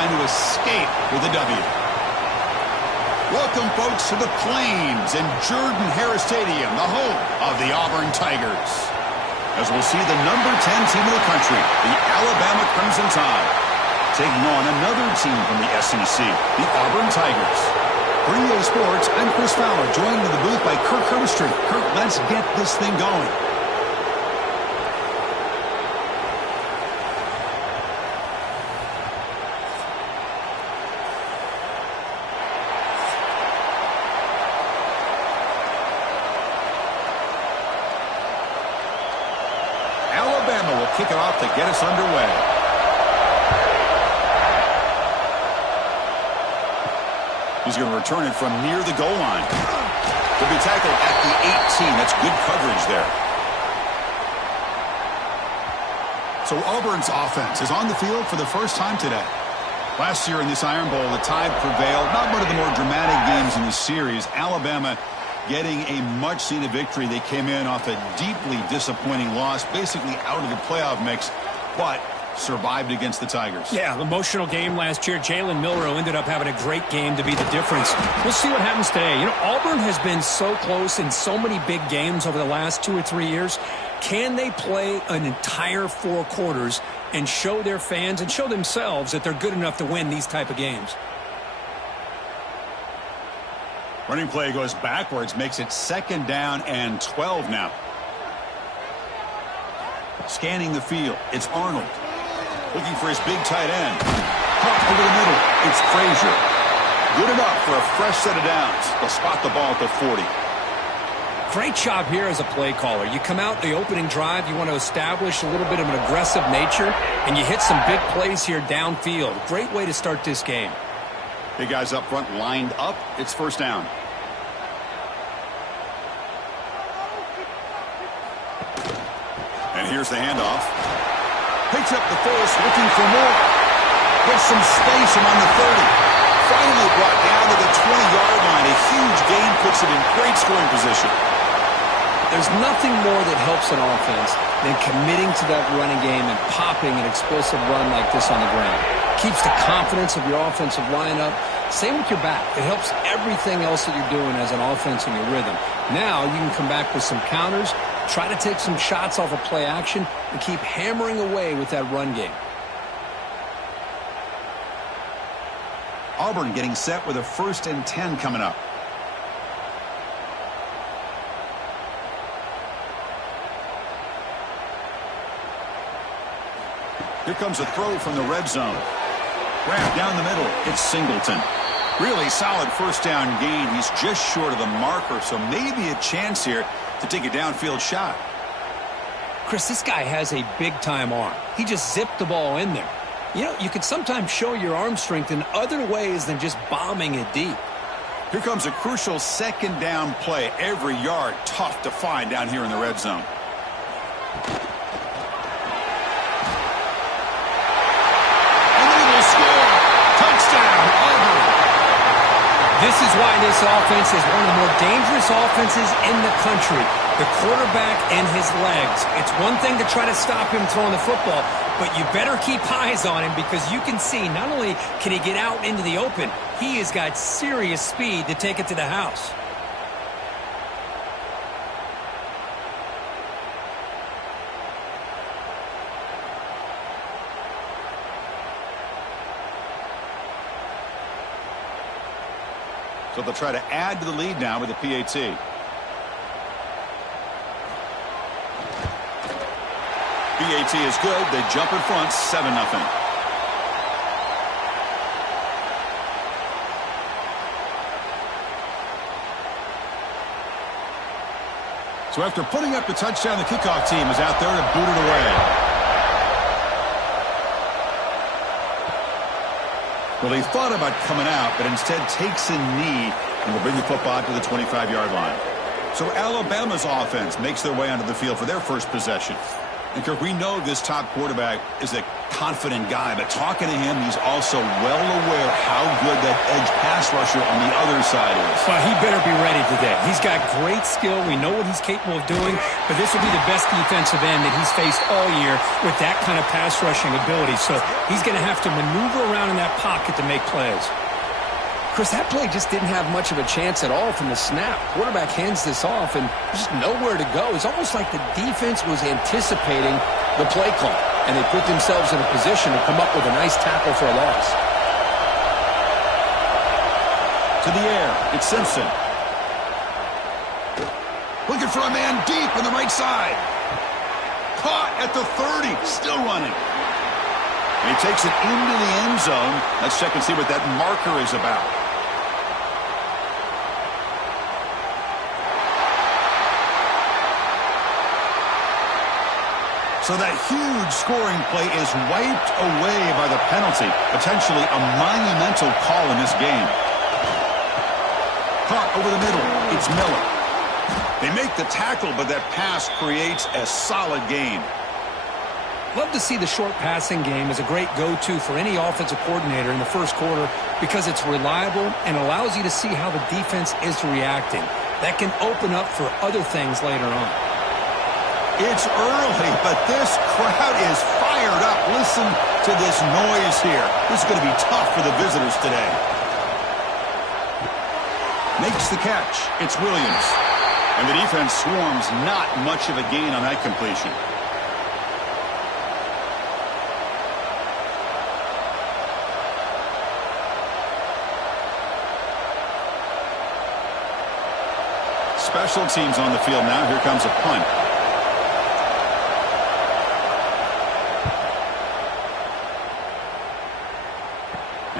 trying to escape with a W. Welcome, folks, to the Plains and Jordan-Hare Stadium, the home of the Auburn Tigers. As we'll see the number 10 team in the country, the Alabama Crimson Tide, taking on another team from the SEC, the Auburn Tigers. For EA Sports, I'm Chris Fowler, joined in the booth by Kirk Herbstreit. Kirk, let's get this thing going. Alabama will kick it off to get us underway. He's going to return it from near the goal line. He'll be tackled at the 18. That's good coverage there. So Auburn's offense is on the field for the first time today. Last year in this Iron Bowl, the Tide prevailed. Not one of the more dramatic games in the series. Alabama getting a much-needed victory. They came in off a deeply disappointing loss, basically out of the playoff mix, but survived against the Tigers. Yeah, emotional game last year. Jalen Milroe ended up having a great game to be the difference. We'll see what happens today. You know, Auburn has been so close in so many big games over the last 2 or 3 years. Can they play an entire 4 quarters and show their fans and show themselves that they're good enough to win these type of games? Running play goes backwards, makes it 2nd down and 12 now. Scanning the field, it's Arnold. Looking for his big tight end. Pop over the middle. It's Frazier. Good enough for a fresh set of downs. They'll spot the ball at the 40. Great job here as a play caller. You come out the opening drive, you want to establish a little bit of an aggressive nature, and you hit some big plays here downfield. Great way to start this game. Big guys up front lined up. It's 1st down. And here's the handoff. Picks up the force, looking for more. Gets some space around the 30. Finally brought down to the 20-yard line. A huge gain puts it in great scoring position. There's nothing more that helps an offense than committing to that running game and popping an explosive run like this on the ground. Keeps the confidence of your offensive lineup. Same with your back. It helps everything else that you're doing as an offense in your rhythm. Now you can come back with some counters, try to take some shots off of play action, and keep hammering away with that run game. Auburn getting set with a 1st and 10 coming up. Here comes a throw from the red zone. Wrap down the middle. It's Singleton. Really solid 1st down gain. He's just short of the marker, so maybe a chance here to take a downfield shot. Chris, this guy has a big-time arm. He just zipped the ball in there. You know, you could sometimes show your arm strength in other ways than just bombing it deep. Here comes a crucial 2nd down play. Every yard tough to find down here in the red zone. And they will score. Touchdown, Auburn. This is why this offense is one of the more dangerous offenses in the country. The quarterback and his legs. It's one thing to try to stop him throwing the football, but you better keep eyes on him because you can see not only can he get out into the open, he has got serious speed to take it to the house. So they'll try to add to the lead now with a PAT. PAT is good. They jump in front, 7-0. So after putting up the touchdown, the kickoff team is out there to boot it away. Well, he thought about coming out, but instead takes a knee and will bring the football to the 25-yard line. So Alabama's offense makes their way onto the field for their first possession. And Kirk, we know this top quarterback is a confident guy, but talking to him, he's also well aware how good that edge pass rusher on the other side is. Well, he better be ready today. He's got great skill. We know what he's capable of doing, but this will be the best defensive end that he's faced all year with that kind of pass rushing ability. So he's going to have to maneuver around in that pocket to make plays. Chris, that play just didn't have much of a chance at all from the snap. Quarterback hands this off, and there's just nowhere to go. It's almost like the defense was anticipating the play call, and they put themselves in a position to come up with a nice tackle for a loss. To the air, it's Simpson. Looking for a man deep on the right side. Caught at the 30, still running. And he takes it into the end zone. Let's check and see what that marker is about. So that huge scoring play is wiped away by the penalty. Potentially a monumental call in this game. Caught over the middle. It's Miller. They make the tackle, but that pass creates a solid gain. Love to see the short passing game as a great go-to for any offensive coordinator in the first quarter because it's reliable and allows you to see how the defense is reacting. That can open up for other things later on. It's early, but this crowd is fired up. Listen to this noise here. This is going to be tough for the visitors today. Makes the catch. It's Williams. And the defense swarms, not much of a gain on that completion. Special teams on the field now. Here comes a punt.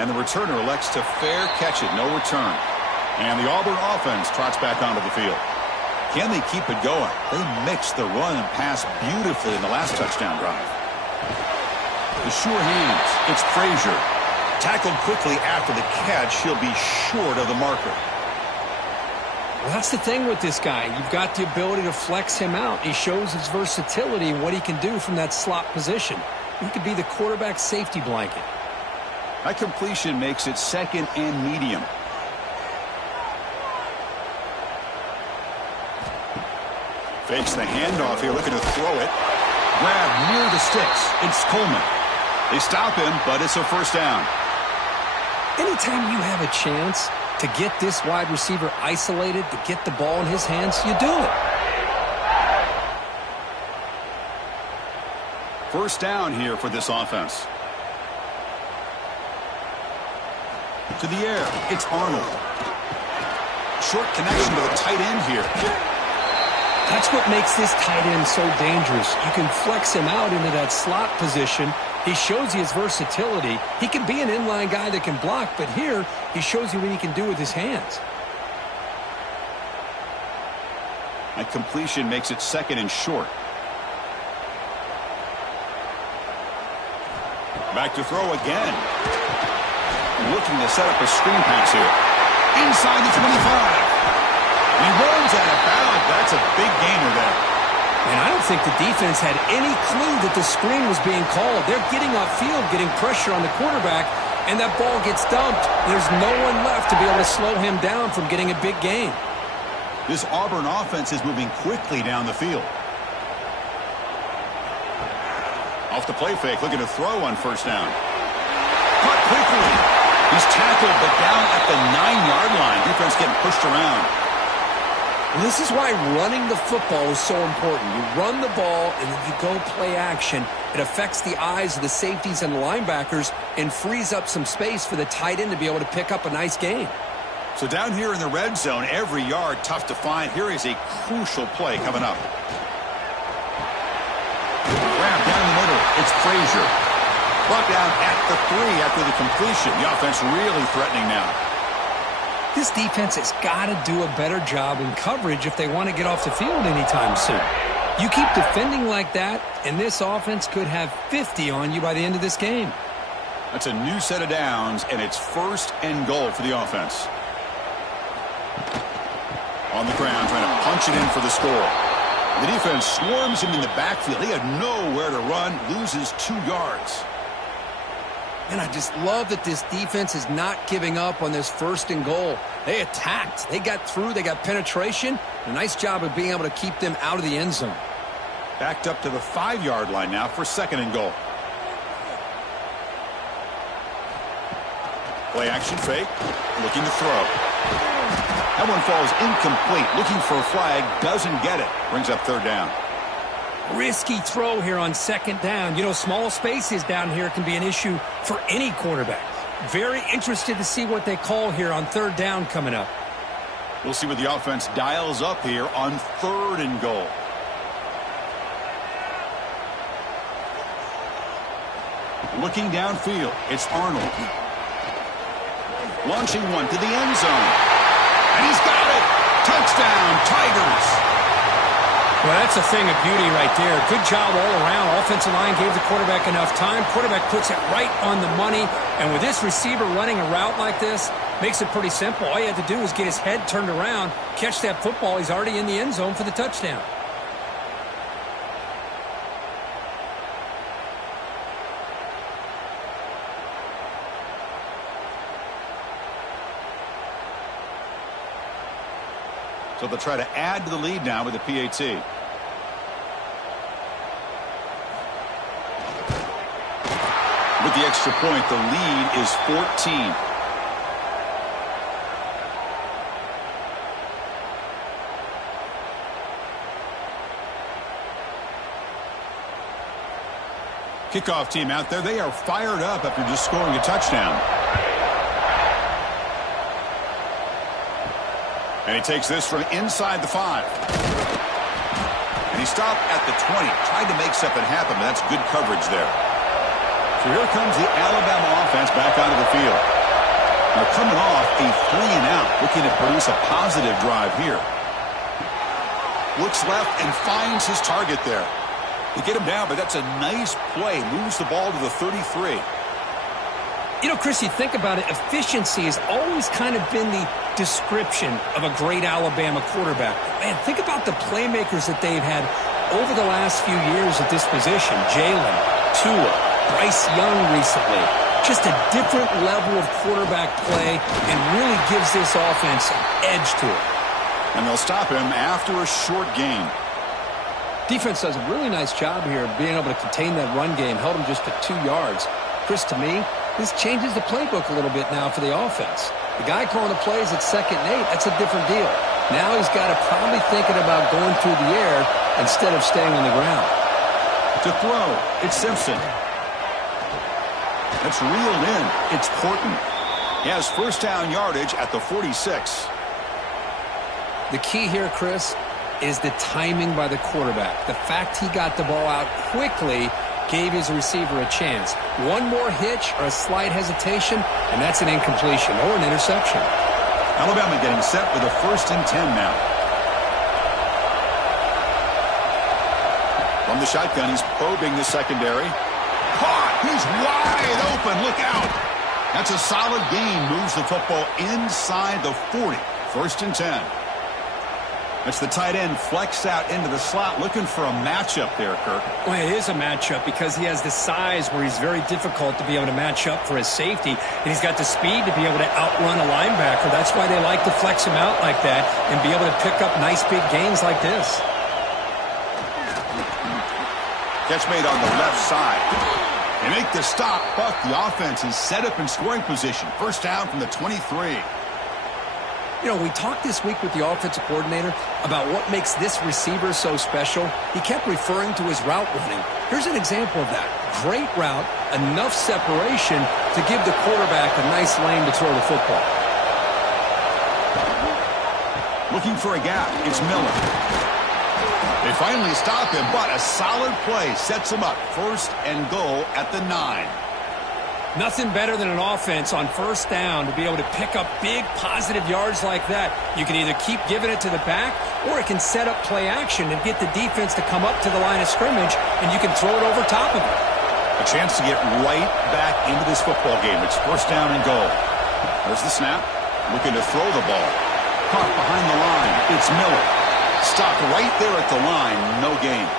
And the returner elects to fair catch it. No return. And the Auburn offense trots back onto the field. Can they keep it going? They mixed the run and pass beautifully in the last touchdown drive. The sure hands. It's Frazier. Tackled quickly after the catch. He'll be short of the marker. Well, that's the thing with this guy. You've got the ability to flex him out. He shows his versatility and what he can do from that slot position. He could be the quarterback safety blanket. That completion makes it second and medium. Fakes the handoff here, looking to throw it. Grab near the sticks. It's Coleman. They stop him, but it's a first down. Anytime you have a chance to get this wide receiver isolated, to get the ball in his hands, you do it. First down here for this offense. To the air, it's Arnold. Short connection to the tight end here. That's what makes this tight end so dangerous. You can flex him out into that slot position. He shows you his versatility. He can be an inline guy that can block, but here he shows you what he can do with his hands. That completion makes it second and short. Back to throw again. Looking to set up a screen pass here. Inside the 25. He rolls out of bounds. That's a big gainer there. And I don't think the defense had any clue that the screen was being called. They're getting upfield, getting pressure on the quarterback, and that ball gets dumped. There's no one left to be able to slow him down from getting a big gain. This Auburn offense is moving quickly down the field. Off the play fake, looking to throw on first down. Caught quickly. He's tackled, but down at the 9-yard line. Defense getting pushed around. Well, this is why running the football is so important. You run the ball, and then you go play action. It affects the eyes of the safeties and the linebackers and frees up some space for the tight end to be able to pick up a nice gain. So down here in the red zone, every yard tough to find. Here is a crucial play coming up. Grab down the middle. It's Frazier. Brought down at the 3 after the completion. The offense really threatening now. This defense has got to do a better job in coverage if they want to get off the field anytime soon. You keep defending like that, and this offense could have 50 on you by the end of this game. That's a new set of downs, and it's first and goal for the offense. On the ground, trying to punch it in for the score. The defense swarms him in the backfield. He had nowhere to run, loses 2 yards. And I just love that this defense is not giving up on this 1st and goal. They attacked. They got through. They got penetration. A nice job of being able to keep them out of the end zone. Backed up to the 5-yard line now for 2nd and goal. Play action fake. Looking to throw. That one falls incomplete. Looking for a flag. Doesn't get it. Brings up 3rd down. Risky throw here on 2nd down. You know, small spaces down here can be an issue for any quarterback. Very interested to see what they call here on 3rd down coming up. We'll see what the offense dials up here on 3rd and goal. Looking downfield, it's Arnold. Launching one to the end zone. And he's got it! Touchdown, Tigers! Well, that's a thing of beauty right there. Good job all around. Offensive line gave the quarterback enough time. Quarterback puts it right on the money. And with this receiver running a route like this, makes it pretty simple. All you had to do was get his head turned around, catch that football. He's already in the end zone for the touchdown. So they'll try to add to the lead now with the PAT. With the extra point, the lead is 14. Kickoff team out there. They are fired up after just scoring a touchdown. And he takes this from inside the 5. And he stopped at the 20. Tried to make something happen, but that's good coverage there. So here comes the Alabama offense back onto the field. Now coming off a 3-and-out, looking to produce a positive drive here. Looks left and finds his target there. They get him down, but that's a nice play. Moves the ball to the 33. You know, Chris, you think about it, efficiency has always kind of been the description of a great Alabama quarterback. Man, think about the playmakers that they've had over the last few years at this position. Jalen, Tua, Bryce Young recently. Just a different level of quarterback play and really gives this offense an edge to it. And they'll stop him after a short gain. Defense does a really nice job here of being able to contain that run game. Held him just to 2 yards. Chris, to me, this changes the playbook a little bit now for the offense. The guy calling the plays at 2nd and 8, that's a different deal. Now he's got to probably thinking about going through the air instead of staying on the ground. To throw, it's Simpson. That's reeled in. It's Horton. He has 1st down yardage at the 46. The key here, Chris, is the timing by the quarterback. The fact he got the ball out quickly gave his receiver a chance. One more hitch or a slight hesitation, and that's an incompletion or an interception. Alabama getting set with a 1st and 10 now. From the shotgun, he's probing the secondary. Caught! He's wide open. Look out! That's a solid gain. Moves the football inside the 40. 1st and 10. That's the tight end flexed out into the slot, looking for a matchup there, Kirk. Well, it is a matchup because he has the size where he's very difficult to be able to match up for his safety, and he's got the speed to be able to outrun a linebacker. That's why they like to flex him out like that and be able to pick up nice big gains like this. Catch made on the left side. They make the stop, but the offense is set up in scoring position. 1st down from the 23. You know, we talked this week with the offensive coordinator about what makes this receiver so special. He kept referring to his route running. Here's an example of that. Great route, enough separation to give the quarterback a nice lane to throw the football. Looking for a gap. It's Miller. They finally stop him, but a solid play sets him up. 1st and goal at the 9. Nothing better than an offense on 1st down to be able to pick up big positive yards like that. You can either keep giving it to the back, or it can set up play action and get the defense to come up to the line of scrimmage, and you can throw it over top of it. A chance to get right back into this football game. It's 1st down and goal. There's the snap. Looking to throw the ball. Caught behind the line. It's Miller. Stopped right there at the line. No gain.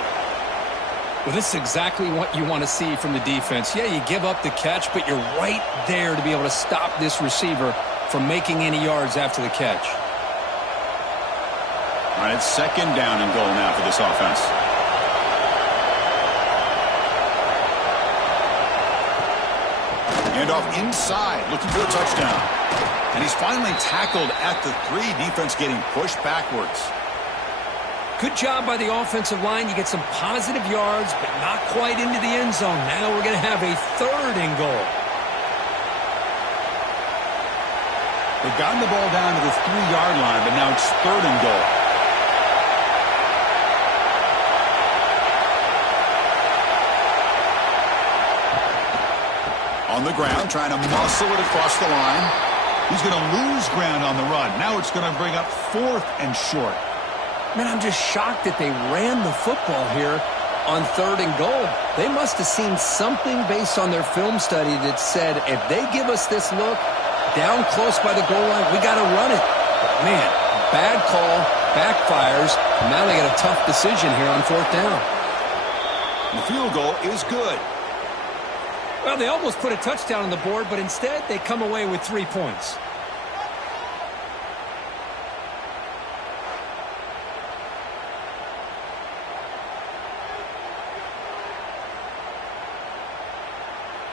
Well, this is exactly what you want to see from the defense. Yeah, you give up the catch, but you're right there to be able to stop this receiver from making any yards after the catch. All right, it's second down and goal now for this offense. And off inside, looking for a touchdown. And he's finally tackled at the 3. Defense getting pushed backwards. Good job by the offensive line. You get some positive yards, but not quite into the end zone. Now we're going to have a 3rd and goal. They've gotten the ball down to the 3-yard line, but now it's 3rd and goal. On the ground, trying to muscle it across the line. He's going to lose ground on the run. Now it's going to bring up 4th and short. Man, I'm just shocked that they ran the football here on 3rd and goal. They must have seen something based on their film study that said, if they give us this look down close by the goal line, we got to run it. But man, bad call, backfires. Now they got a tough decision here on 4th down. The field goal is good. Well, they almost put a touchdown on the board, but instead they come away with 3 points.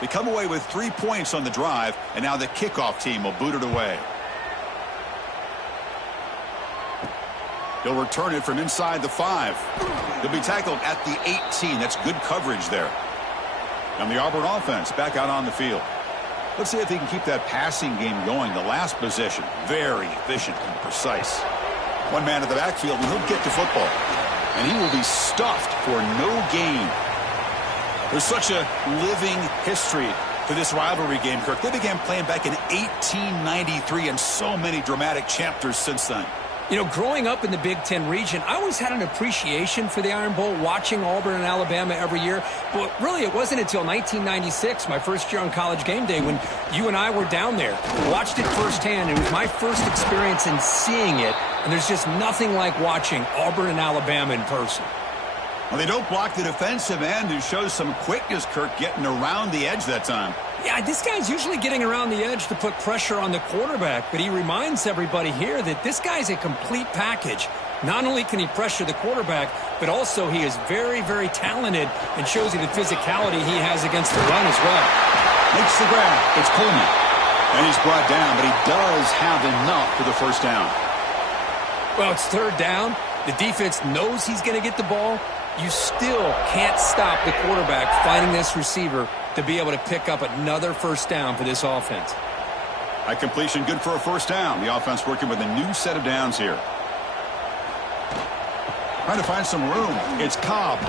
They come away with 3 points on the drive, and now the kickoff team will boot it away. He'll return it from inside the 5. He'll be tackled at the 18. That's good coverage there. And the Auburn offense back out on the field. Let's see if he can keep that passing game going. The last possession, very efficient and precise. One man at the backfield, and he'll get the football. And he will be stuffed for no gain. There's such a living history to this rivalry game, Kirk. They began playing back in 1893, and so many dramatic chapters since then. You know, growing up in the Big Ten region, I always had an appreciation for the Iron Bowl, watching Auburn and Alabama every year. But really, it wasn't until 1996, my first year on College Game Day, when you and I were down there. Watched it firsthand. It was my first experience in seeing it. And there's just nothing like watching Auburn and Alabama in person. Well, they don't block the defensive end, who shows some quickness, Kirk, getting around the edge that time. Yeah, this guy's usually getting around the edge to put pressure on the quarterback, but he reminds everybody here that this guy's a complete package. Not only can he pressure the quarterback, but also he is very, very talented and shows you the physicality he has against the run as well. Makes the grab. It's Coleman. And he's brought down, but he does have enough for the first down. Well, it's 3rd down. The defense knows he's going to get the ball. You still can't stop the quarterback finding this receiver to be able to pick up another first down for this offense. High completion, good for a first down. The offense working with a new set of downs here. Trying to find some room. It's Cobb.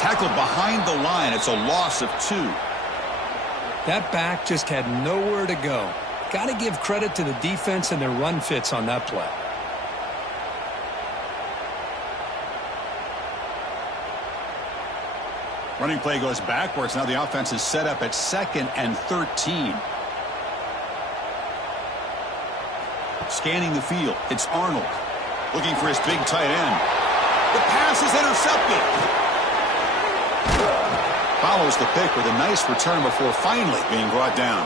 Tackled behind the line. It's a loss of 2. That back just had nowhere to go. Got to give credit to the defense and their run fits on that play. Running play goes backwards. Now the offense is set up at 2nd and 13. Scanning the field. It's Arnold. Looking for his big tight end. The pass is intercepted. Follows the pick with a nice return before finally being brought down.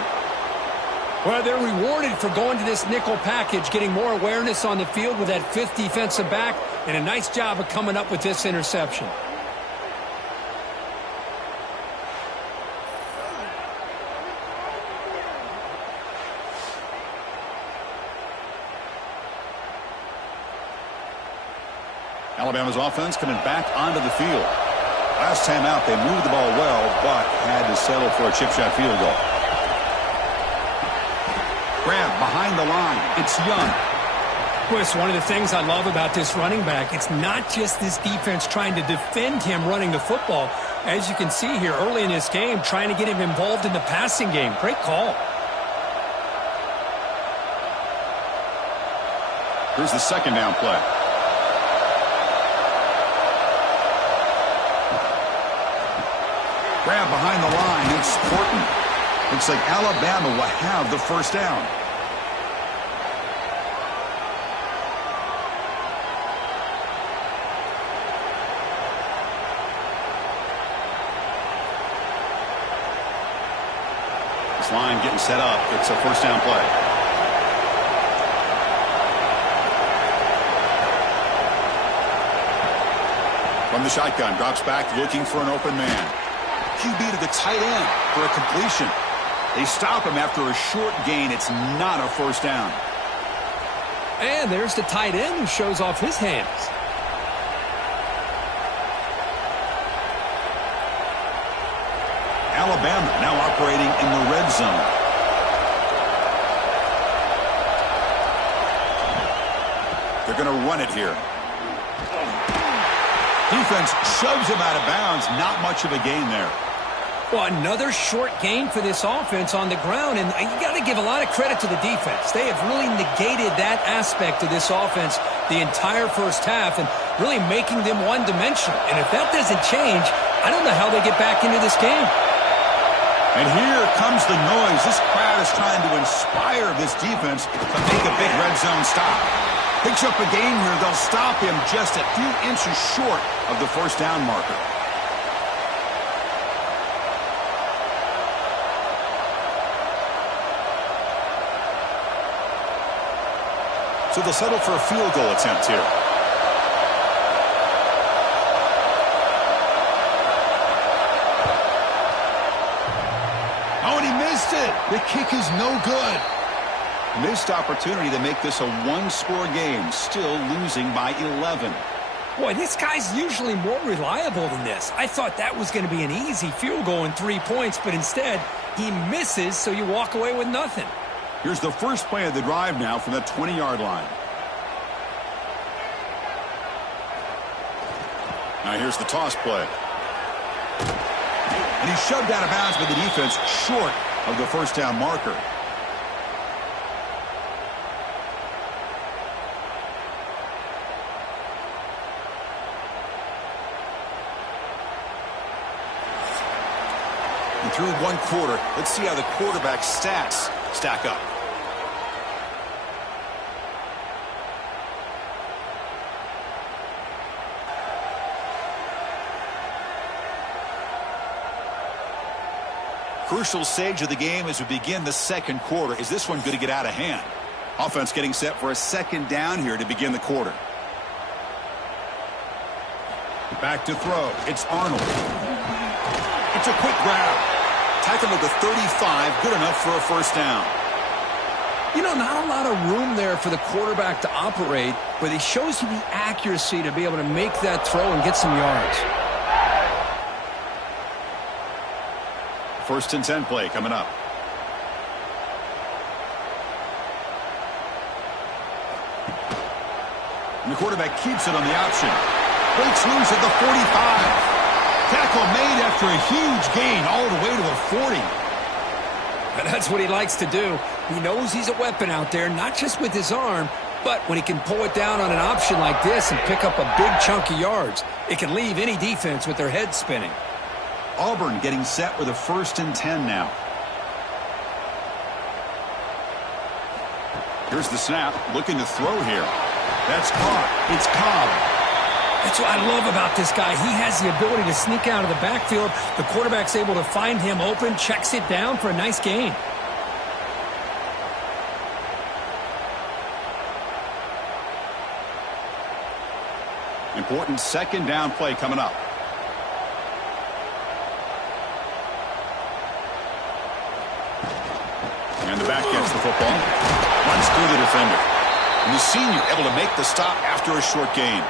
Well, they're rewarded for going to this nickel package, getting more awareness on the field with that 5th defensive back, and a nice job of coming up with this interception. Alabama's offense coming back onto the field. Last time out, they moved the ball well, but had to settle for a chip shot field goal. Grab behind the line. It's Young. Well, it's one of the things I love about this running back. It's not just this defense trying to defend him running the football. As you can see here early in this game, trying to get him involved in the passing game. Great call. Here's the second down play. Grab behind the line. It's Porton. Looks like Alabama will have the first down. line getting set up. It's a first down play. From the shotgun, drops back looking for an open man. QB to the tight end for a completion. They stop him after a short gain. It's not a first down. And there's the tight end who shows off his hands. Alabama now operating in the red zone. They're going to run it here. Defense shoves him out of bounds. Not much of a gain there. Well, another short gain for this offense on the ground, and you got to give a lot of credit to the defense. They have really negated that aspect of this offense the entire first half and really making them one-dimensional. And if that doesn't change, I don't know how they get back into this game. And here comes the noise. This crowd is trying to inspire this defense to make a big red zone stop. Picks up a gain here. They'll stop him just a few inches short of the first down marker. So they'll settle for a field goal attempt here. Oh, and he missed it. The kick is no good. Missed opportunity to make this a one-score game, still losing by 11. Boy, this guy's usually more reliable than this. I thought that was going to be an easy field goal and 3 points, but instead he misses, so you walk away with nothing. Here's the first play of the drive now from the 20-yard line. Now here's the toss play. And he's shoved out of bounds by the defense short of the first down marker. And through one quarter, let's see how the quarterback's stats stack up. Crucial stage of the game as we begin the second quarter. Is this one going to get out of hand? Offense getting set for a second down here to begin the quarter. Back to throw. It's Arnold. It's a quick grab. Tackled at the 35. Good enough for a first down. You know, not a lot of room there for the quarterback to operate, but he shows you the accuracy to be able to make that throw and get some yards. First and 10 play coming up. And the quarterback keeps it on the option. Breaks loose at the 45. Tackle made after a huge gain all the way to a 40. And that's what he likes to do. He knows he's a weapon out there, not just with his arm, but when he can pull it down on an option like this and pick up a big chunk of yards, it can leave any defense with their head spinning. Auburn getting set with a first and 10 now. Here's the snap, looking to throw here. That's caught. It's Cobb. That's what I love about this guy. He has the ability to sneak out of the backfield. The quarterback's able to find him open, checks it down for a nice gain. Important second down play coming up. And the back gets the football. Runs through the defender. And the senior able to make the stop after a short gain.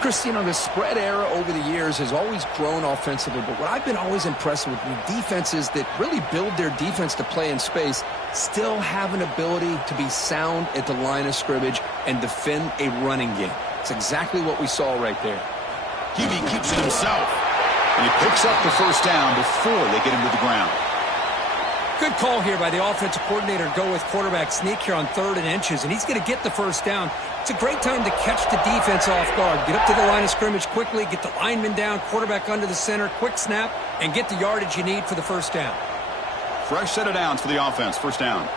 Chris, you know, the spread era over the years has always grown offensively, but what I've been always impressed with defenses that really build their defense to play in space still have an ability to be sound at the line of scrimmage and defend a running game. It's exactly what we saw right there. QB keeps it himself. And he picks up the first down before they get him to the ground. Good call here by the offensive coordinator. Go with quarterback sneak here on 3rd and inches, and he's going to get the first down. It's a great time to catch the defense off guard. Get up to the line of scrimmage quickly, get the lineman down, quarterback under the center, quick snap, and get the yardage you need for the first down. Fresh set of downs for the offense. First down.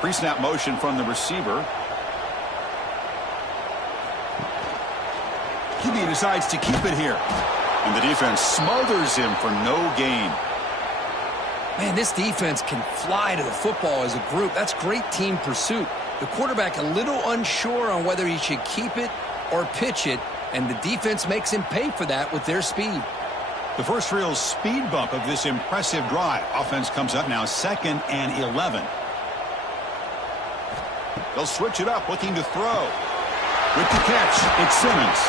Pre-snap motion from the receiver. QB decides to keep it here. And the defense smothers him for no gain. Man, this defense can fly to the football as a group. That's great team pursuit. The quarterback a little unsure on whether he should keep it or pitch it, and the defense makes him pay for that with their speed. The first real speed bump of this impressive drive. Offense comes up now 2nd and 11. They'll switch it up, looking to throw. With the catch, it's Simmons.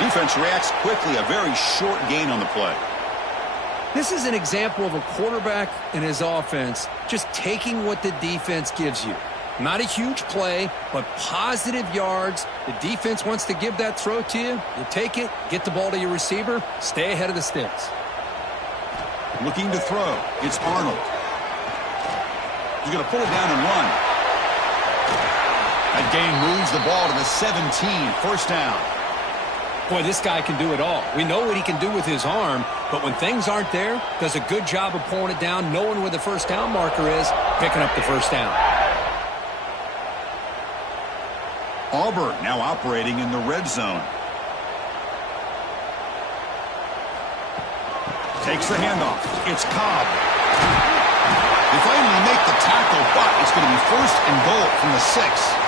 Defense reacts quickly, a very short gain on the play. This is an example of a quarterback and his offense just taking what the defense gives you. Not a huge play, but positive yards. The defense wants to give that throw to you. You take it, get the ball to your receiver, stay ahead of the sticks. Looking to throw. It's Arnold. He's going to pull it down and run. That gain moves the ball to the 17, first down. Boy, this guy can do it all. We know what he can do with his arm, but when things aren't there, does a good job of pulling it down, knowing where the first down marker is, picking up the first down. Auburn now operating in the red zone. Takes the handoff. It's Cobb. They finally make the tackle, but it's going to be 1st and goal from the 6.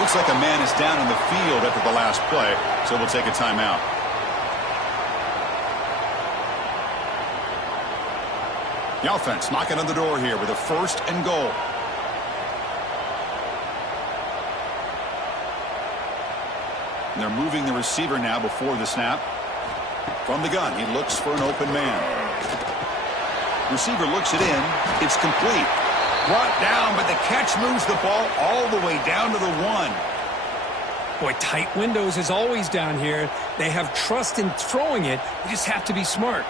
Looks like a man is down in the field after the last play, so we'll take a timeout. The offense knocking on the door here with a 1st and goal. And they're moving the receiver now before the snap. From the gun, he looks for an open man. Receiver looks it in. It's complete. Brought down, but the catch moves the ball all the way down to the 1. Boy, tight windows is always down here. They have trust in throwing it. You just have to be smart.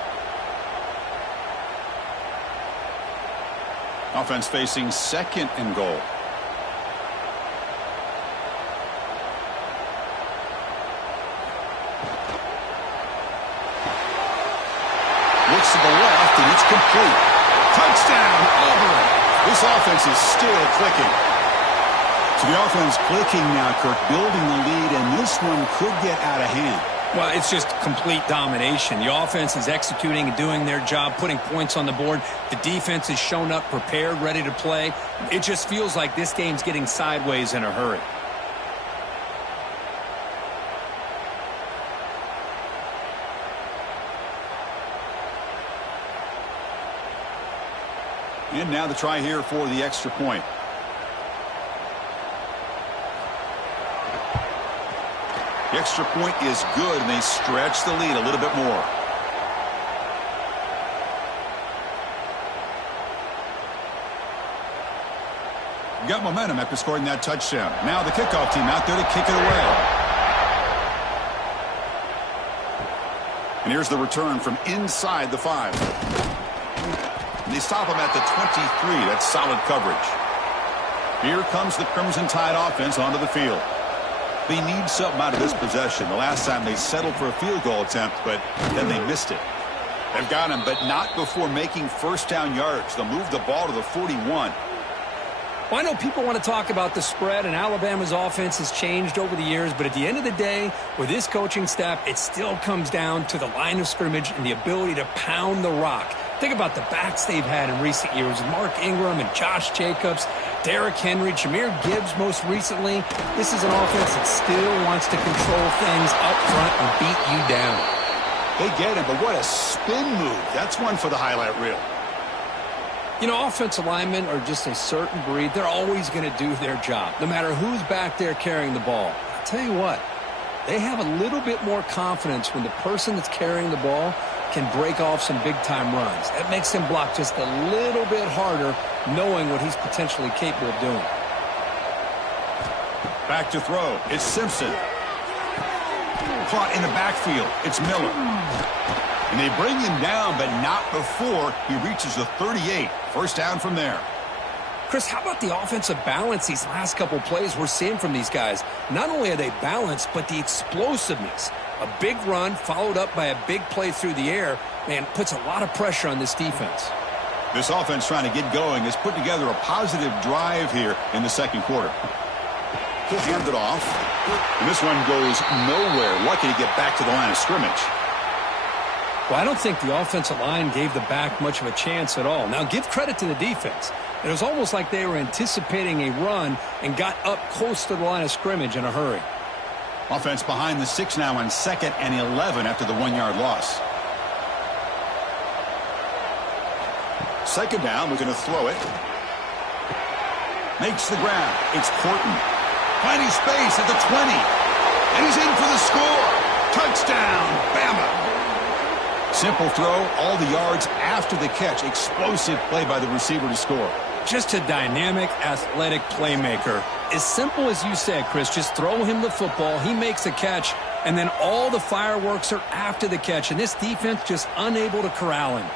Offense facing 2nd and goal. Looks to the left, and it's complete. Touchdown, Auburn. This offense is still clicking. So the offense clicking now, Kirk, building the lead, and this one could get out of hand. Well, it's just complete domination. The offense is executing and doing their job, putting points on the board. The defense is shown up, prepared, ready to play. It just feels like this game's getting sideways in a hurry. And now the try here for the extra point. The extra point is good, and they stretch the lead a little bit more. Got momentum after scoring that touchdown. Now the kickoff team out there to kick it away. And here's the return from inside the 5. And they stop him at the 23. That's solid coverage. Here comes the Crimson Tide offense onto the field. They need something out of this possession. The last time they settled for a field goal attempt, but then they missed it. They've got him, but not before making first down yards. They'll move the ball to the 41. Well, I know people want to talk about the spread, and Alabama's offense has changed over the years, but at the end of the day, with this coaching staff, it still comes down to the line of scrimmage and the ability to pound the rock. Think about the backs they've had in recent years with Mark Ingram and Josh Jacobs, Derrick Henry, Jahmyr Gibbs most recently. This is an offense that still wants to control things up front and beat you down. They get it, but what a spin move. That's one for the highlight reel. You know, offensive linemen are just a certain breed. They're always going to do their job, no matter who's back there carrying the ball. I'll tell you what, they have a little bit more confidence when the person that's carrying the ball can break off some big-time runs. That makes him block just a little bit harder, knowing what he's potentially capable of doing. Back to throw. It's Simpson. Caught in the backfield. It's Miller. And they bring him down, but not before he reaches the 38. First down from there. Chris, how about the offensive balance these last couple plays we're seeing from these guys? Not only are they balanced, but the explosiveness. A big run followed up by a big play through the air, man, puts a lot of pressure on this defense. This offense trying to get going has put together a positive drive here in the second quarter. He'll hand it off. And this one goes nowhere. Lucky to get back to the line of scrimmage. Well, I don't think the offensive line gave the back much of a chance at all. Now, give credit to the defense. It was almost like they were anticipating a run and got up close to the line of scrimmage in a hurry. Offense behind the 6 now on 2nd and 11 after the 1-yard loss. Second down, we're going to throw it. Makes the grab. It's Horton. Finding space at the 20. And he's in for the score. Touchdown, Bama. Simple throw, all the yards after the catch. Explosive play by the receiver to score. Just a dynamic, athletic playmaker. As simple as you said, Chris, just throw him the football, he makes the catch, and then all the fireworks are after the catch, and this defense just unable to corral him.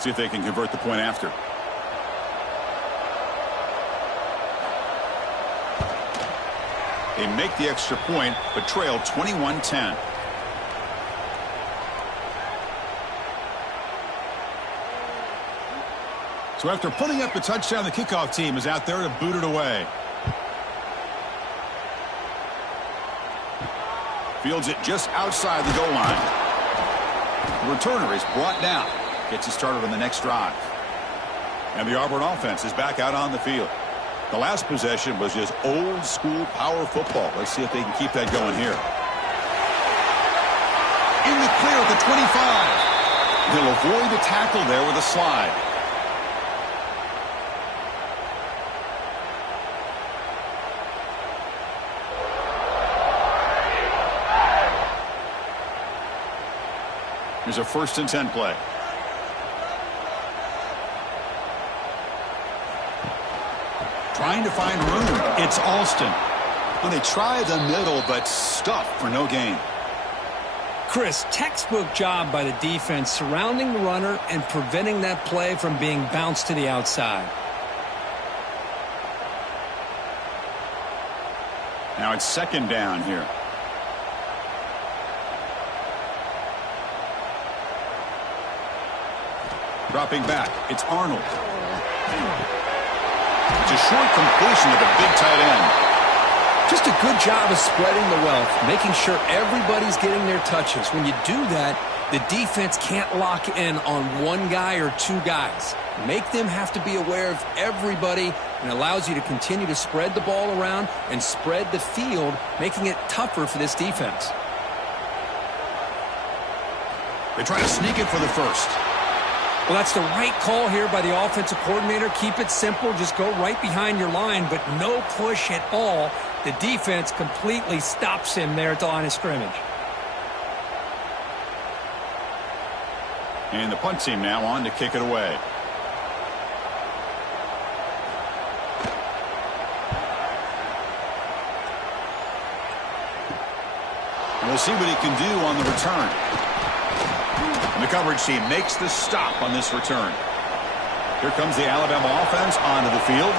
See if they can convert the point after. They make the extra point, but trail 21-10. So after putting up the touchdown, the kickoff team is out there to boot it away. Fields it just outside the goal line. The returner is brought down. Gets you started on the next drive. And the Auburn offense is back out on the field. The last possession was just old school power football. Let's see if they can keep that going here. In the clear at the 25. He'll avoid the tackle there with a slide. Here's a 1st and 10 play. Trying to find room. It's Alston. Well, they try the middle, but stuffed for no gain. Chris, textbook job by the defense surrounding the runner and preventing that play from being bounced to the outside. Now it's 2nd down here. Dropping back. It's Arnold. It's a short completion to the big tight end. Just a good job of spreading the wealth, making sure everybody's getting their touches. When you do that, the defense can't lock in on one guy or two guys. Make them have to be aware of everybody, and allows you to continue to spread the ball around and spread the field, making it tougher for this defense. They try to sneak it for the 1st. Well, that's the right call here by the offensive coordinator. Keep it simple. Just go right behind your line, but no push at all. The defense completely stops him there at the line of scrimmage. And the punt team now on to kick it away. And we'll see what he can do on the return. And the coverage team makes the stop on this return. Here comes the Alabama offense onto the field.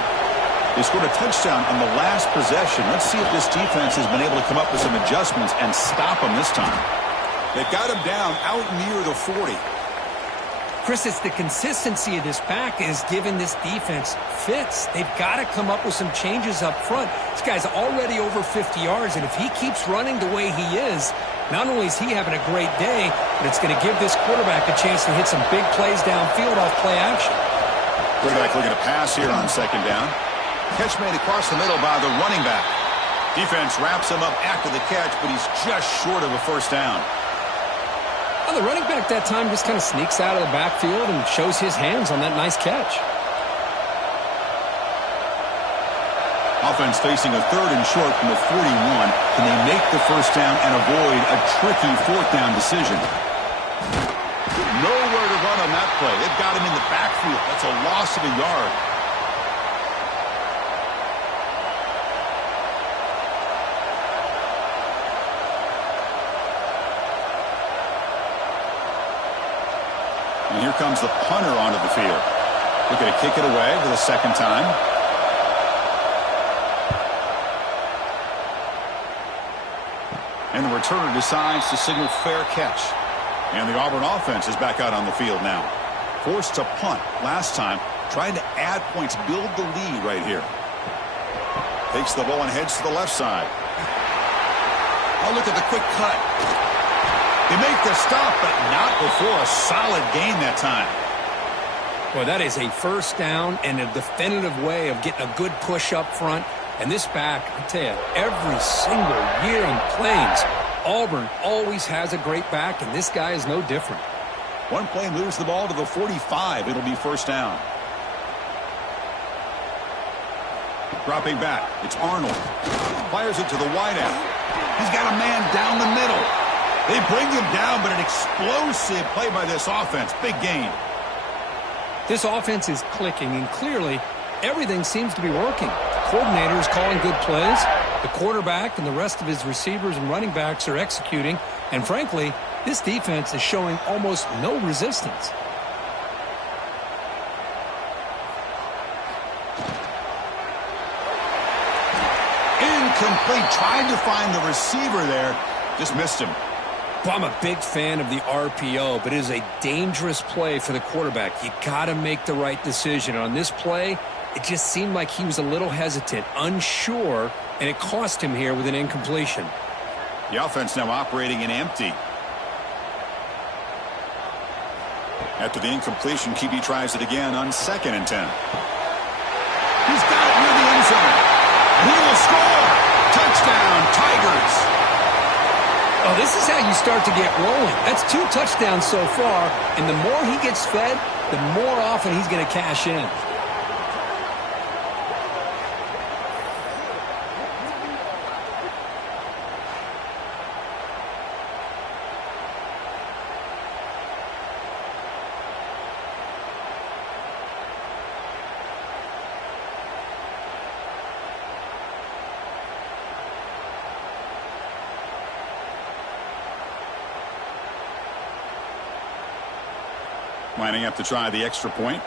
They scored a touchdown on the last possession. Let's see if this defense has been able to come up with some adjustments and stop them this time. They've got him down out near the 40. Chris, it's the consistency of this back is giving this defense fits. They've got to come up with some changes up front. This guy's already over 50 yards, and if he keeps running the way he is, not only is he having a great day, but it's going to give this quarterback a chance to hit some big plays downfield off play action. Quarterback looking to pass here on 2nd down. Catch made across the middle by the running back. Defense wraps him up after the catch, but he's just short of a 1st down. Well, the running back that time just kind of sneaks out of the backfield and shows his hands on that nice catch. Offense facing a 3rd and short from the 41. Can they make the 1st down and avoid a tricky 4th down decision? Nowhere to run on that play. They've got him in the backfield. That's a loss of a yard. And here comes the punter onto the field. Looking to kick it away for the second time. And the returner decides to signal fair catch. And the Auburn offense is back out on the field now. Forced to punt last time. Trying to add points, build the lead right here. Takes the ball and heads to the left side. Oh, look at the quick cut. They make the stop, but not before a solid gain that time. Boy, that is a first down and a definitive way of getting a good push up front. And this back, I tell you, every single year in Plains, Auburn always has a great back, and this guy is no different. One play moves the ball to the 45. It'll be first down. Dropping back, it's Arnold. Fires it to the wideout. He's got a man down the middle. They bring him down, but an explosive play by this offense. Big gain. This offense is clicking, and clearly everything seems to be working. The coordinator is calling good plays. The quarterback and the rest of his receivers and running backs are executing. And frankly, this defense is showing almost no resistance. Incomplete. Tried to find the receiver there. Just missed him. Well, I'm a big fan of the RPO, but it is a dangerous play for the quarterback. You got to make the right decision. On this play, it just seemed like he was a little hesitant, unsure, and it cost him here with an incompletion. The offense now operating in empty. After the incompletion, QB tries it again on 2nd and 10. He's got it near the end zone. He will score. Touchdown, Tigers. Oh, this is how you start to get rolling. That's 2 touchdowns so far, and the more he gets fed, the more often he's going to cash in. Lining up to try the extra point.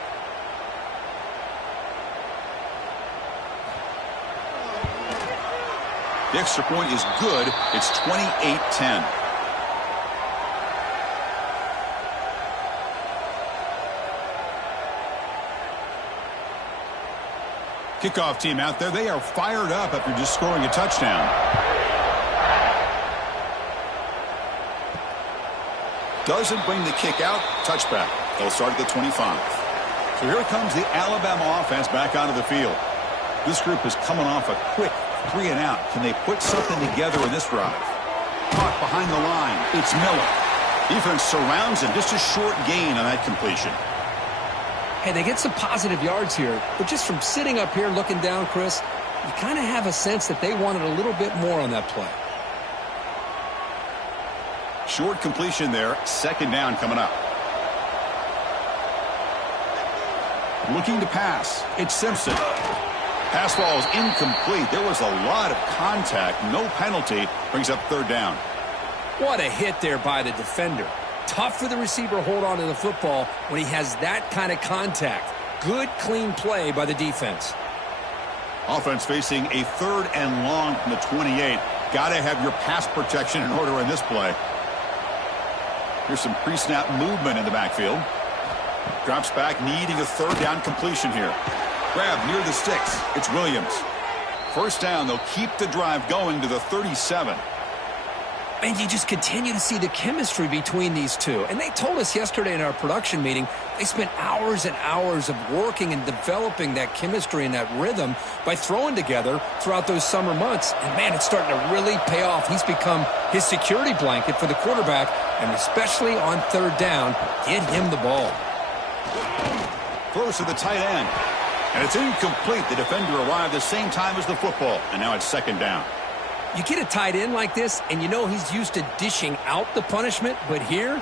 The extra point is good. It's 28-10. Kickoff team out there. They are fired up after just scoring a touchdown. Doesn't bring the kick out. Touchback. They'll start at the 25. So here comes the Alabama offense back onto the field. This group is coming off a quick 3 and out. Can they put something together in this drive? Caught behind the line. It's Miller. Defense surrounds him. Just a short gain on that completion. Hey, they get some positive yards here, but just from sitting up here looking down, Chris, you kind of have a sense that they wanted a little bit more on that play. Short completion there. 2nd down coming up. Looking to pass. It's Simpson. Pass ball is incomplete. There was a lot of contact. No penalty. Brings up 3rd down. What a hit there by the defender. Tough for the receiver to hold on to the football when he has that kind of contact. Good, clean play by the defense. Offense facing a 3rd and long from the 28. Got to have your pass protection in order in this play. Here's some pre-snap movement in the backfield. Drops back, needing a 3rd down completion here. Grab near the sticks. It's Williams. First down, they'll keep the drive going to the 37. And you just continue to see the chemistry between these two. And they told us yesterday in our production meeting, they spent hours and hours of working and developing that chemistry and that rhythm by throwing together throughout those summer months. And, man, it's starting to really pay off. He's become his security blanket for the quarterback, and especially on 3rd down, get him the ball. Throws to the tight end. And it's incomplete. The defender arrived the same time as the football. And now it's 2nd down. You get a tight end like this, and you know he's used to dishing out the punishment, but here,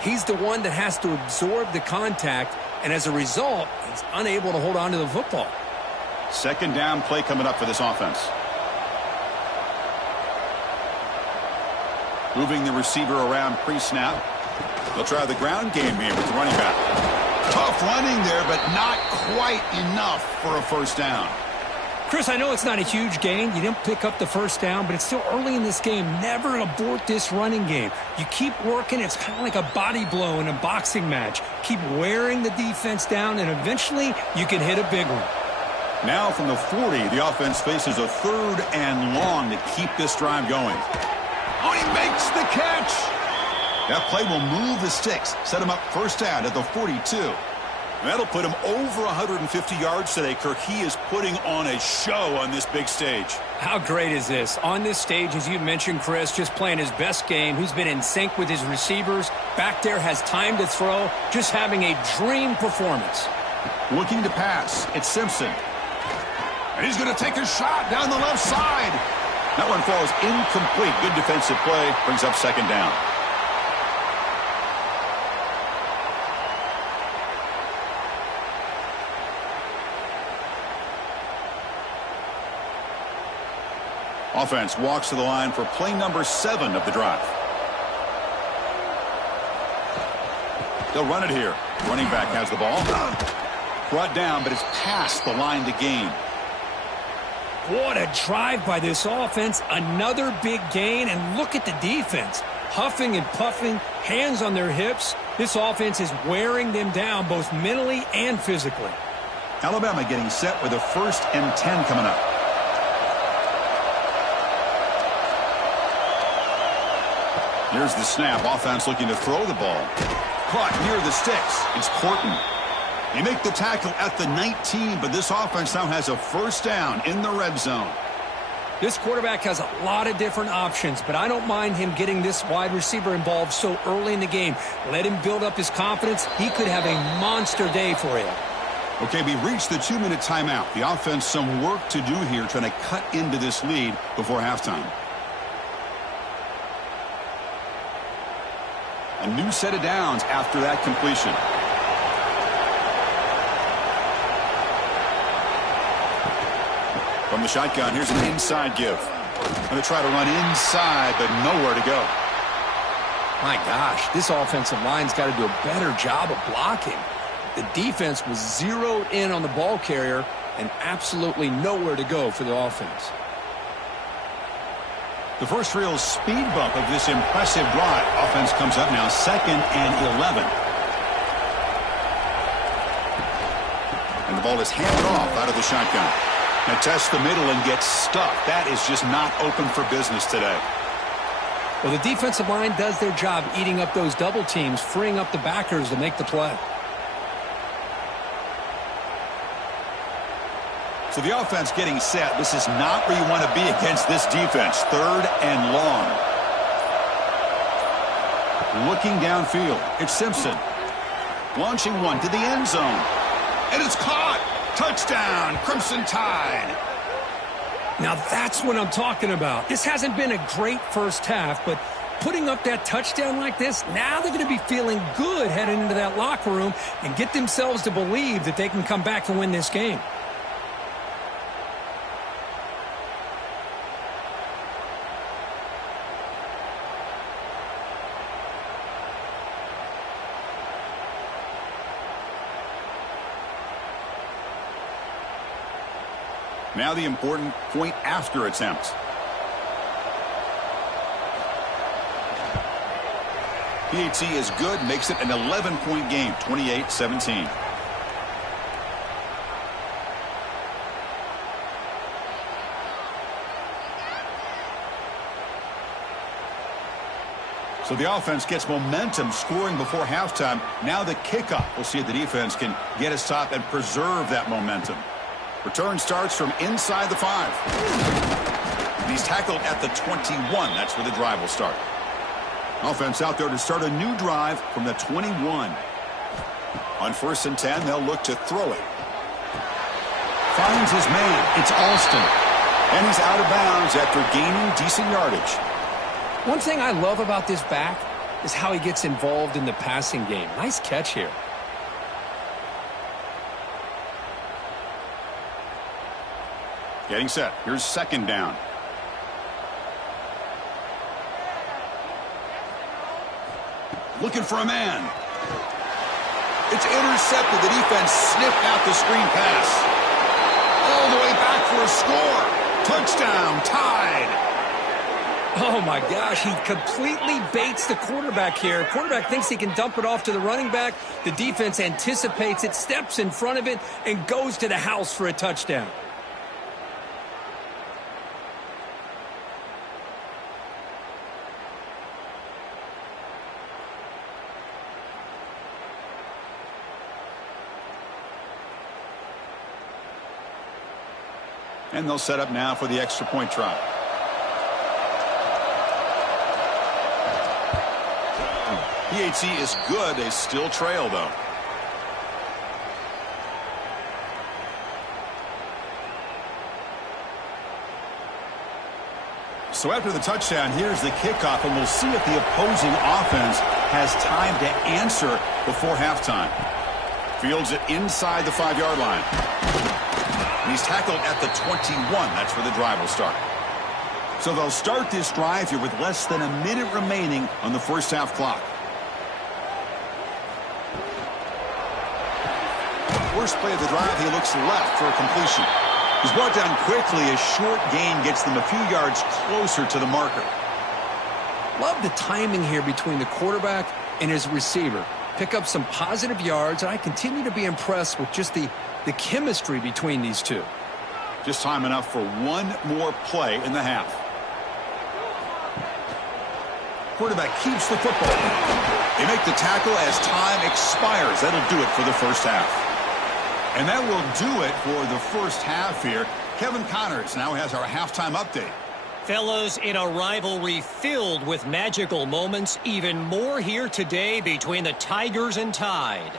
he's the one that has to absorb the contact, and as a result, he's unable to hold on to the football. 2nd down play coming up for this offense. Moving the receiver around pre-snap. They'll try the ground game here with the running back. Tough running there, but not quite enough for a first down. Chris, I know it's not a huge gain. You didn't pick up the first down, but it's still early in this game. Never abort this running game. You keep working. It's kind of like a body blow in a boxing match. Keep wearing the defense down, and eventually you can hit a big one. Now from the 40, the offense faces a 3rd and long to keep this drive going. Oh, he makes the catch. That play will move the sticks, set him up first down at the 42. That'll put him over 150 yards today, Kirk. He is putting on a show on this big stage. How great is this? On this stage, as you mentioned, Chris, just playing his best game. He's been in sync with his receivers. Back there, has time to throw. Just having a dream performance. Looking to pass. It's Simpson. And he's going to take a shot down the left side. That one falls incomplete. Good defensive play. Brings up second down. Offense walks to the line for play number 7 of the drive. They'll run it here. Running back has the ball. Brought down, but it's past the line to gain. What a drive by this offense. Another big gain, and look at the defense. Huffing and puffing, hands on their hips. This offense is wearing them down both mentally and physically. Alabama getting set with a 1st and 10 coming up. Here's the snap. Offense looking to throw the ball. Caught near the sticks. It's Corton. They make the tackle at the 19, but this offense now has a first down in the red zone. This quarterback has a lot of different options, but I don't mind him getting this wide receiver involved so early in the game. Let him build up his confidence. He could have a monster day for you. Okay, we reached the 2-minute timeout. The offense some work to do here, trying to cut into this lead before halftime. A new set of downs after that completion. From the shotgun, here's an inside give. Going to try to run inside, but nowhere to go. My gosh, this offensive line's got to do a better job of blocking. The defense was zeroed in on the ball carrier and absolutely nowhere to go for the offense. The first real speed bump of this impressive drive. Offense comes up now 2nd and 11. And the ball is handed off out of the shotgun. Now tests the middle and gets stuffed. That is just not open for business today. Well, the defensive line does their job eating up those double teams, freeing up the backers to make the play. So the offense getting set. This is not where you want to be against this defense. 3rd and long. Looking downfield. It's Simpson. Launching one to the end zone. And it's caught. Touchdown, Crimson Tide. Now that's what I'm talking about. This hasn't been a great first half, but putting up that touchdown like this, now they're going to be feeling good heading into that locker room and get themselves to believe that they can come back and win this game. Now the important point after attempt. PAT is good, makes it an 11-point game, 28-17. So the offense gets momentum scoring before halftime. Now the kickoff. We'll see if the defense can get a stop and preserve that momentum. Return starts from inside the 5. And he's tackled at the 21. That's where the drive will start. Offense out there to start a new drive from the 21. On 1st and 10, they'll look to throw it. Finds his man. It's Alston. And he's out of bounds after gaining decent yardage. One thing I love about this back is how he gets involved in the passing game. Nice catch here. Getting set. Here's 2nd down. Looking for a man. It's intercepted. The defense sniffed out the screen pass. All the way back for a score. Touchdown, tied. Oh, my gosh, he completely baits the quarterback here. Quarterback thinks he can dump it off to the running back. The defense anticipates it, steps in front of it, and goes to the house for a touchdown. And they'll set up now for the extra point try. PAT is good. They still trail, though. So after the touchdown, here's the kickoff, and we'll see if the opposing offense has time to answer before halftime. Fields it inside the 5-yard line. And he's tackled at the 21. That's where the drive will start. So they'll start this drive here with less than a minute remaining on the first half clock. First play of the drive, he looks left for a completion. He's brought down quickly. A short gain gets them a few yards closer to the marker. Love the timing here between the quarterback and his receiver. Pick up some positive yards, and I continue to be impressed with just the chemistry between these two. Just time enough for one more play in the half. Quarterback keeps the football. They make the tackle as time expires. That'll do it for the first half. And that will do it for the first half here. Kevin Connors now has our halftime update. Fellows, in a rivalry filled with magical moments, even more here today between the Tigers and Tide.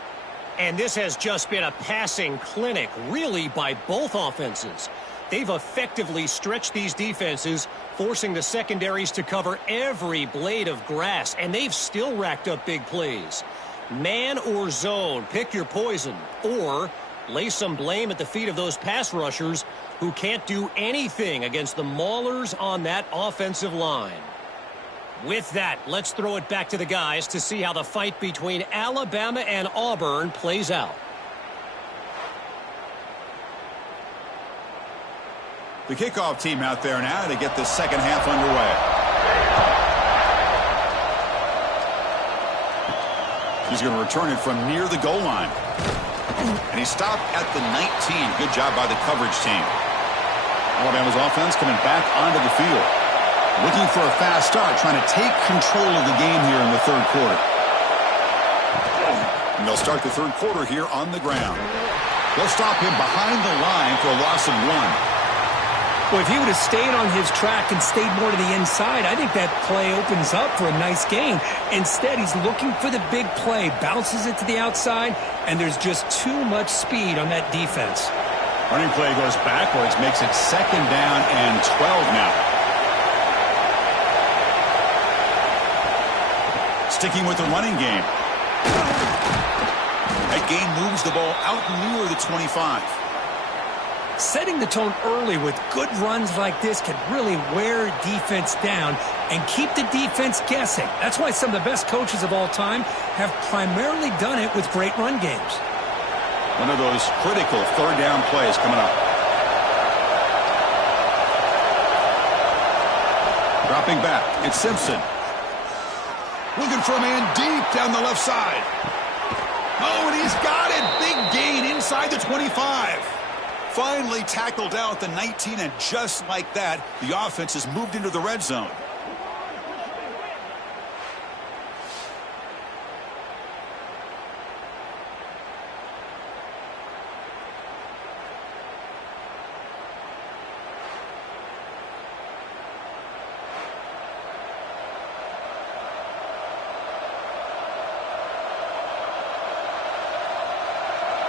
And this has just been a passing clinic, really, by both offenses. They've effectively stretched these defenses, forcing the secondaries to cover every blade of grass, and they've still racked up big plays. Man or zone, pick your poison, or lay some blame at the feet of those pass rushers who can't do anything against the maulers on that offensive line. With that, let's throw it back to the guys to see how the fight between Alabama and Auburn plays out. The kickoff team out there now to get the second half underway. He's going to return it from near the goal line. And he stopped at the 19. Good job by the coverage team. Alabama's offense coming back onto the field. Looking for a fast start, trying to take control of the game here in the third quarter. And they'll start the third quarter here on the ground. They'll stop him behind the line for a loss of 1. Well, if he would have stayed on his track and stayed more to the inside, I think that play opens up for a nice gain. Instead, he's looking for the big play, bounces it to the outside, and there's just too much speed on that defense. Running play goes backwards, makes it second down and 12 now. Sticking with the running game. That game moves the ball out near the 25. Setting the tone early with good runs like this can really wear defense down and keep the defense guessing. That's why some of the best coaches of all time have primarily done it with great run games. One of those critical third down plays coming up. Dropping back, it's Simpson. Looking for a man deep down the left side. Oh, and he's got it. Big gain inside the 25. Finally tackled down at the 19, and just like that, the offense has moved into the red zone.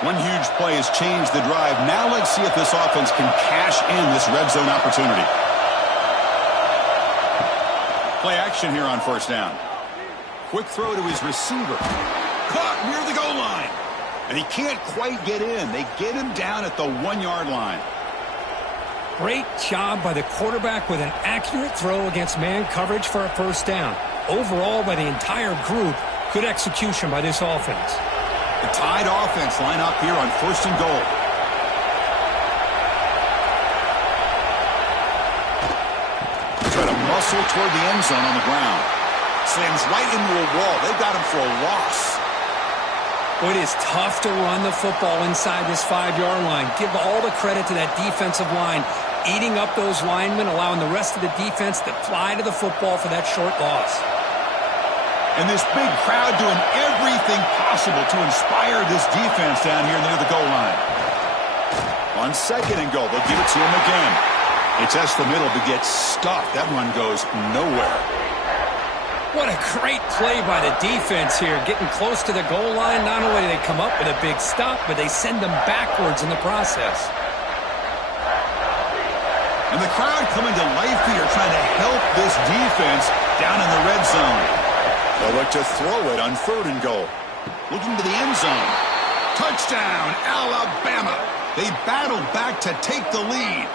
One huge play has changed the drive. Now let's see if this offense can cash in this red zone opportunity. Play action here on first down. Quick throw to his receiver. Caught near the goal line. And he can't quite get in. They get him down at the 1-yard line. Great job by the quarterback with an accurate throw against man coverage for a first down. Overall, by the entire group, good execution by this offense. The Tide offense line up here on 1st and goal. Try to muscle toward the end zone on the ground. Slams right into a wall. They've got him for a loss. Well, it is tough to run the football inside this 5-yard line. Give all the credit to that defensive line, eating up those linemen, allowing the rest of the defense to fly to the football for that short loss. And this big crowd doing everything possible to inspire this defense down here near the goal line. On 2nd and goal, they'll give it to him again. He tests the middle but gets stuffed. That run goes nowhere. What a great play by the defense here. Getting close to the goal line, not only do they come up with a big stop, but they send them backwards in the process. And the crowd coming to life here trying to help this defense down in the red zone. They'll look to throw it on 3rd and goal. Looking to the end zone. Touchdown, Alabama. They battled back to take the lead.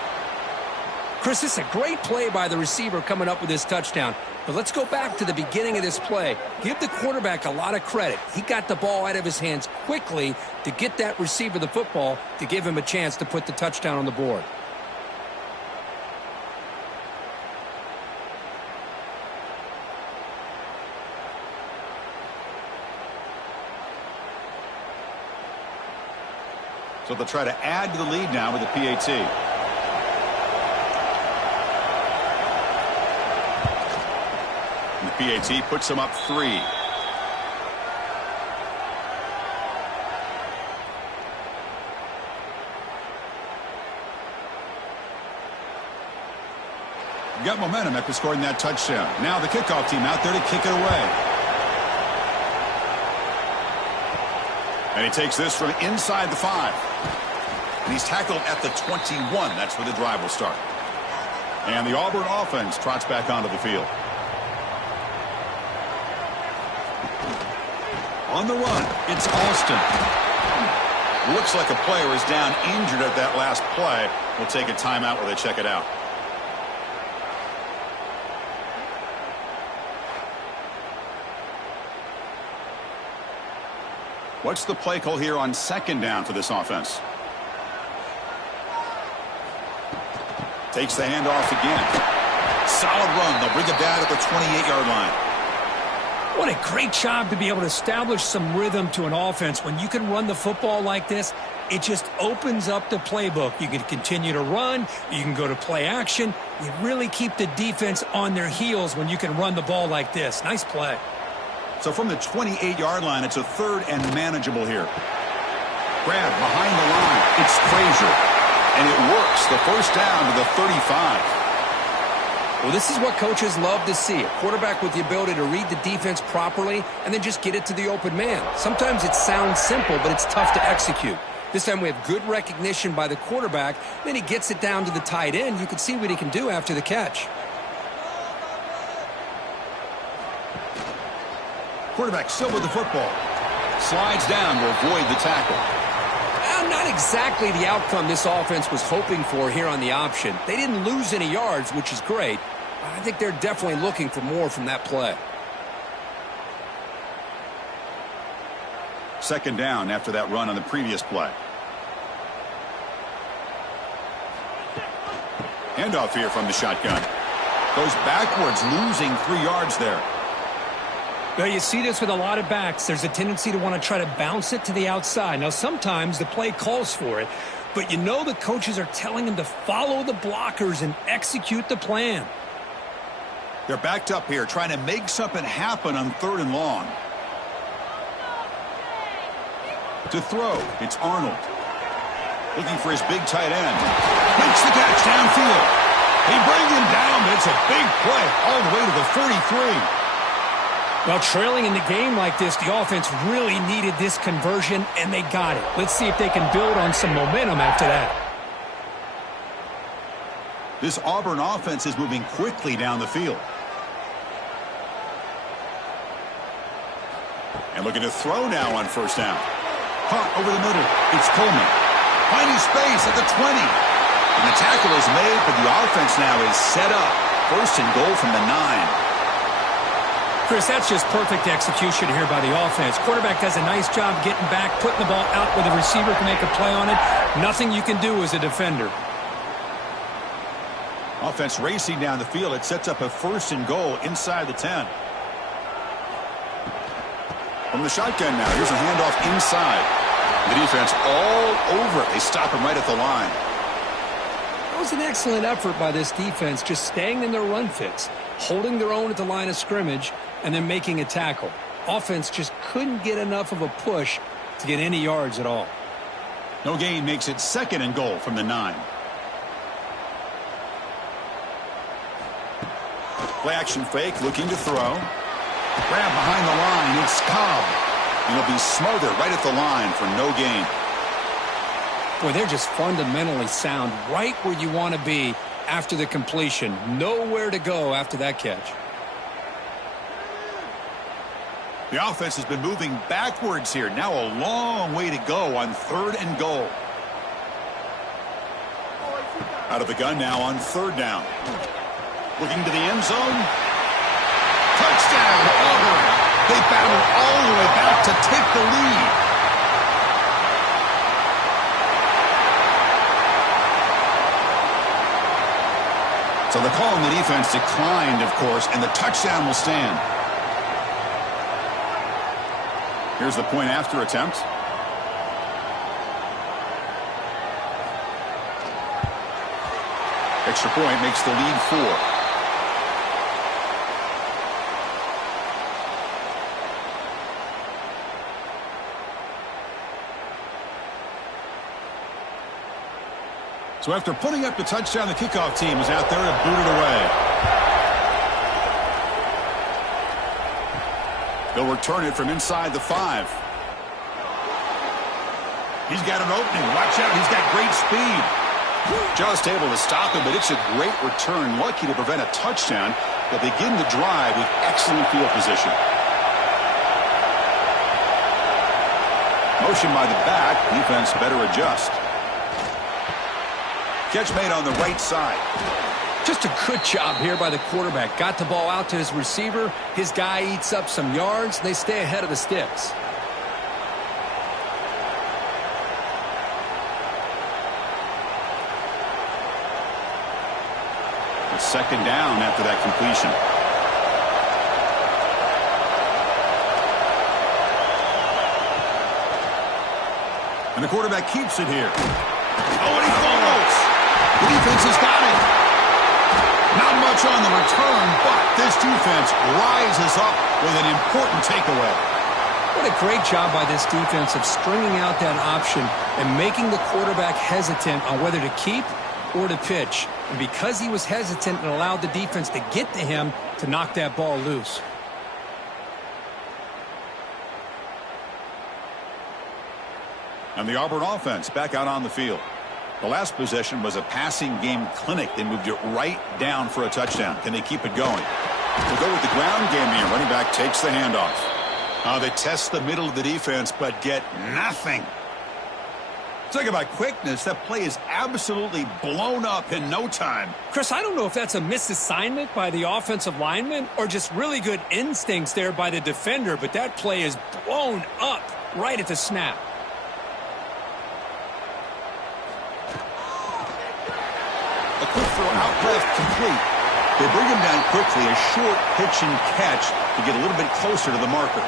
Chris, this is a great play by the receiver coming up with this touchdown. But let's go back to the beginning of this play. Give the quarterback a lot of credit. He got the ball out of his hands quickly to get that receiver the football to give him a chance to put the touchdown on the board. So they'll try to add to the lead now with a PAT. PAT puts them up 3. Got momentum after scoring that touchdown. Now the kickoff team out there to kick it away. And he takes this from inside the 5. And he's tackled at the 21. That's where the drive will start. And the Auburn offense trots back onto the field. On the run, it's Austin. Looks like a player is down injured at that last play. We'll take a timeout while they check it out. What's the play call here on 2nd down for this offense? Takes the handoff again. Solid run. They'll bring it down at the 28-yard line. What a great job to be able to establish some rhythm to an offense. When you can run the football like this, it just opens up the playbook. You can continue to run. You can go to play action. You really keep the defense on their heels when you can run the ball like this. Nice play. So from the 28-yard line, it's a 3rd and manageable here. Grab behind the line. It's Frazier. And it works. The 1st down to the 35. Well, this is what coaches love to see. A quarterback with the ability to read the defense properly and then just get it to the open man. Sometimes it sounds simple, but it's tough to execute. This time we have good recognition by the quarterback. Then he gets it down to the tight end. You can see what he can do after the catch. Quarterback still with the football. Slides down to avoid the tackle. Not exactly the outcome this offense was hoping for here on the option. They didn't lose any yards, which is great. I think they're definitely looking for more from that play. 2nd down after that run on the previous play. Handoff here from the shotgun. Goes backwards, losing 3 yards there. Well, you see this with a lot of backs. There's a tendency to want to try to bounce it to the outside. Now, sometimes the play calls for it, but you know the coaches are telling them to follow the blockers and execute the plan. They're backed up here, trying to make something happen on 3rd and long. To throw, it's Arnold. Looking for his big tight end. Makes the catch downfield. He brings him down, but it's a big play all the way to the 43. Well, trailing in the game like this, the offense really needed this conversion, and they got it. Let's see if they can build on some momentum after that. This Auburn offense is moving quickly down the field. And looking to throw now on 1st down. Caught over the middle. It's Coleman. Finding space at the 20. And the tackle is made, but the offense now is set up. 1st and goal from the 9. Chris, that's just perfect execution here by the offense. Quarterback does a nice job getting back, putting the ball out where the receiver can make a play on it. Nothing you can do as a defender. Offense racing down the field. It sets up a 1st and goal inside the 10. From the shotgun now, here's a handoff inside. The defense all over it. They stop him right at the line. That was an excellent effort by this defense, just staying in their run fits, holding their own at the line of scrimmage, and then making a tackle. Offense just couldn't get enough of a push to get any yards at all. No gain makes it 2nd and goal from the 9. Play action fake, looking to throw. Grab behind the line. It's Cobb. And he'll be smothered right at the line for no gain. Boy, they're just fundamentally sound right where you want to be after the completion. Nowhere to go after that catch. The offense has been moving backwards here. Now a long way to go on 3rd and goal. Out of the gun now on 3rd down. Looking to the end zone. Touchdown, Auburn. They battled all the way back to take the lead. So the call on the defense declined, of course, and the touchdown will stand. Here's the point after attempt. Extra point makes the lead 4. So after putting up the touchdown, the kickoff team is out there to boot it away. They'll return it from inside the 5. He's got an opening. Watch out. He's got great speed. Just able to stop him, but it's a great return. Lucky to prevent a touchdown. They'll begin the drive with excellent field position. Motion by the back. Defense better adjust. Catch made on the right side. Just a good job here by the quarterback. Got the ball out to his receiver. His guy eats up some yards. They stay ahead of the sticks. It's 2nd down after that completion. And the quarterback keeps it here. Oh, and he fumbles. The defense has got it. Not much on the return, but this defense rises up with an important takeaway. What a great job by this defense of stringing out that option and making the quarterback hesitant on whether to keep or to pitch. And because he was hesitant, and allowed the defense to get to him to knock that ball loose. And the Auburn offense back out on the field. The last possession was a passing game clinic. They moved it right down for a touchdown. Can they keep it going? We'll go with the ground game here. Running back takes the handoff. They test the middle of the defense, but get nothing. Talk about quickness. That play is absolutely blown up in no time. Chris, I don't know if that's a misassignment by the offensive lineman or just really good instincts there by the defender, but that play is blown up right at the snap. A quick throw out left, complete. They bring him down quickly, a short pitch and catch to get a little bit closer to the marker.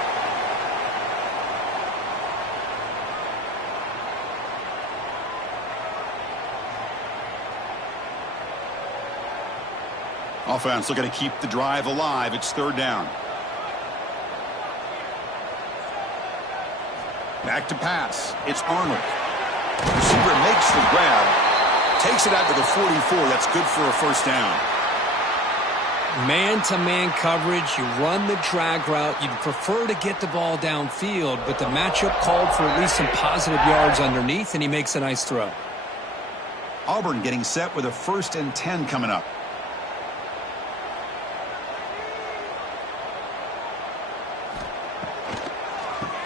Offense looking to keep the drive alive. It's 3rd down. Back to pass. It's Arnold. Receiver makes the grab. Takes it out to the 44. That's good for a 1st down. Man-to-man coverage. You run the drag route. You'd prefer to get the ball downfield, but the matchup called for at least some positive yards underneath, and he makes a nice throw. Auburn getting set with a 1st and 10 coming up.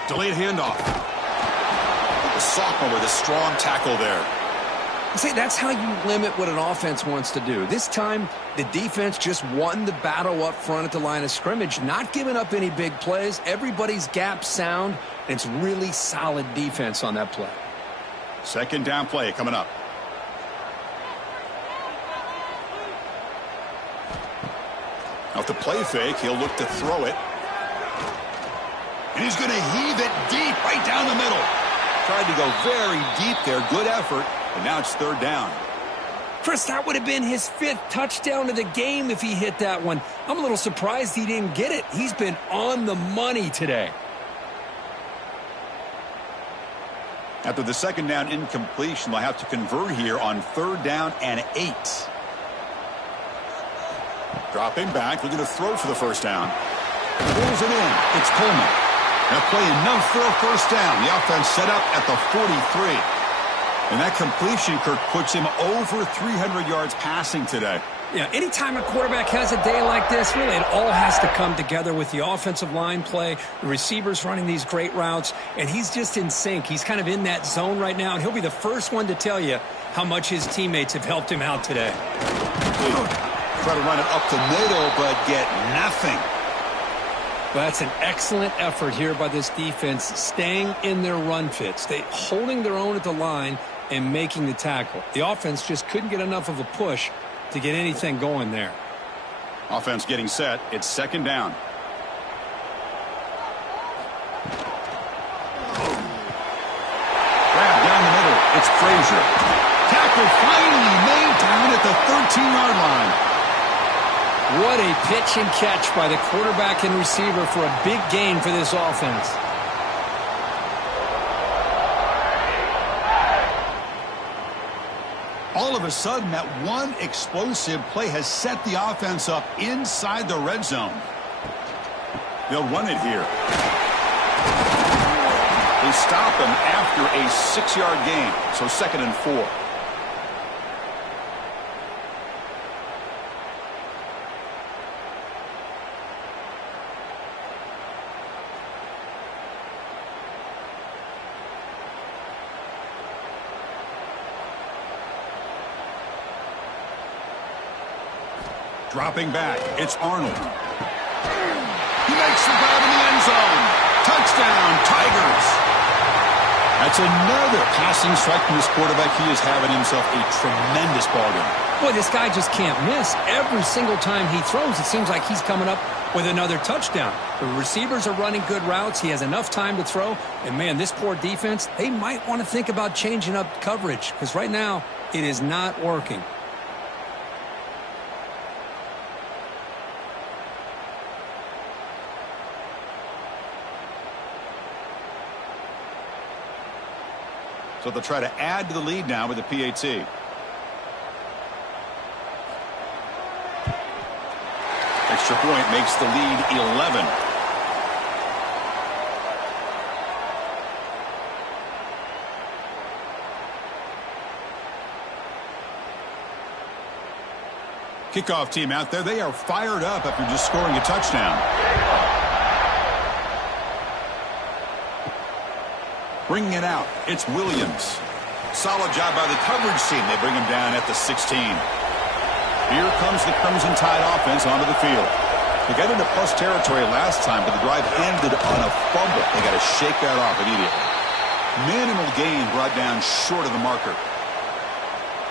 Delayed handoff. The sophomore with a strong tackle there. See, that's how you limit what an offense wants to do. This time, the defense just won the battle up front at the line of scrimmage, not giving up any big plays. Everybody's gap sound, and it's really solid defense on that play. Second down play coming up. Off the play fake, he'll look to throw it. And he's going to heave it deep right down the middle. Tried to go very deep there. Good effort. And now it's third down. Chris, that would have been his 5th touchdown of the game if he hit that one. I'm a little surprised he didn't get it. He's been on the money today. After the second down incompletion, they'll have to convert here on third down and 8. Dropping back, looking to throw for the first down. Pulls it in. It's Coleman. Now play enough for a first down. The offense set up at the 43. And that completion, Kirk, puts him over 300 yards passing today. Yeah, anytime a quarterback has a day like this, really it all has to come together with the offensive line play, the receivers running these great routes, and he's just in sync. He's kind of in that zone right now, and he'll be the first one to tell you how much his teammates have helped him out today. Try to run it up the middle, but get nothing. Well, that's an excellent effort here by this defense, staying in their run fits, holding their own at the line and making the tackle. The offense just couldn't get enough of a push to get anything going there. Offense getting set. It's second down. Grab down the middle. It's Frazier. Tackle finally made down at the 13-yard line. What a pitch and catch by the quarterback and receiver for a big gain for this offense. All of a sudden, that one explosive play has set the offense up inside the red zone. They'll run it here. They stop him after a 6-yard gain, so second and 4. Dropping back, it's Arnold. He makes the grab in the end zone. Touchdown, Tigers. That's another passing strike from this quarterback. He is having himself a tremendous ball game. Boy, this guy just can't miss. Every single time he throws, it seems like he's coming up with another touchdown. The receivers are running good routes. He has enough time to throw. And, man, this poor defense, they might want to think about changing up coverage because right now it is not working. So they'll try to add to the lead now with the PAT. Extra point makes the lead 11. Kickoff team out there. They are fired up after just scoring a touchdown. Bringing it out, it's Williams. Solid job by the coverage team. They bring him down at the 16. Here comes the Crimson Tide offense onto the field. They got into plus territory last time, but the drive ended on a fumble. They got to shake that off immediately. Minimal gain brought down short of the marker.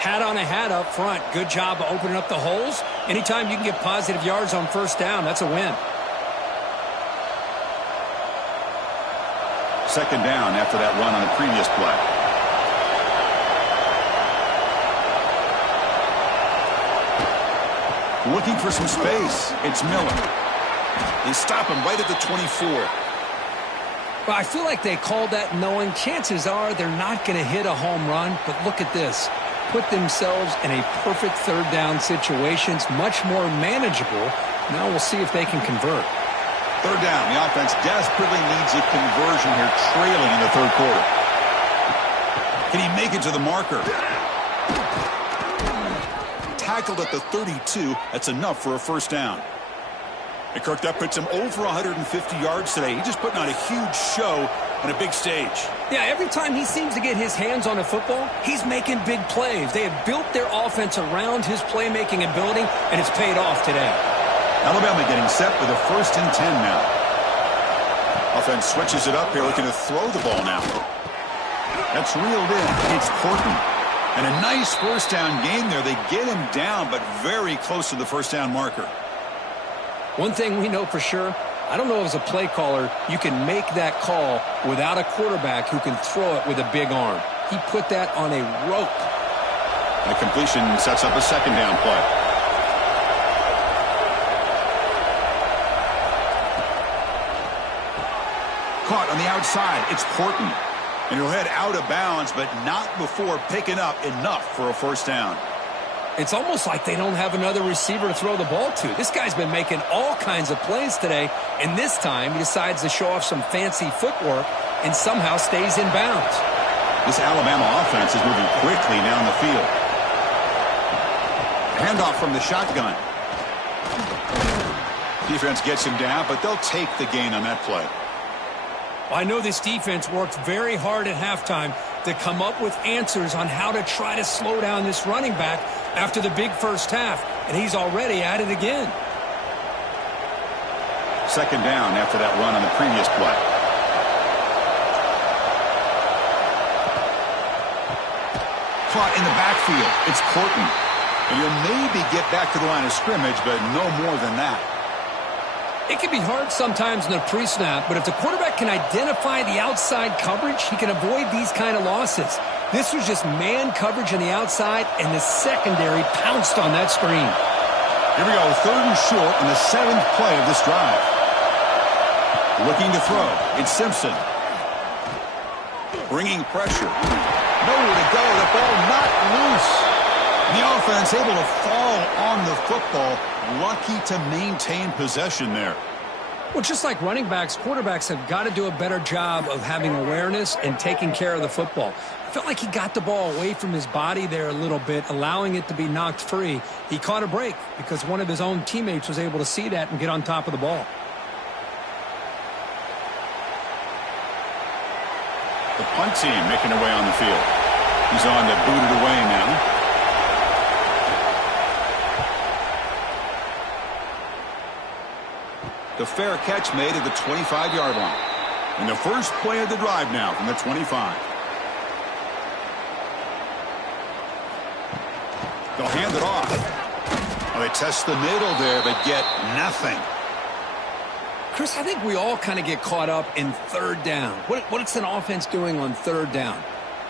Hat on a hat up front. Good job of opening up the holes. Anytime you can get positive yards on first down, that's a win. Second down after that run on the previous play. Looking for some space. It's Miller. They stop him right at the 24. Well, I feel like they called that knowing chances are they're not going to hit a home run, but look at this. Put themselves in a perfect third down situation. It's much more manageable. Now we'll see if they can convert. Third down. The offense desperately needs a conversion here, trailing in the third quarter. Can he make it to the marker? Tackled at the 32. That's enough for a first down. And Kirk, that puts him over 150 yards today. He's just putting on a huge show on a big stage. Yeah, every time he seems to get his hands on a football, he's making big plays. They have built their offense around his playmaking ability, and it's paid off today. Alabama getting set with a 1st and 10 now. Offense switches it up here, looking to throw the ball now. That's reeled in. It's Portland. And a nice 1st down gain there. They get him down, but very close to the 1st down marker. One thing we know for sure, I don't know as a play caller, you can make that call without a quarterback who can throw it with a big arm. He put that on a rope. The completion sets up a 2nd down play. Caught on the outside. It's Portland. And he'll head out of bounds, but not before picking up enough for a 1st down. It's almost like they don't have another receiver to throw the ball to. This guy's been making all kinds of plays today, and this time he decides to show off some fancy footwork and somehow stays in bounds. This Alabama offense is moving quickly down the field. Handoff from the shotgun. Defense gets him down, but they'll take the gain on that play. I know this defense worked very hard at halftime to come up with answers on how to try to slow down this running back after the big first half, and he's already at it again. 2nd down after that run on the previous play. Caught in the backfield. It's Portland. And he'll maybe get back to the line of scrimmage, but no more than that. It can be hard sometimes in the pre-snap, but if the quarterback can identify the outside coverage, he can avoid these kind of losses. This was just man coverage on the outside, and the secondary pounced on that screen. Here we go, 3rd and short on the 7th play of this drive. Looking to throw. It's Simpson. Bringing pressure. Nowhere to go. The ball not loose. The offense able to fall on the football. Lucky to maintain possession there. Well, just like running backs, quarterbacks have got to do a better job of having awareness and taking care of the football. I felt like he got the ball away from his body there a little bit, allowing it to be knocked free. He caught a break because one of his own teammates was able to see that and get on top of the ball. The punt team making their way on the field. He's on to boot it away now. The fair catch made at the 25-yard line. And the first play of the drive now from the 25. They'll hand it off. Well, they test the middle there, but get nothing. Chris, I think we all kind of get caught up in 3rd down. What's an offense doing on 3rd down?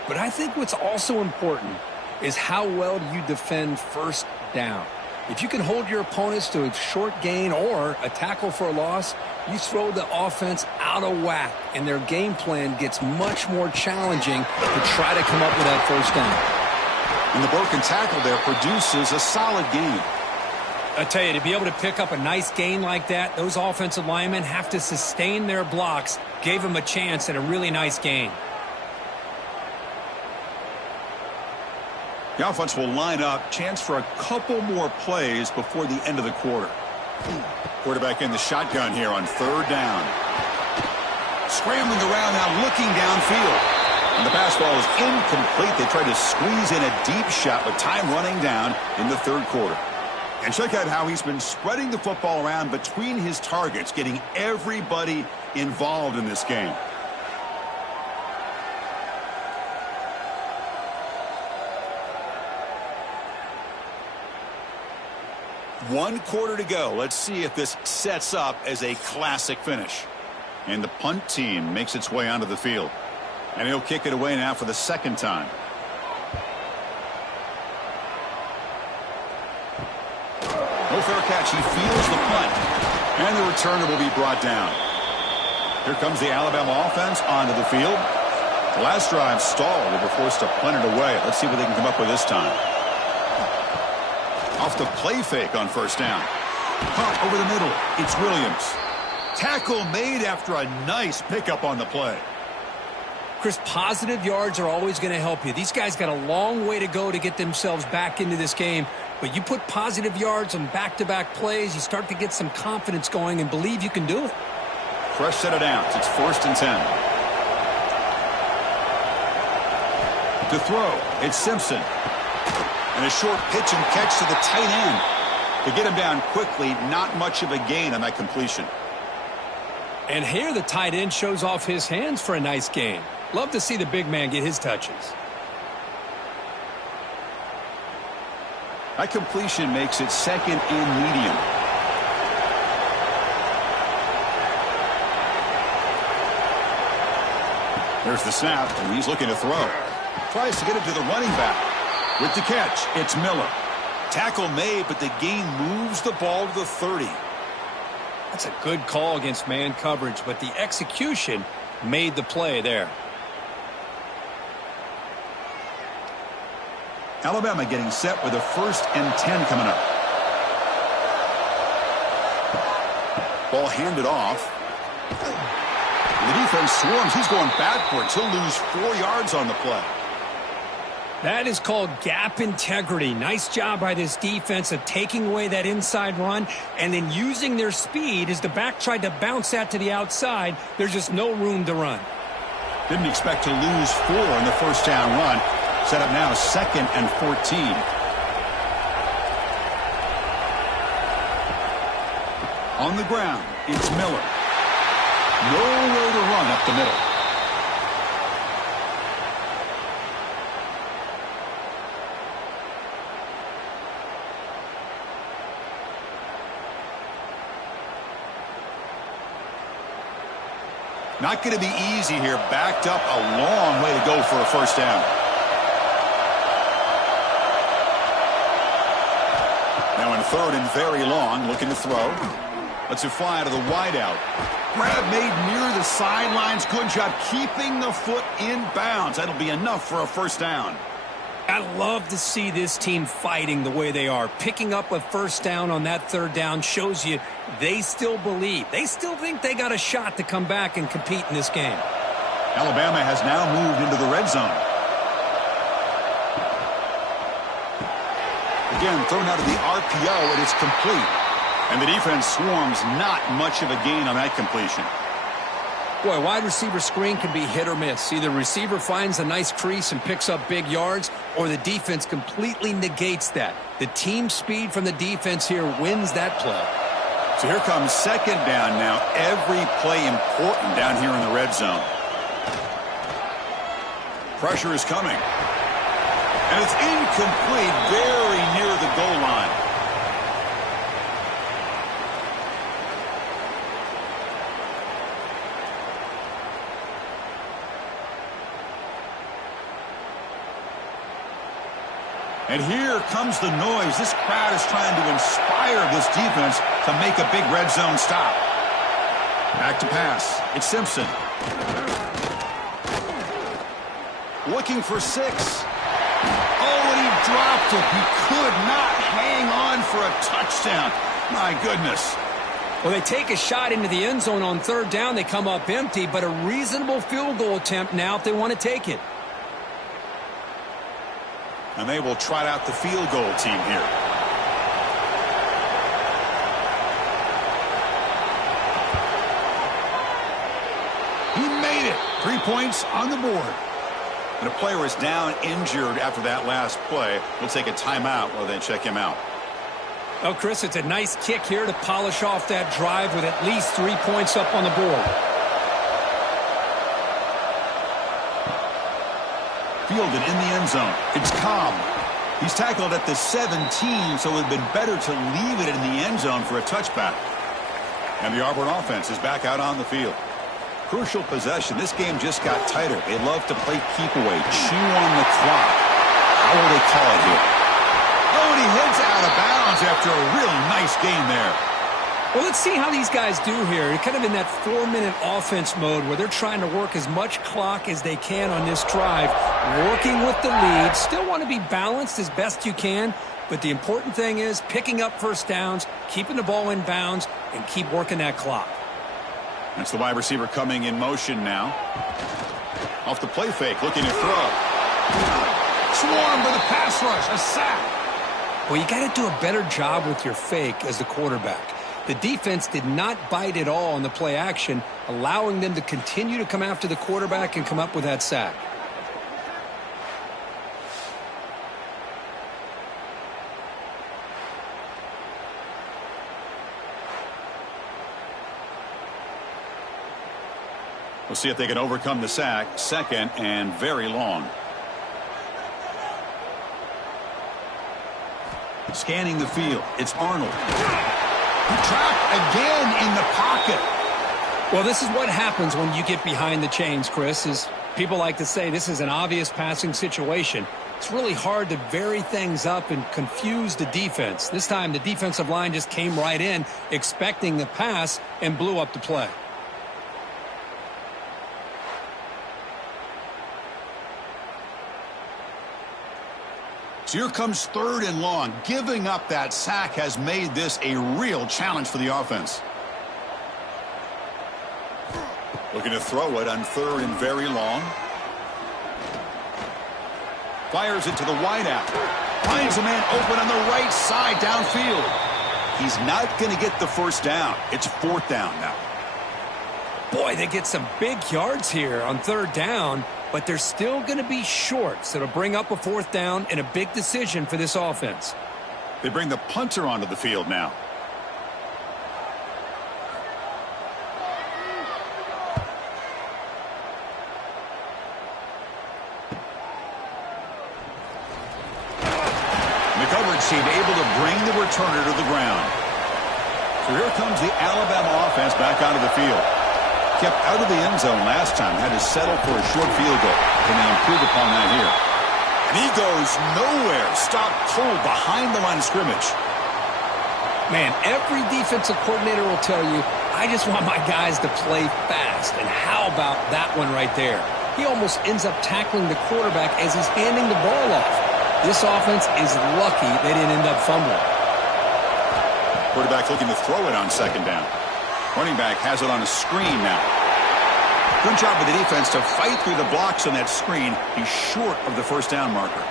But I think what's also important is how well you defend 1st down. If you can hold your opponents to a short gain or a tackle for a loss, you throw the offense out of whack, and their game plan gets much more challenging to try to come up with that 1st down. And the broken tackle there produces a solid gain. I tell you, to be able to pick up a nice gain like that, those offensive linemen have to sustain their blocks. Gave them a chance at a really nice gain. The offense will line up, chance for a couple more plays before the end of the quarter. Quarterback in the shotgun here on 3rd down. Scrambling around now, looking downfield. And the pass ball is incomplete. They tried to squeeze in a deep shot with time running down in the 3rd quarter. And check out how he's been spreading the football around between his targets, getting everybody involved in this game. One quarter to go. Let's see if this sets up as a classic finish. And the punt team makes its way onto the field. And he'll kick it away now for the 2nd time. No fair catch. He feels the punt. And the returner will be brought down. Here comes the Alabama offense onto the field. The last drive stalled. They were forced to punt it away. Let's see what they can come up with this time. Off the play fake on 1st down. Pump over the middle. It's Williams. Tackle made after a nice pickup on the play. Chris, positive yards are always going to help you. These guys got a long way to go to get themselves back into this game. But you put positive yards on back-to-back plays, you start to get some confidence going and believe you can do it. Fresh set of downs. It's 1st and 10. To throw, it's Simpson. And a short pitch and catch to the tight end. To get him down quickly, not much of a gain on that completion. And here the tight end shows off his hands for a nice gain. Love to see the big man get his touches. That completion makes it 2nd and medium. There's the snap, and he's looking to throw. Tries to get it to the running back. With the catch, it's Miller. Tackle made, but the gain moves the ball to the 30. That's a good call against man coverage, but the execution made the play there. Alabama getting set with a 1st and 10 coming up. Ball handed off. The defense swarms. He's going backwards. He'll lose 4 yards on the play. That is called gap integrity. Nice job by this defense of taking away that inside run and then using their speed as the back tried to bounce that to the outside. There's just no room to run. Didn't expect to lose 4 on the 1st down run. Set up now 2nd and 14. On the ground, it's Miller. Nowhere to run up the middle. Not going to be easy here. Backed up a long way to go for a 1st down. Now in 3rd and very long, looking to throw. Lets it fly out of the wideout. Grab made near the sidelines. Good job keeping the foot in bounds. That'll be enough for a 1st down. I love to see this team fighting the way they are. Picking up a 1st down on that 3rd down shows you they still believe. They still think they got a shot to come back and compete in this game. Alabama has now moved into the red zone. Again, thrown out of the RPO, and it's complete. And the defense swarms. Not much of a gain on that completion. Boy, wide receiver screen can be hit or miss. Either receiver finds a nice crease and picks up big yards, or the defense completely negates that. The team speed from the defense here wins that play. So here comes 2nd down now. Every play important down here in the red zone. Pressure is coming. And it's incomplete, very near the goal line. And here comes the noise. This crowd is trying to inspire this defense to make a big red zone stop. Back to pass. It's Simpson. Looking for 6. Oh, and he dropped it. He could not hang on for a touchdown. My goodness. Well, they take a shot into the end zone on 3rd down. They come up empty, but a reasonable field goal attempt now if they want to take it. And they will trot out the field goal team here. He made it. 3 points on the board. And a player is down injured after that last play. We'll take a timeout while they check him out. Well, Chris, it's a nice kick here to polish off that drive with at least 3 points up on the board. Fielded in the end zone. It's Cobb. He's tackled at the 17, so it would have been better to leave it in the end zone for a touchback. And the Auburn offense is back out on the field. Crucial possession. This game just got tighter. They love to play keep away, chew on the clock. How will they call it here? Oh, and he heads out of bounds after a really nice game there. Well, let's see how these guys do here. They're kind of in that 4-minute offense mode where they're trying to work as much clock as they can on this drive, working with the lead. Still want to be balanced as best you can, but the important thing is picking up 1st downs, keeping the ball in bounds, and keep working that clock. That's the wide receiver coming in motion now. Off the play fake, looking to throw. Swarm for the pass rush, a sack. Well, you got to do a better job with your fake as the quarterback. The defense did not bite at all on the play action, allowing them to continue to come after the quarterback and come up with that sack. We'll see if they can overcome the sack. Second and very long. Scanning the field. It's Arnold. Trapped again in the pocket. Well, this is what happens when you get behind the chains, Chris. Is people like to say this is an obvious passing situation. It's really hard to vary things up and confuse the defense. This time the defensive line just came right in expecting the pass and blew up the play. So here comes third and long. Giving up that sack has made this a real challenge for the offense. Looking to throw it on third and very long. Fires it to the wideout. Finds a man open on the right side downfield. He's not going to get the first down. It's fourth down now. Boy, they get some big yards here on third down, but they're still going to be short, so it'll bring up a fourth down and a big decision for this offense. They bring the punter onto the field now. The coverage team able to bring the returner to the ground. So here comes the Alabama offense back onto the field. Kept out of the end zone last time. Had to settle for a short field goal. Can they improve upon that here? And he goes nowhere. Stopped cold behind the line of scrimmage. Man, every defensive coordinator will tell you, I just want my guys to play fast. And how about that one right there? He almost ends up tackling the quarterback as he's handing the ball off. This offense is lucky they didn't end up fumbling. Quarterback looking to throw it on second down. Running back has it on a screen now. Good job of the defense to fight through the blocks on that screen. He's short of the first down marker.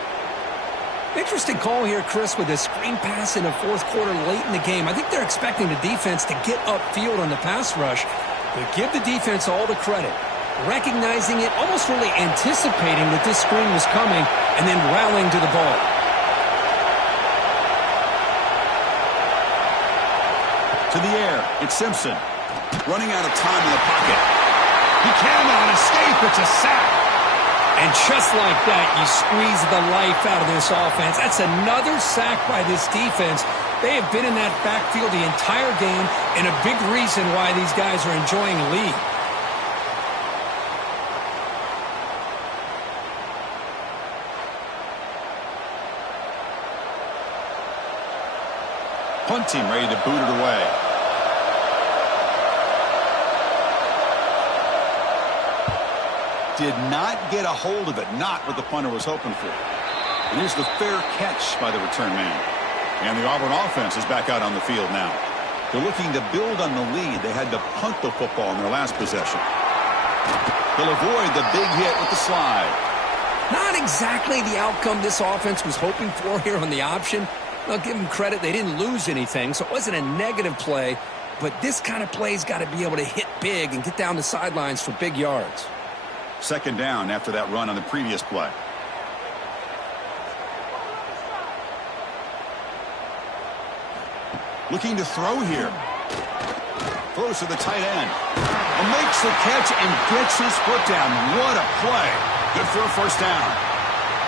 Interesting call here, Chris, with a screen pass in the fourth quarter late in the game. I think they're expecting the defense to get upfield on the pass rush, but give the defense all the credit. Recognizing it, almost really anticipating that this screen was coming, and then rallying to the ball. To the air, it's Simpson. Running out of time in the pocket. He cannot escape. It's a sack. And just like that, you squeeze the life out of this offense. That's another sack by this defense. They have been in that backfield the entire game, and a big reason why these guys are enjoying a lead. Punt team ready to boot it away. Did not get a hold of it. Not what the punter was hoping for. And here's the fair catch by the return man. And the Auburn offense is back out on the field now. They're looking to build on the lead. They had to punt the football in their last possession. They'll avoid the big hit with the slide. Not exactly the outcome this offense was hoping for here on the option. I'll give them credit. They didn't lose anything, so it wasn't a negative play. But this kind of play's got to be able to hit big and get down the sidelines for big yards. Second down after that run on the previous play. Looking to throw here. Throws to the tight end. And makes the catch and gets his foot down. What a play. Good for a first down.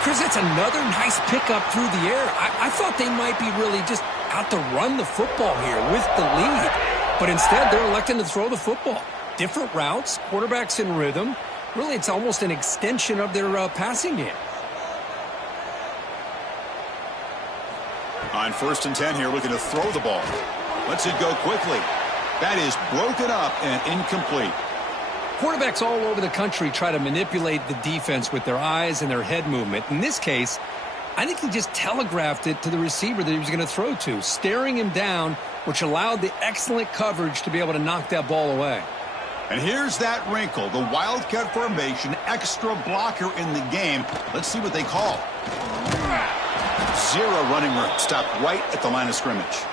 Chris, that's another nice pickup through the air. I thought they might be really just out to run the football here with the lead. But instead, they're electing to throw the football. Different routes, quarterbacks in rhythm. Really, it's almost an extension of their passing game. On 1st and 10 here, looking to throw the ball. Lets it go quickly. That is broken up and incomplete. Quarterbacks all over the country try to manipulate the defense with their eyes and their head movement. In this case, I think he just telegraphed it to the receiver that he was going to throw to, staring him down, which allowed the excellent coverage to be able to knock that ball away. And here's that wrinkle, the Wildcat formation, extra blocker in the game. Let's see what they call. Zero running room. Stop right at the line of scrimmage.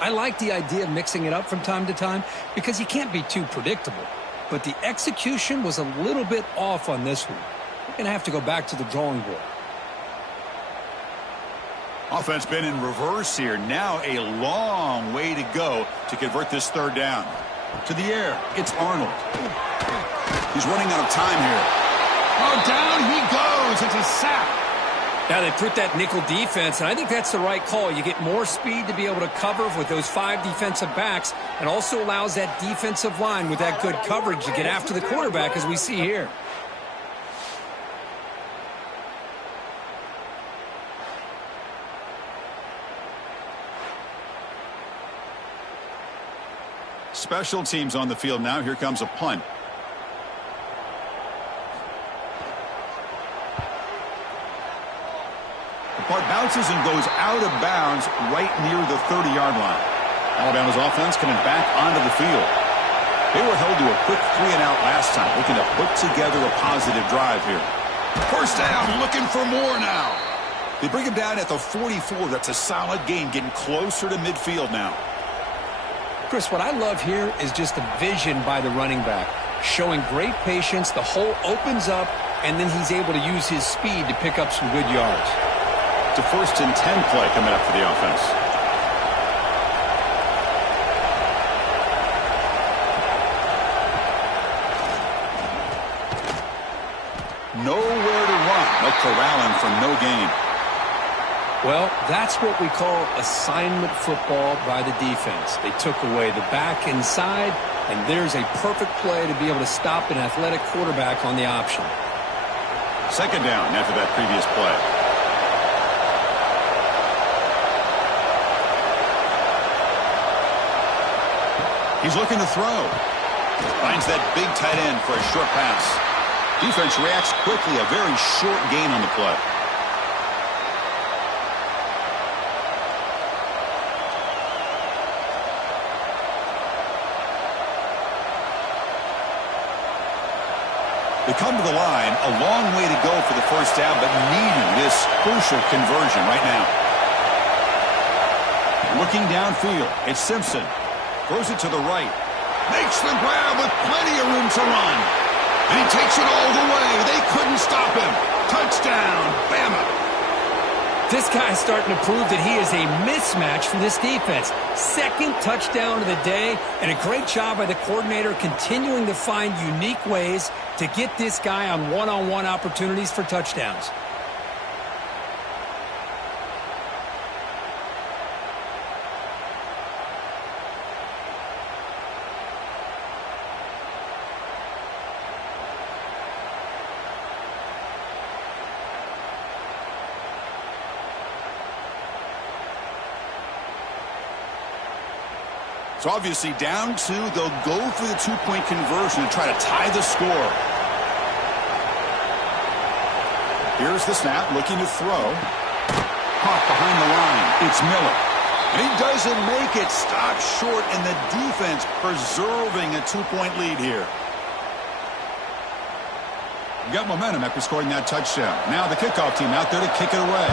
I like the idea of mixing it up from time to time because you can't be too predictable. But the execution was a little bit off on this one. We're going to have to go back to the drawing board. Offense been in reverse here. Now a long way to go to convert this third down. To the air, it's Arnold. He's running out of time here. Oh, down he goes. It's a sack. Now they put that nickel defense, and I think that's the right call. You get more speed to be able to cover with those 5 defensive backs, and also allows that defensive line with that good coverage to get after the quarterback, as we see here. Special teams on the field now. Here comes a punt. The punt bounces and goes out of bounds right near the 30-yard line. Alabama's offense coming back onto the field. They were held to a quick 3-and-out last time, looking to put together a positive drive here. First down, looking for more now. They bring him down at the 44. That's a solid gain, getting closer to midfield now. Chris, what I love here is just the vision by the running back. Showing great patience, the hole opens up, and then he's able to use his speed to pick up some good yards. It's a 1st and 10 play coming up for the offense. Nowhere to run. No corralling for no gain. Well, that's what we call assignment football by the defense. They took away the back inside, and there's a perfect play to be able to stop an athletic quarterback on the option. Second down after that previous play. He's looking to throw. Finds that big tight end for a short pass. Defense reacts quickly, a very short gain on the play. They come to the line, a long way to go for the first down, but needing this crucial conversion right now. Looking downfield, it's Simpson. Throws it to the right. Makes the grab with plenty of room to run. And he takes it all the way. They couldn't stop him. Touchdown, Bama. This guy's starting to prove that he is a mismatch for this defense. Second touchdown of the day, and a great job by the coordinator continuing to find unique ways to get this guy on one-on-one opportunities for touchdowns. So obviously down 2, they'll go for the 2-point conversion and try to tie the score. Here's the snap, looking to throw. Caught behind the line. It's Miller. And he doesn't make it. Stop short, and the defense preserving a 2-point lead here. You got momentum after scoring that touchdown. Now the kickoff team out there to kick it away.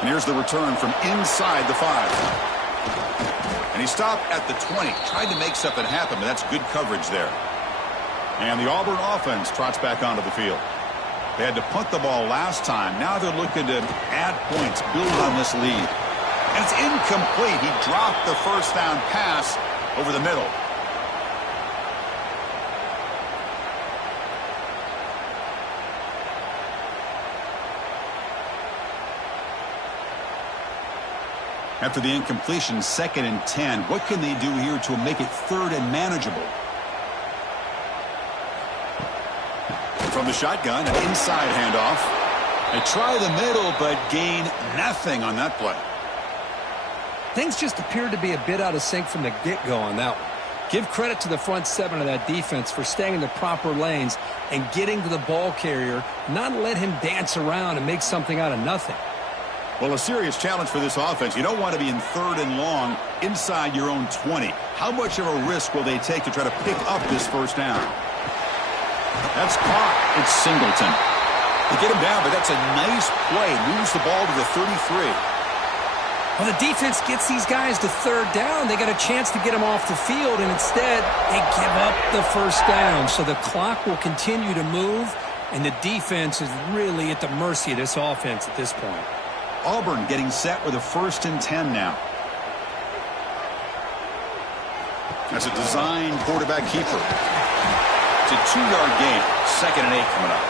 And here's the return from inside the 5. And he stopped at the 20. Tried to make something happen, but that's good coverage there. And the Auburn offense trots back onto the field. They had to punt the ball last time. Now they're looking to add points, build on this lead. And it's incomplete. He dropped the first down pass over the middle. After the incompletion, 2nd and 10. What can they do here to make it 3rd and manageable? From the shotgun, an inside handoff. They try the middle, but gain nothing on that play. Things just appeared to be a bit out of sync from the get-go on that one. Give credit to the front 7 of that defense for staying in the proper lanes and getting to the ball carrier, not let him dance around and make something out of nothing. Well, a serious challenge for this offense. You don't want to be in 3rd and long inside your own 20. How much of a risk will they take to try to pick up this first down? That's caught. It's Singleton. They get him down, but that's a nice play. Moves the ball to the 33. Well, the defense gets these guys to 3rd down. They got a chance to get them off the field, and instead they give up the first down. So the clock will continue to move, and the defense is really at the mercy of this offense at this point. Auburn getting set with a 1st and 10 now. That's a design quarterback keeper. It's a 2-yard gain. 2nd and 8 coming up.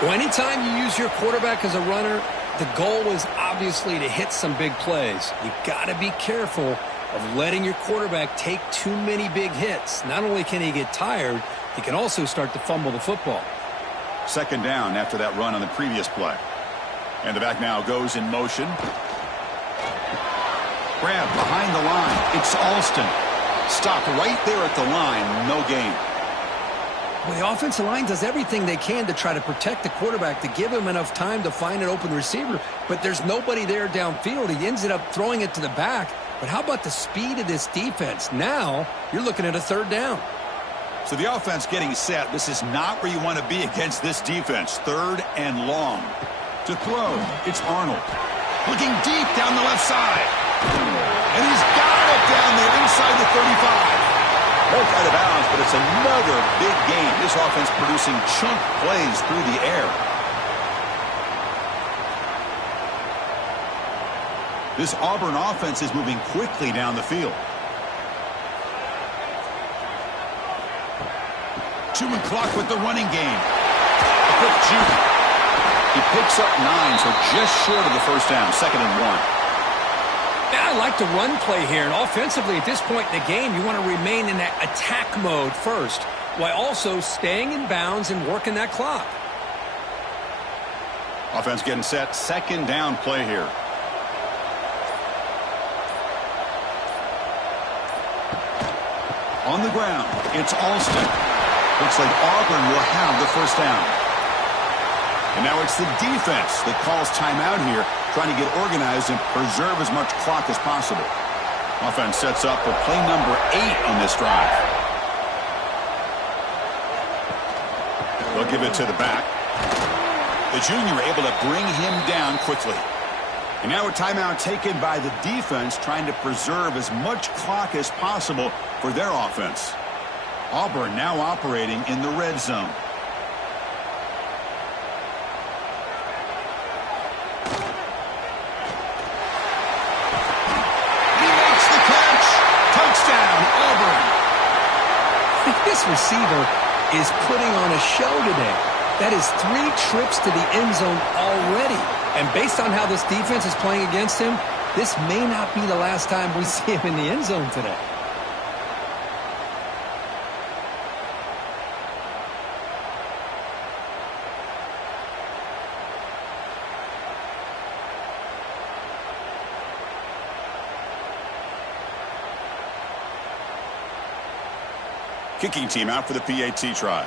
Well, anytime you use your quarterback as a runner, the goal is obviously to hit some big plays. You got to be careful of letting your quarterback take too many big hits. Not only can he get tired, he can also start to fumble the football. 2nd down after that run on the previous play. And the back now goes in motion. Grab behind the line. It's Alston. Stopped right there at the line. No gain. Well, the offensive line does everything they can to try to protect the quarterback, to give him enough time to find an open receiver. But there's nobody there downfield. He ends up throwing it to the back. But how about the speed of this defense? Now you're looking at a 3rd down. So the offense getting set. This is not where you want to be against this defense. 3rd and long. To throw, it's Arnold. Looking deep down the left side. And he's got it down there inside the 35. Broke out of bounds, but it's another big game. This offense producing chunk plays through the air. This Auburn offense is moving quickly down the field. Chewing clock with the running game. A quick juke. He picks up 9, so just short of the first down. 2nd and 1. I like the run play here, and offensively at this point in the game, you want to remain in that attack mode first, while also staying in bounds and working that clock. Offense getting set. 2nd down play here. On the ground, it's Alston. Looks like Auburn will have the first down. And now it's the defense that calls timeout here, trying to get organized and preserve as much clock as possible. Offense sets up for play number 8 on this drive. They'll give it to the back. The junior able to bring him down quickly. And now a timeout taken by the defense, trying to preserve as much clock as possible for their offense. Auburn now operating in the red zone. This receiver is putting on a show today. That is 3 trips to the end zone already. And based on how this defense is playing against him, this may not be the last time we see him in the end zone today. Kicking team out for the PAT try.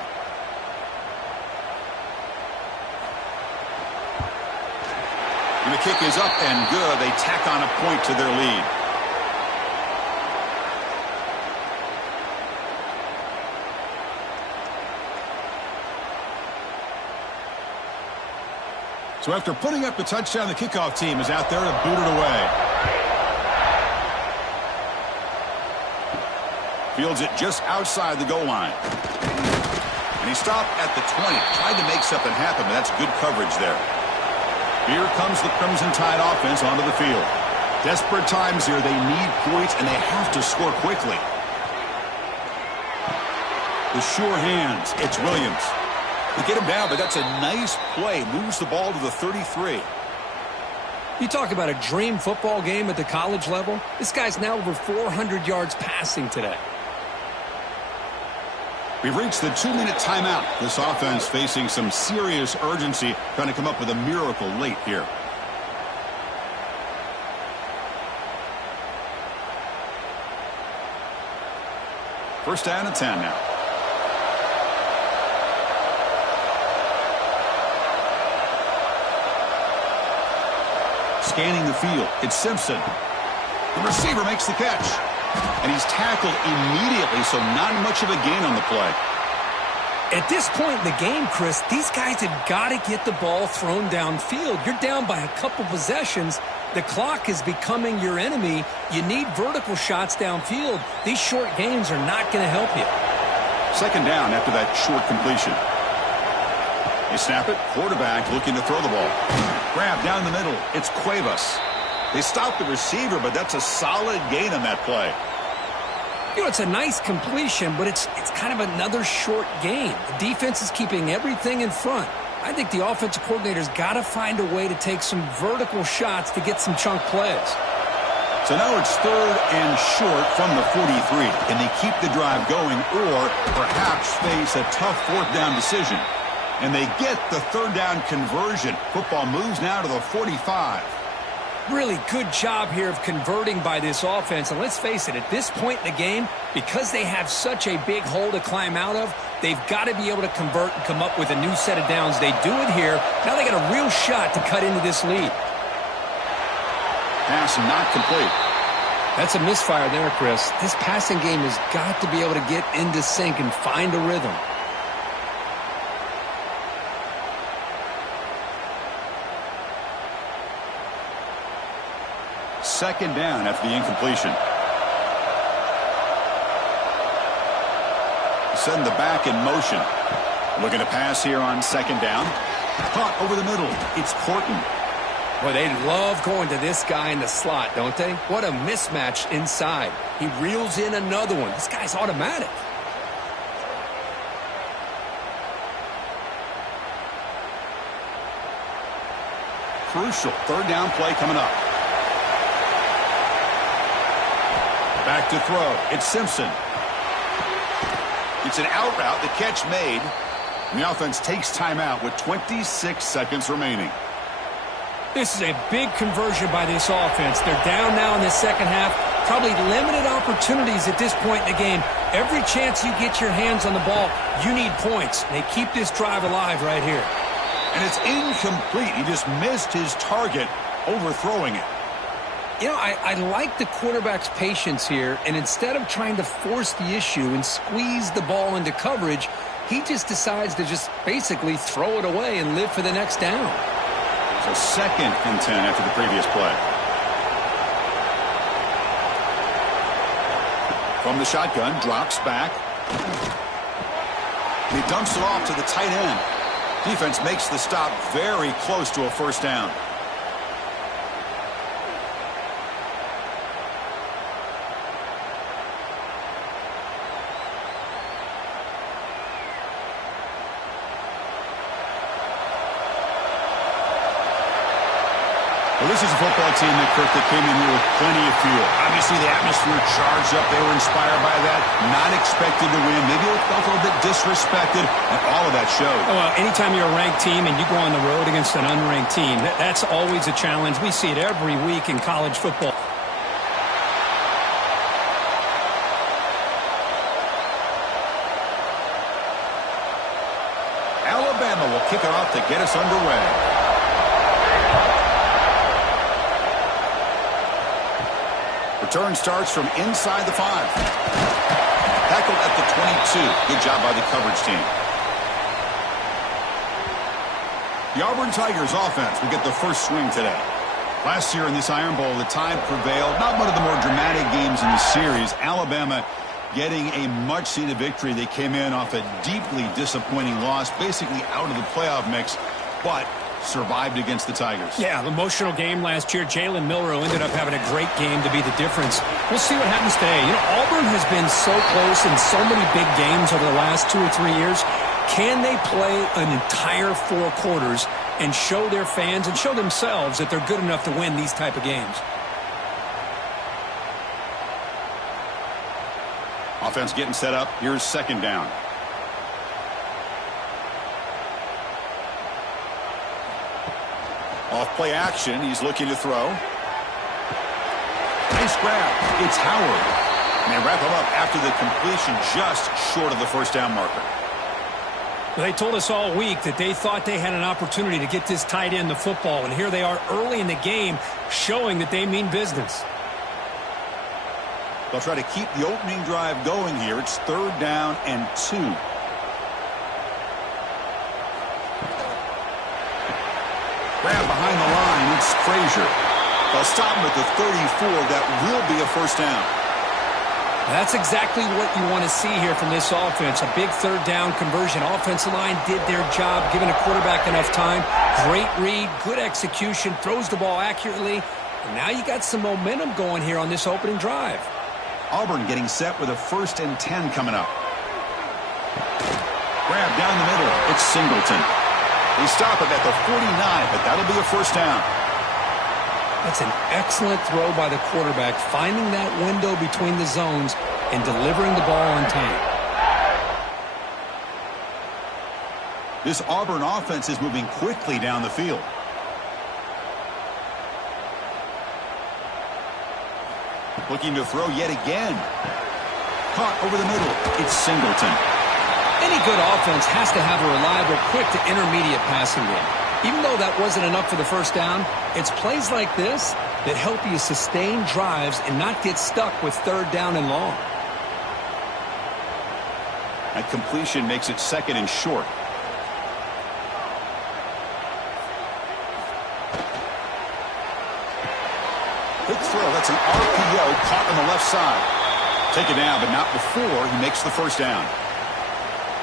And the kick is up and good. They tack on a point to their lead. So after putting up the touchdown, the kickoff team is out there to boot it away. Fields it just outside the goal line. And he stopped at the 20. Tried to make something happen, but that's good coverage there. Here comes the Crimson Tide offense onto the field. Desperate times here. They need points, and they have to score quickly. The sure hands. It's Williams. They get him down, but that's a nice play. Moves the ball to the 33. You talk about a dream football game at the college level. This guy's now over 400 yards passing today. We've reached the 2-minute timeout. This offense facing some serious urgency, trying to come up with a miracle late here. First down and 10 now. scanning the field. It's Simpson. The receiver makes the catch. And he's tackled immediately, so not much of a gain on the play. At this point in the game, Chris, these guys have got to get the ball thrown downfield. You're down by a couple possessions. The clock is becoming your enemy. You need vertical shots downfield. These short gains are not going to help you. Second down after that short completion. They snap it. Quarterback looking to throw the ball. Grab down the middle. It's Cuevas. They stop the receiver, but that's a solid gain on that play. You know, it's a nice completion, but it's kind of another short gain. The defense is keeping everything in front. I think the offensive coordinator's got to find a way to take some vertical shots to get some chunk plays. So now it's third and short from the 43. Can they keep the drive going or perhaps face a tough fourth down decision? And they get the third down conversion. Football moves now to the 45. Really good job here of converting by this offense. And let's face it, at this point in the game, because they have such a big hole to climb out of, they've got to be able to convert and come up with a new set of downs. They do it here. Now they got a real shot to cut into this lead. Pass not complete. That's a misfire there, Chris. This passing game has got to be able to get into sync and find a rhythm. Second down after the incompletion. Setting the back in motion. Looking to pass here on second down. Caught over the middle. It's Horton. Boy, they love going to this guy in the slot, don't they? What a mismatch inside. He reels in another one. This guy's automatic. Crucial third down play coming up. Back to throw. It's Simpson. It's an out route. The catch made. And the offense takes timeout with 26 seconds remaining. This is a big conversion by this offense. They're down now in the second half. Probably limited opportunities at this point in the game. Every chance you get your hands on the ball, you need points. They keep this drive alive right here. And it's incomplete. He just missed his target, overthrowing it. You know, I like the quarterback's patience here, and instead of trying to force the issue and squeeze the ball into coverage, he just decides to just basically throw it away and live for the next down. So second and 10 after the previous play. From the shotgun, drops back. He dumps it off to the tight end. Defense makes the stop very close to a first down. Well, this is a football team that came in here with plenty of fuel. Obviously, the atmosphere charged up. They were inspired by that. Not expected to win. Maybe they felt a little bit disrespected, and all of that showed. Well, anytime you're a ranked team and you go on the road against an unranked team, that's always a challenge. We see it every week in college football. Alabama will kick it off to get us underway. Return starts from inside the 5. Tackled at the 22. Good job by the coverage team. The Auburn Tigers offense will get the first swing today. Last year in this Iron Bowl, the Tide prevailed. Not one of the more dramatic games in the series. Alabama getting a much-needed victory. They came in off a deeply disappointing loss, basically out of the playoff mix, but survived against the Tigers. Yeah, the emotional game last year. Jalen Milroe ended up having a great game to be the difference. We'll see what happens today. You know, Auburn has been so close in so many big games over the last 2 or 3 years. Can they play an entire 4 quarters and show their fans and show themselves that they're good enough to win these type of games? Offense getting set up. Here's second down. Off play action. He's looking to throw. Nice grab. It's Howard. And they wrap him up after the completion just short of the first down marker. Well, they told us all week that they thought they had an opportunity to get this tight end the football, and here they are early in the game showing that they mean business. They'll try to keep the opening drive going here. It's 3rd down and 2. Grab behind the line. It's Frazier. They'll stop him at the 34. That will be a 1st down. That's exactly what you want to see here from this offense. A big 3rd down conversion. Offensive line did their job, giving a quarterback enough time. Great read, good execution, throws the ball accurately. And now you got some momentum going here on this opening drive. Auburn getting set with a 1st and 10 coming up. Grab down the middle. It's Singleton. They stop it at the 49, but that'll be a 1st down. That's an excellent throw by the quarterback, finding that window between the zones and delivering the ball on time. This Auburn offense is moving quickly down the field. Looking to throw yet again. Caught over the middle. It's Singleton. Any good offense has to have a reliable, quick to intermediate passing game. Even though that wasn't enough for the 1st down, it's plays like this that help you sustain drives and not get stuck with 3rd down and long. That completion makes it 2nd and short. Quick throw. That's an RPO caught on the left side. Take it down, but not before he makes the 1st down.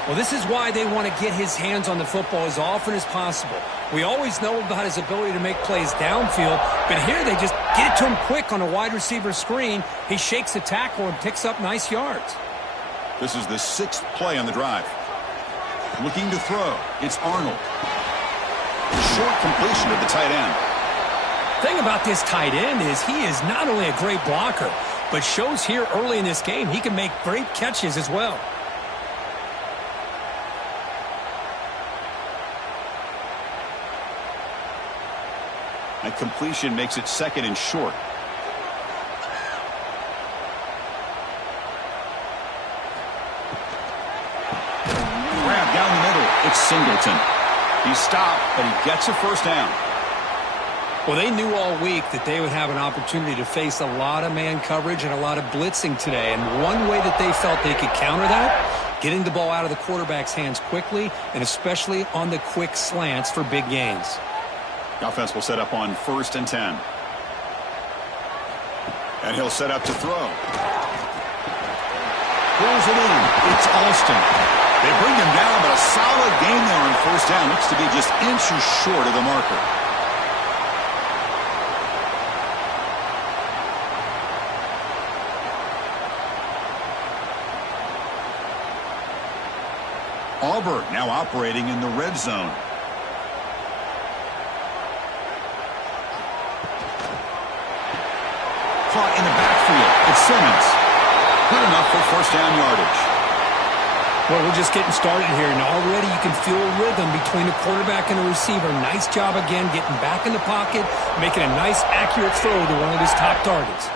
Well, this is why they want to get his hands on the football as often as possible. We always know about his ability to make plays downfield, but here they just get it to him quick on a wide receiver screen. He shakes the tackle and picks up nice yards. This is the 6th play on the drive. Looking to throw. It's Arnold. Short completion to the tight end. Thing about this tight end is he is not only a great blocker, but shows here early in this game he can make great catches as well. That completion makes it 2nd and short. Grab down the middle. It's Singleton. He stopped, but he gets a 1st down. Well, they knew all week that they would have an opportunity to face a lot of man coverage and a lot of blitzing today. And one way that they felt they could counter that, getting the ball out of the quarterback's hands quickly, and especially on the quick slants for big gains. The offense will set up on 1st and 10. And he'll set up to throw. Pulls it in. It's Alston. They bring him down, but a solid gain there on 1st down. Looks to be just inches short of the marker. Auburn now operating in the red zone. Caught in the backfield. It's Simmons. Good enough for 1st down yardage. Well, we're just getting started here, and already you can feel a rhythm between the quarterback and the receiver. Nice job again getting back in the pocket, making a nice, accurate throw to one of his top targets.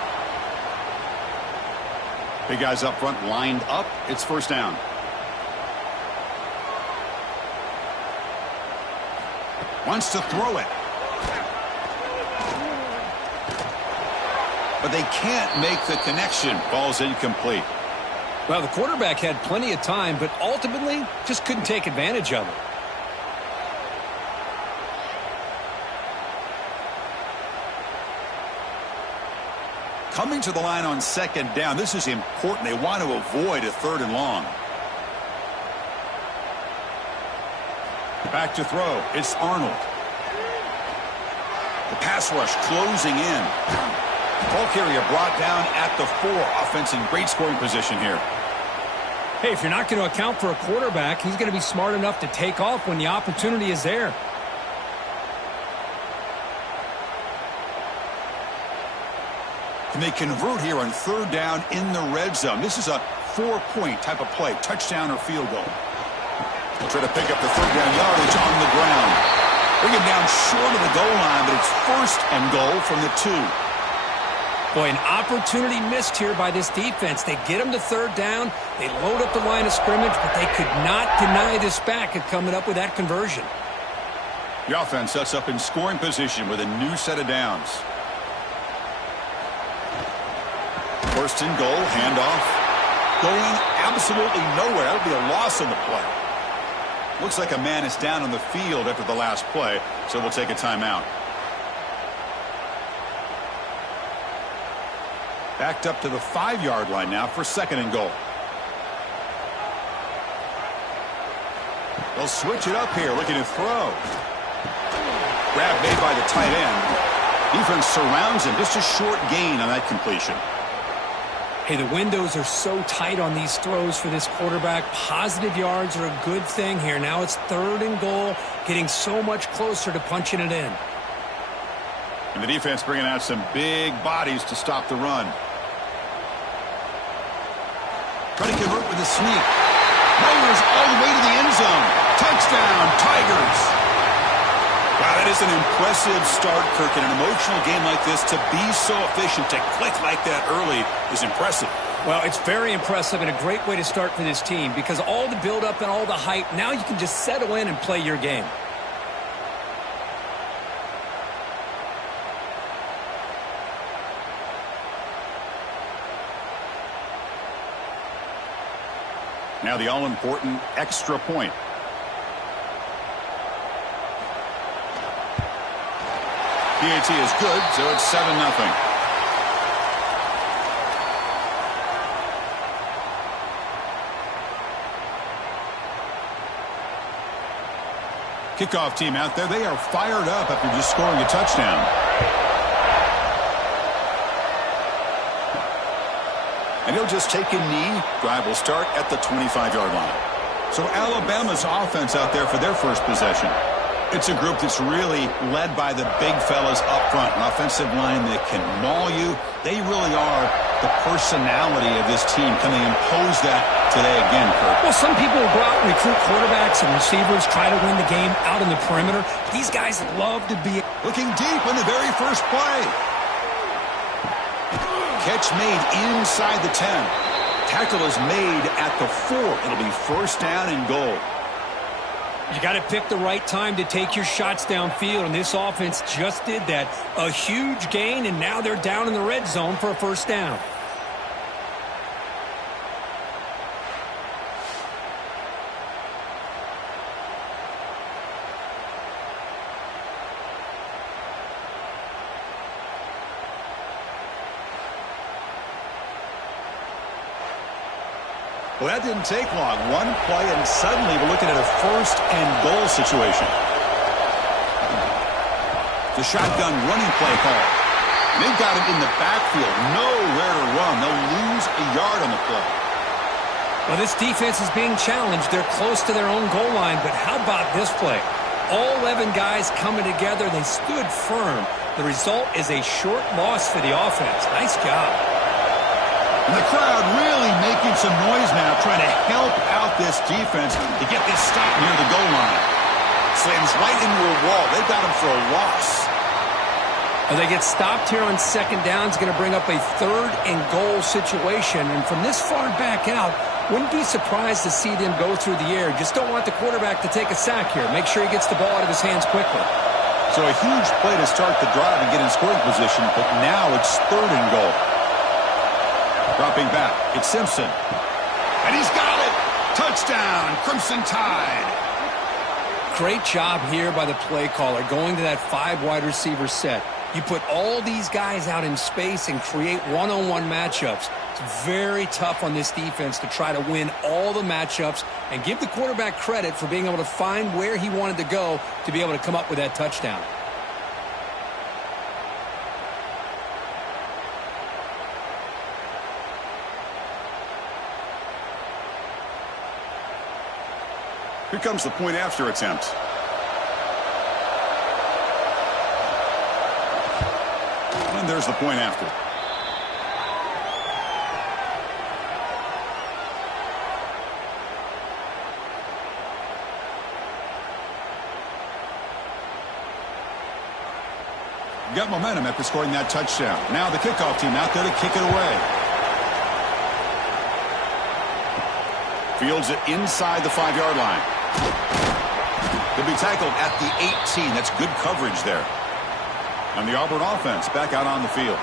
Big guys up front lined up. It's 1st down. Wants to throw it. But they can't make the connection. Ball's incomplete. Well, the quarterback had plenty of time, but ultimately just couldn't take advantage of it. Coming to the line on 2nd down. This is important. They want to avoid a 3rd and long. Back to throw. It's Arnold. The pass rush closing in. Ball carrier brought down at the 4. Offense in great scoring position here. Hey, if you're not going to account for a quarterback, he's going to be smart enough to take off when the opportunity is there. And they convert here on 3rd down in the red zone. This is a 4-point type of play, touchdown or field goal. They'll try to pick up the 3rd down yardage on the ground. Bring him down short of the goal line, but it's 1st and goal from the 2. Boy, an opportunity missed here by this defense. They get them to third down. They load up the line of scrimmage, but they could not deny this back at coming up with that conversion. The offense sets up in scoring position with a new set of downs. First and goal, handoff. Going absolutely nowhere. That'll be a loss on the play. Looks like a man is down on the field after the last play, so they'll take a timeout. Backed up to the 5-yard line now for second and goal. They'll switch it up here, looking to throw. Grab made by the tight end. Defense surrounds him. Just a short gain on that completion. Hey, the windows are so tight on these throws for this quarterback. Positive yards are a good thing here. Now it's third and goal, getting so much closer to punching it in. And the defense bringing out some big bodies to stop the run. Trying to convert with a sneak. Mowers all the way to the end zone. Touchdown, Tigers. Wow, that is an impressive start, Kirk. In an emotional game like this, to be so efficient, to click like that early is impressive. Well, it's very impressive and a great way to start for this team because all the build-up and all the hype, now you can just settle in and play your game. Now the all-important extra point. PAT is good, so it's 7-0. Kickoff team out there, they are fired up after just scoring a touchdown. And he'll just take a knee. Drive will start at the 25-yard line. So Alabama's offense out there for their first possession. It's a group that's really led by the big fellas up front. An offensive line that can maul you. They really are the personality of this team. Can they impose that today again, Kurt? Well, some people will go out and recruit quarterbacks and receivers, try to win the game out in the perimeter. These guys love to be looking deep on the very first play. Catch made inside the 10. Tackle is made at the 4. It'll be first down and goal. You got to pick the right time to take your shots downfield, and this offense just did that. A huge gain, and now they're down in the red zone for a first down. Well, that didn't take long. One play, and suddenly we're looking at a first and goal situation. The shotgun running play call. They've got him in the backfield. Nowhere to run. They'll lose a yard on the play. Well, this defense is being challenged. They're close to their own goal line, but how about this play? All 11 guys coming together. They stood firm. The result is a short loss for the offense. Nice job. And the crowd really making some noise now, trying to help out this defense to get this stop near the goal line. Slams right into a wall. They've got him for a loss. Well, they get stopped here on second down. It's going to bring up a third and goal situation. And from this far back out, wouldn't be surprised to see them go through the air. Just don't want the quarterback to take a sack here. Make sure he gets the ball out of his hands quickly. So a huge play to start the drive and get in scoring position, but now it's third and goal. Dropping back, it's Simpson. And he's got it! Touchdown, Crimson Tide! Great job here by the play caller, going to that 5 wide receiver set. You put all these guys out in space and create one-on-one matchups. It's very tough on this defense to try to win all the matchups and give the quarterback credit for being able to find where he wanted to go to be able to come up with that touchdown. Here comes the point after attempt. And there's the point after. Got momentum after scoring that touchdown. Now the kickoff team out there to kick it away. Fields it inside the 5-yard line. He'll be tackled at the 18. That's good coverage there. And the Auburn offense back out on the field.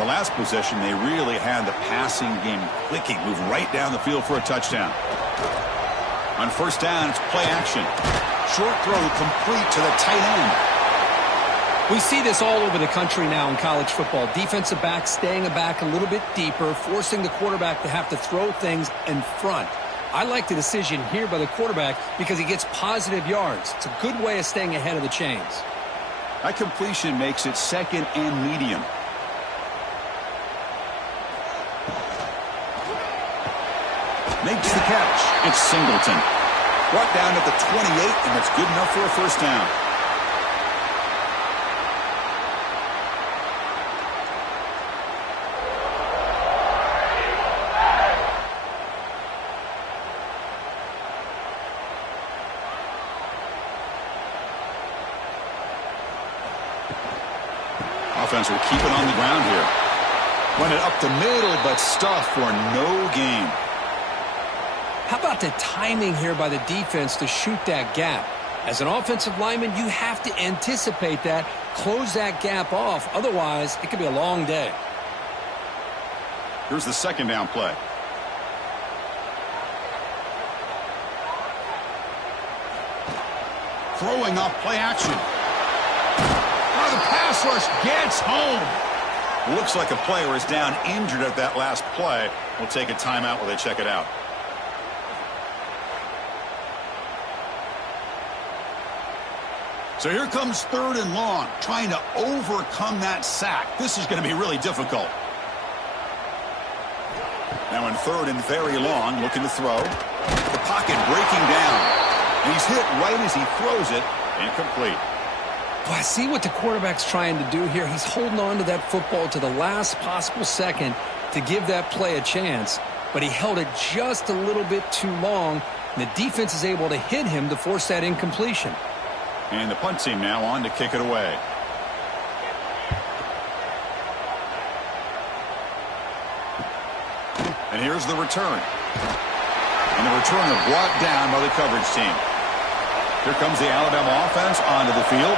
The last possession, they really had the passing game clicking. Move right down the field for a touchdown. On first down, it's play action. Short throw complete to the tight end. We see this all over the country now in college football. Defensive backs staying back a little bit deeper, forcing the quarterback to have to throw things in front. I like the decision here by the quarterback because he gets positive yards. It's a good way of staying ahead of the chains. That completion makes it second and medium. Makes the catch. It's Singleton. Brought down at the 28, and that's good enough for a first down. Offense will keep it on the ground here. Run it up the middle, but stuff for no gain. How about the timing here by the defense to shoot that gap? As an offensive lineman, you have to anticipate that, close that gap off. Otherwise, it could be a long day. Here's the second down play. Throwing off play action. Oh, the pass rush gets home. Looks like a player is down injured at that last play. We'll take a timeout while they check it out. So here comes third and long, trying to overcome that sack. This is going to be really difficult. Now in third and very long, looking to throw. The pocket breaking down. And he's hit right as he throws it. Incomplete. Well, I see what the quarterback's trying to do here. He's holding on to that football to the last possible second to give that play a chance. But he held it just a little bit too long. And the defense is able to hit him to force that incompletion. And the punt team now on to kick it away. And here's the return. And the returner brought down by the coverage team. Here comes the Alabama offense onto the field.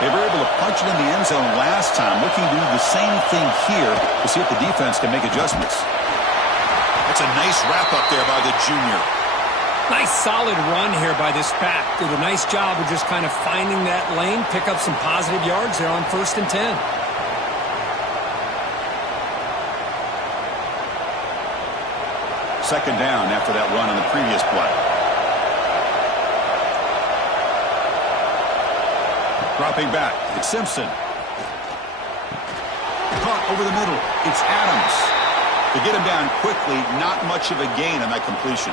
They were able to punch it in the end zone last time, looking to do the same thing here to see if the defense can make adjustments. That's a nice wrap-up there by the junior. Nice solid run here by this back. Did a nice job of just kind of finding that lane, pick up some positive yards there on 1st and 10. Second down after that run on the previous play. Dropping back, it's Simpson. Caught over the middle, it's Adams. To get him down quickly, not much of a gain on that completion.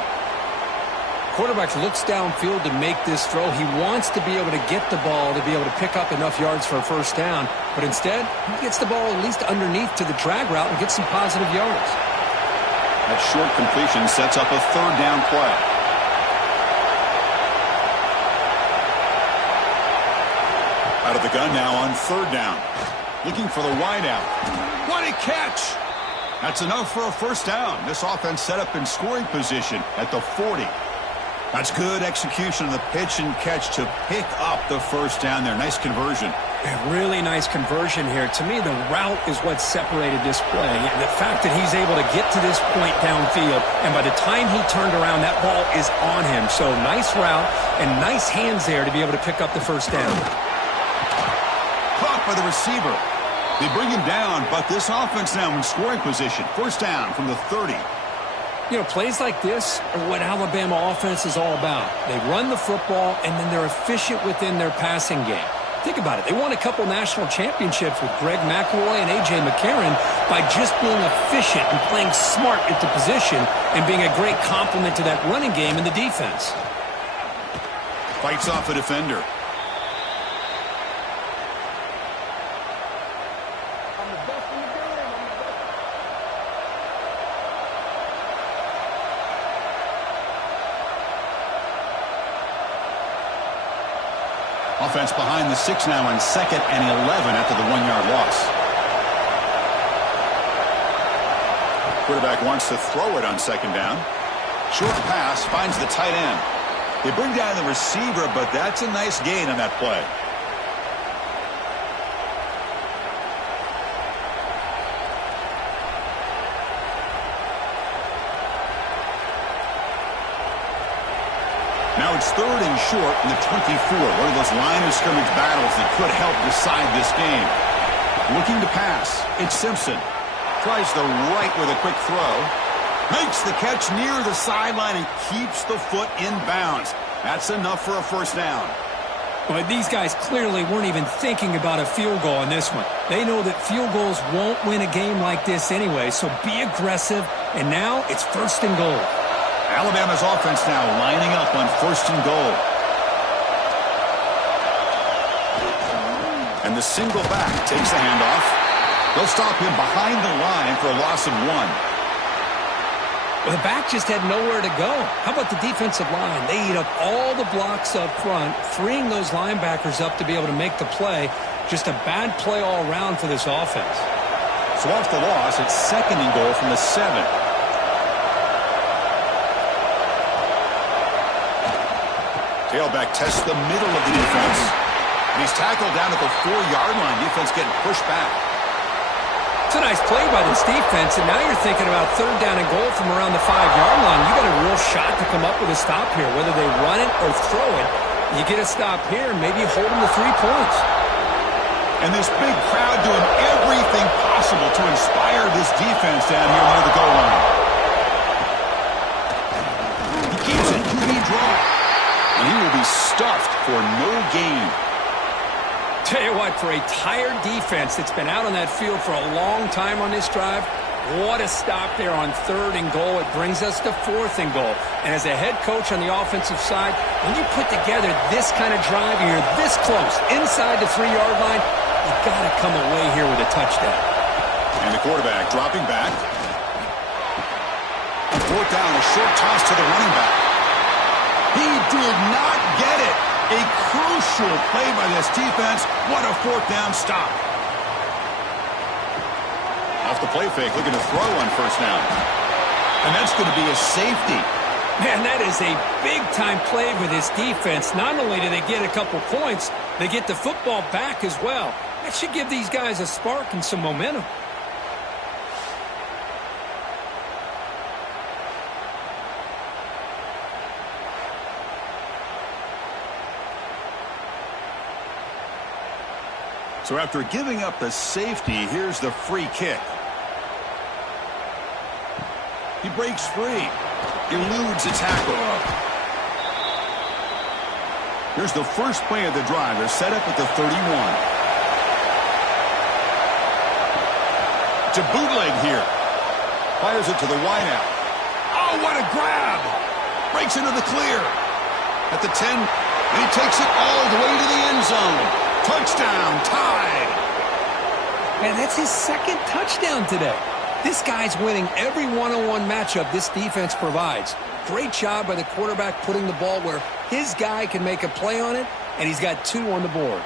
Quarterback looks downfield to make this throw. He wants to be able to get the ball to be able to pick up enough yards for a first down. But instead, he gets the ball at least underneath to the drag route and gets some positive yards. That short completion sets up a third down play. Out of the gun now on third down. Looking for the wideout. What a catch! That's enough for a first down. This offense set up in scoring position at the 40. That's good execution of the pitch and catch to pick up the first down there. Nice conversion. A really nice conversion here. To me, the route is what separated this play. And the fact that he's able to get to this point downfield, and by the time he turned around, that ball is on him. So nice route and nice hands there to be able to pick up the first down. Caught by the receiver. They bring him down, but this offense now in scoring position. First down from the 30. You know, plays like this are what Alabama offense is all about. They run the football, and then they're efficient within their passing game. Think about it. They won a couple national championships with Greg McElroy and A.J. McCarron by just being efficient and playing smart at the position and being a great complement to that running game in the defense. Fights off a defender. Offense behind the 6 now on 2nd and 11 after the 1-yard loss. Quarterback wants to throw it on 2nd down. Short pass finds the tight end. They bring down the receiver, but that's a nice gain on that play. Now it's 3rd and short in the 24. One of those line of scrimmage battles that could help decide this game. Looking to pass. It's Simpson. Tries the right with a quick throw. Makes the catch near the sideline and keeps the foot in bounds. That's enough for a first down. But these guys clearly weren't even thinking about a field goal on this one. They know that field goals won't win a game like this anyway, so be aggressive. And now it's 1st and goal. Alabama's offense now lining up on 1st and goal. And the single back takes the handoff. They'll stop him behind the line for a loss of 1. Well, the back just had nowhere to go. How about the defensive line? They eat up all the blocks up front, freeing those linebackers up to be able to make the play. Just a bad play all around for this offense. So off the loss, it's 2nd and goal from the 7. Tailback tests the middle of the defense. And he's tackled down at the 4-yard line. Defense getting pushed back. It's a nice play by this defense, and now you're thinking about 3rd down and goal from around the 5-yard line. You got a real shot to come up with a stop here. Whether they run it or throw it, you get a stop here and maybe hold them to 3 points. And this big crowd doing everything possible to inspire this defense down here near the goal line. He keeps it QB draw. And he will be stuffed for no gain. Tell you what, for a tired defense that's been out on that field for a long time on this drive, what a stop there on 3rd and goal. It brings us to 4th and goal. And as a head coach on the offensive side, when you put together this kind of drive and you're this close inside the 3-yard line, you got to come away here with a touchdown. And the quarterback dropping back. 4th down, a short toss to the running back. He did not get it. A crucial play by this defense. What a 4th down stop. Off the play fake, looking to throw on 1st down. And that's going to be a safety. Man, that is a big-time play for this defense. Not only do they get a couple points, they get the football back as well. That should give these guys a spark and some momentum. So after giving up the safety, here's the free kick. He breaks free. Eludes a tackle. Here's the first play of the drive. They're set up at the 31. To bootleg here. Fires it to the wideout. Oh, what a grab. Breaks into the clear. At the 10, and he takes it all the way to the end zone. Touchdown, tied. Man, that's his 2nd touchdown today. This guy's winning every one-on-one matchup this defense provides. Great job by the quarterback putting the ball where his guy can make a play on it, and he's got 2 on the board.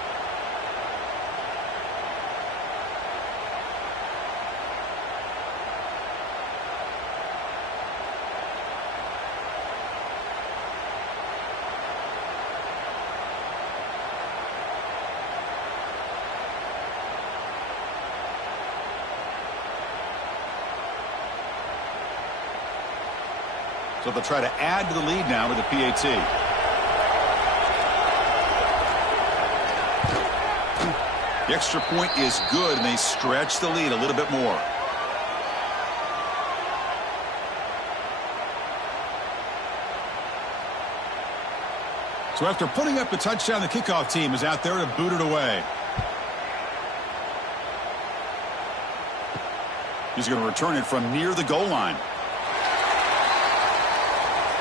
So they'll try to add to the lead now with the PAT. The extra point is good, and they stretch the lead a little bit more. So after putting up a touchdown, the kickoff team is out there to boot it away. He's going to return it from near the goal line.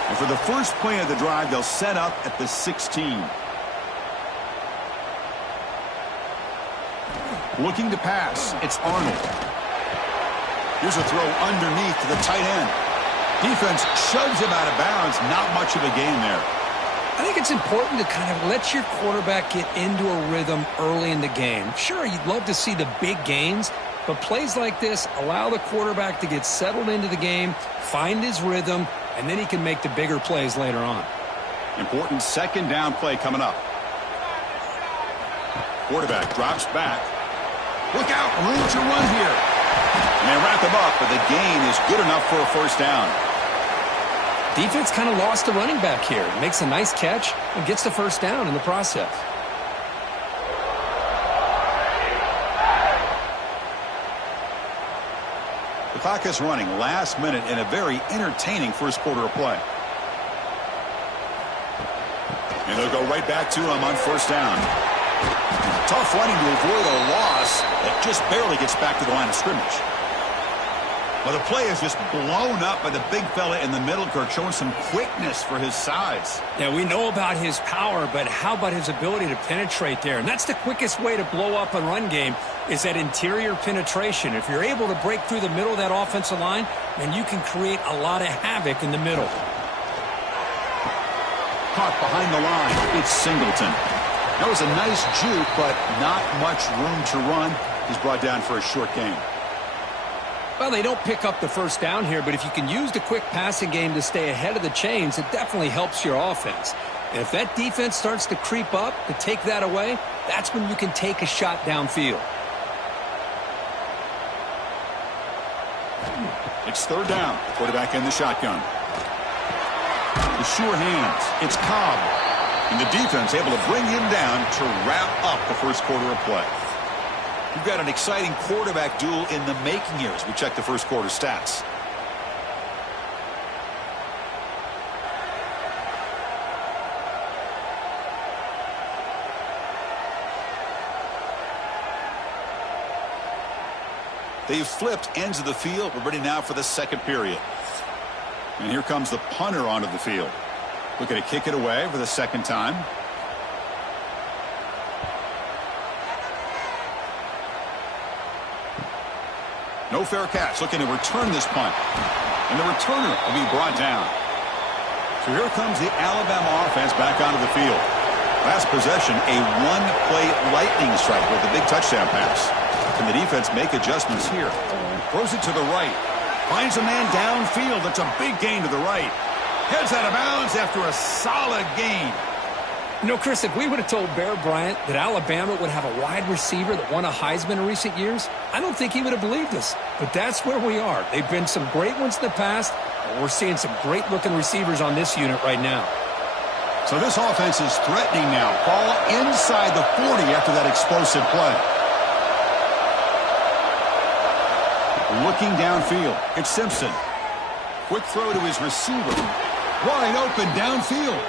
And for the first play of the drive, they'll set up at the 16. Looking to pass, it's Arnold. Here's a throw underneath to the tight end. Defense shoves him out of bounds. Not much of a gain there. I think it's important to kind of let your quarterback get into a rhythm early in the game. Sure, you'd love to see the big gains, but plays like this allow the quarterback to get settled into the game, find his rhythm, and then he can make the bigger plays later on. Important second down play coming up. Quarterback drops back. Look out, room to run here. And they wrap him up, but the gain is good enough for a first down. Defense kind of lost the running back here. Makes a nice catch and gets the first down in the process. The clock is running last minute in a very entertaining first quarter of play. And they'll go right back to him on first down. Tough running to avoid a loss that just barely gets back to the line of scrimmage. Well, the play is just blown up by the big fella in the middle, Kirk, showing some quickness for his size. Yeah, we know about his power, but how about his ability to penetrate there? And that's the quickest way to blow up a run game is that interior penetration. If you're able to break through the middle of that offensive line, then you can create a lot of havoc in the middle. Caught behind the line. It's Singleton. That was a nice juke, but not much room to run. He's brought down for a short gain. Well, they don't pick up the first down here, but if you can use the quick passing game to stay ahead of the chains, it definitely helps your offense. And if that defense starts to creep up to take that away, that's when you can take a shot downfield. It's third down. Quarterback in the shotgun. The sure hands. It's Cobb. And the defense able to bring him down to wrap up the first quarter of play. We've got an exciting quarterback duel in the making here as we check the first quarter stats. They've flipped ends of the field. We're ready now for the second period. And here comes the punter onto the field. Looking to kick it away for the second time. No fair catch, looking to return this punt. And the returner will be brought down. So here comes the Alabama offense back onto the field. Last possession, a one-play lightning strike with a big touchdown pass. Can the defense make adjustments here? Throws it to the right. Finds a man downfield. That's a big gain to the right. Heads out of bounds after a solid gain. You know, Chris, if we would have told Bear Bryant that Alabama would have a wide receiver that won a Heisman in recent years, I don't think he would have believed us. But that's where we are. They've been some great ones in the past, and we're seeing some great-looking receivers on this unit right now. So this offense is threatening now. Ball inside the 40 after that explosive play. Looking downfield. It's Simpson. Quick throw to his receiver. Wide open downfield.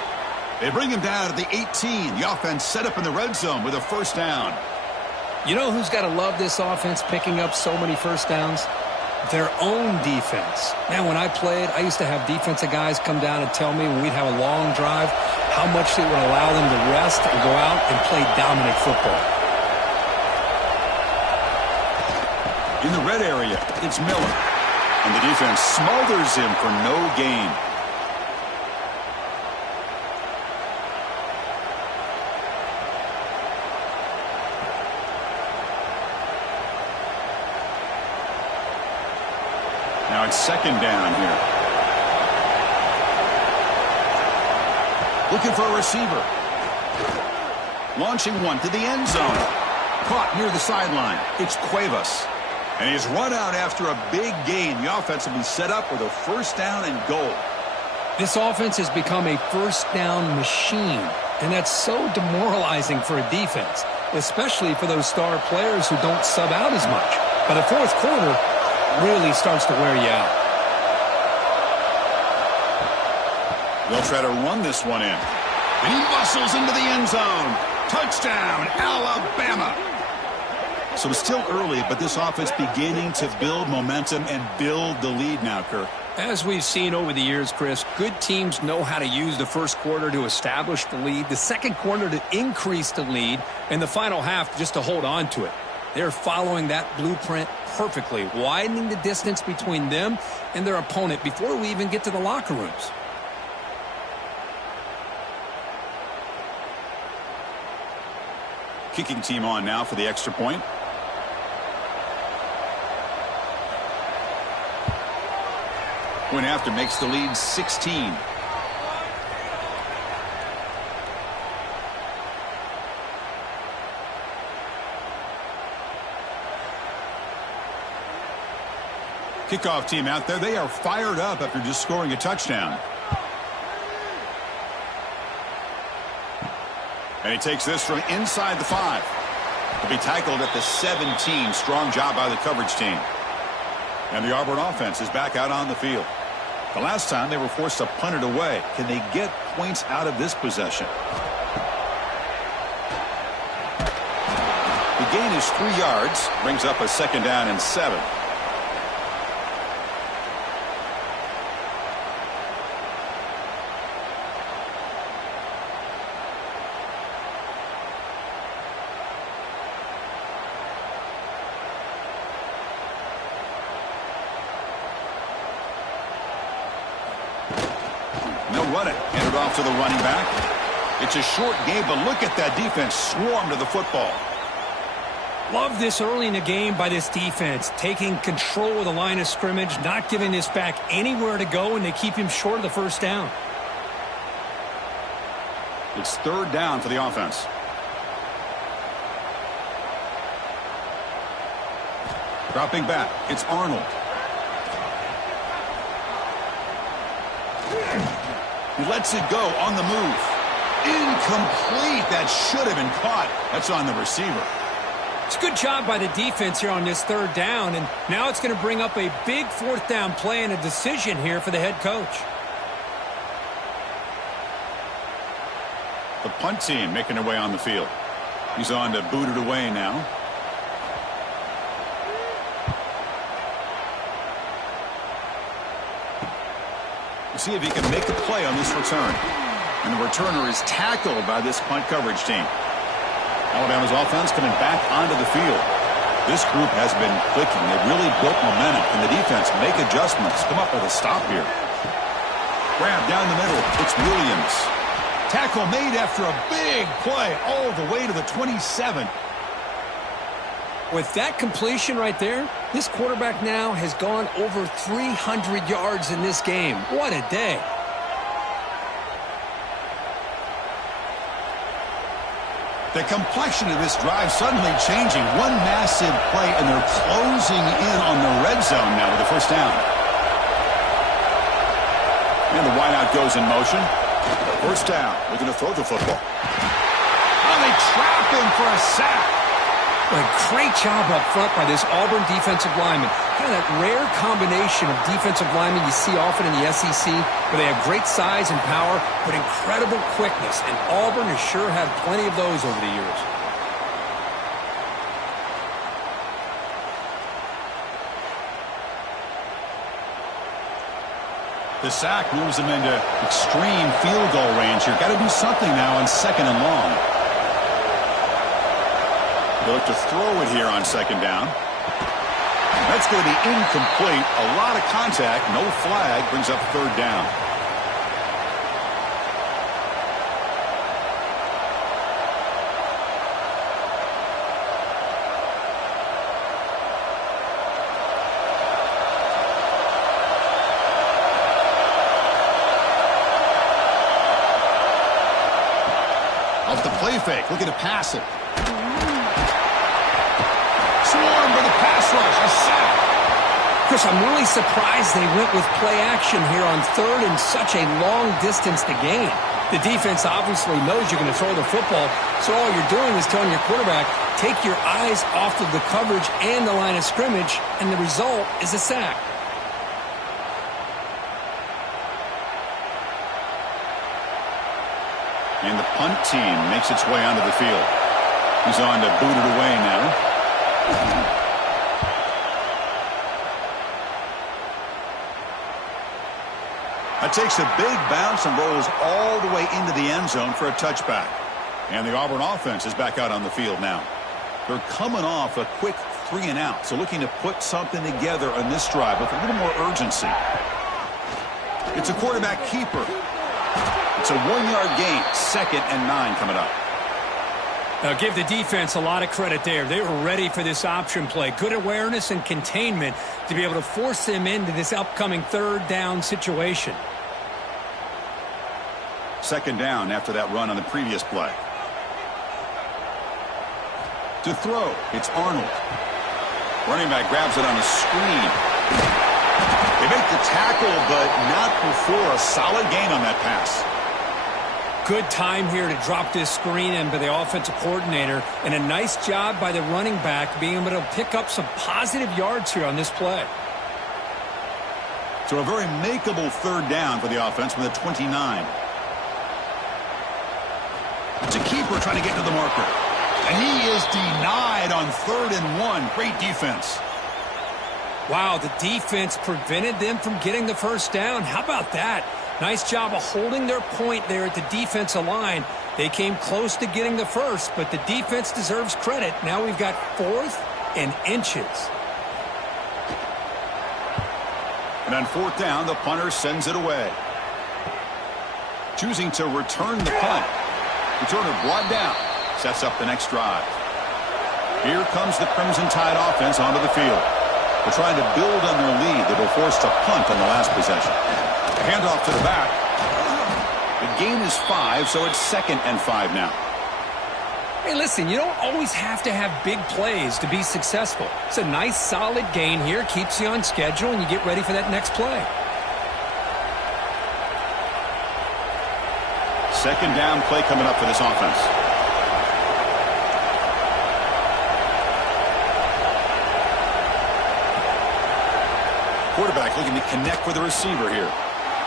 They bring him down to the 18. The offense set up in the red zone with a first down. You know who's got to love this offense picking up so many first downs? Their own defense. Man, when I played, I used to have defensive guys come down and tell me when we'd have a long drive how much it would allow them to rest and go out and play dominant football. In the red area, it's Miller. And the defense smothers him for no gain. Now it's second down here. Looking for a receiver. Launching one to the end zone. Caught near the sideline. It's Cuevas. And he's run out after a big gain. The offense will be set up with a first down and goal. This offense has become a first down machine. And that's so demoralizing for a defense, especially for those star players who don't sub out as much. By the fourth quarter, really starts to wear you out. They'll try to run this one in. And he muscles into the end zone. Touchdown, Alabama. So it's still early, but this offense beginning to build momentum and build the lead now, Kirk. As we've seen over the years, Chris, good teams know how to use the first quarter to establish the lead, the second quarter to increase the lead, and the final half just to hold on to it. They're following that blueprint perfectly, widening the distance between them and their opponent before we even get to the locker rooms. kicking team on now for the extra point. Point after makes the lead 16. Kickoff team out there. They are fired up after just scoring a touchdown. And he takes this from inside the 5. He'll be tackled at the 17. Strong job by the coverage team. And the Auburn offense is back out on the field. The last time they were forced to punt it away. Can they get points out of this possession? The gain is 3 yards. Brings up a 2nd down and 7. Handed off to the running back. It's a short game, but look at that defense swarm to the football. Love this early in the game by this defense, taking control of the line of scrimmage, not giving this back anywhere to go, and they keep him short of the 1st down. It's 3rd down for the offense. Dropping back, it's Arnold. He lets it go on the move. Incomplete. That should have been caught. That's on the receiver. It's a good job by the defense here on this 3rd down, and now it's going to bring up a big 4th down play and a decision here for the head coach. The punt team making their way on the field. He's on to boot it away now. See if he can make a play on this return. And the returner is tackled by this punt coverage team. Alabama's offense coming back onto the field. This group has been clicking. They've really built momentum. Can the defense make adjustments? Come up with a stop here. Grab down the middle. It's Williams. Tackle made after a big play all the way to the 27. With that completion right there, this quarterback now has gone over 300 yards in this game. What a day. The complexion of this drive suddenly changing. One massive play, and they're closing in on the red zone now with the 1st down. And the wideout goes in motion. 1st down, looking to throw the football. Oh, they trap him for a sack. A great job up front by this Auburn defensive lineman. Kind of that rare combination of defensive linemen you see often in the SEC, where they have great size and power, but incredible quickness. And Auburn has sure had plenty of those over the years. The sack moves them into extreme field goal range here. Got to do something now on 2nd and long. They look to throw it here on 2nd down. That's going to be incomplete. A lot of contact. No flag. Brings up 3rd down. Off the play fake. Looking to pass it. Swarm for the pass rush. A sack. Chris, I'm really surprised they went with play action here on 3rd and such a long distance to gain. The defense obviously knows you're going to throw the football, so all you're doing is telling your quarterback, take your eyes off of the coverage and the line of scrimmage, and the result is a sack. And the punt team makes its way onto the field. He's on to boot it away now. That takes a big bounce and rolls all the way into the end zone for a touchback. And the Auburn offense is back out on the field now. They're coming off a quick 3 and out, so looking to put something together on this drive with a little more urgency. It's a quarterback keeper. It's a 1-yard gain. 2nd and 9 coming up. Now, give the defense a lot of credit there. They were ready for this option play. Good awareness and containment to be able to force them into this upcoming third down situation. Second down after that run on the previous play. To throw, it's Arnold. Running back grabs it on a screen. They make the tackle, but not before a solid gain on that pass. Good time here to drop this screen in by the offensive coordinator, and a nice job by the running back being able to pick up some positive yards here on this play. So a very makeable third down for the offense from the 29. It's a keeper trying to get to the marker. And he is denied on 3rd and 1. Great defense. Wow, the defense prevented them from getting the first down. How about that? Nice job of holding their point there at the defensive line. They came close to getting the first, but the defense deserves credit. Now we've got 4th and inches. And on 4th down, the punter sends it away. Choosing to return the punt. Returner brought down. Sets up the next drive. Here comes the Crimson Tide offense onto the field. They're trying to build on their lead. They were forced to punt on the last possession. A handoff to the back. The gain is 5, so it's 2nd and 5 now. Hey, listen, you don't always have to have big plays to be successful. It's a nice, solid gain here. Keeps you on schedule, and you get ready for that next play. Second down play coming up for this offense. Quarterback looking to connect with the receiver here.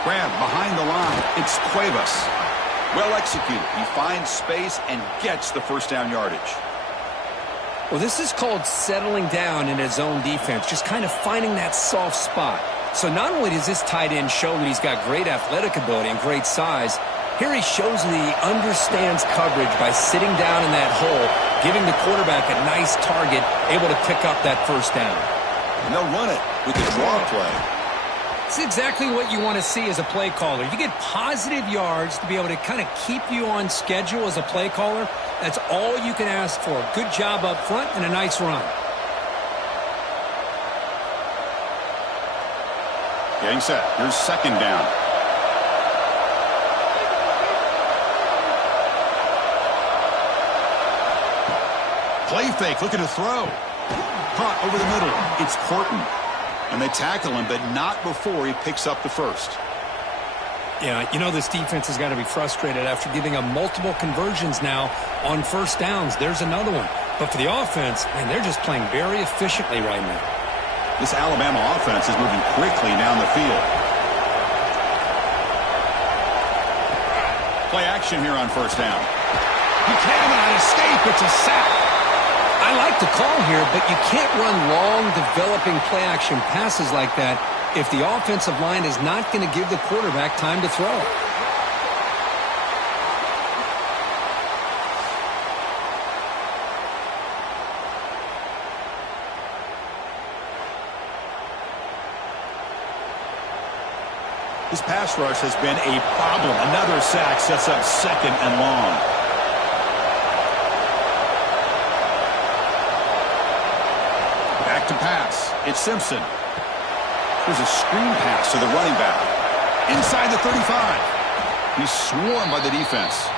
Grab behind the line. It's Cuevas. Well executed. He finds space and gets the first down yardage. Well, this is called settling down in his own defense, just kind of finding that soft spot. So not only does this tight end show that he's got great athletic ability and great size, here he shows that he understands coverage by sitting down in that hole, giving the quarterback a nice target, able to pick up that first down. And they'll run it with the draw play. It's exactly what you want to see as a play caller. You get positive yards to be able to kind of keep you on schedule as a play caller. That's all you can ask for. Good job up front and a nice run. Getting set. Here's second down. Play fake, looking to throw. Caught over the middle. It's Horton. And they tackle him, but not before he picks up the first. Yeah, you know this defense has got to be frustrated after giving up multiple conversions now on first downs. There's another one. But for the offense, man, they're just playing very efficiently right now. This Alabama offense is moving quickly down the field. Play action here on first down. He cannot escape. It's a sack. I like the call here, but you can't run long, developing play-action passes like that if the offensive line is not going to give the quarterback time to throw. This pass rush has been a problem. Another sack sets up second and long. To pass. It's Simpson. There's a screen pass to the running back. Inside the 35. He's swarmed by the defense.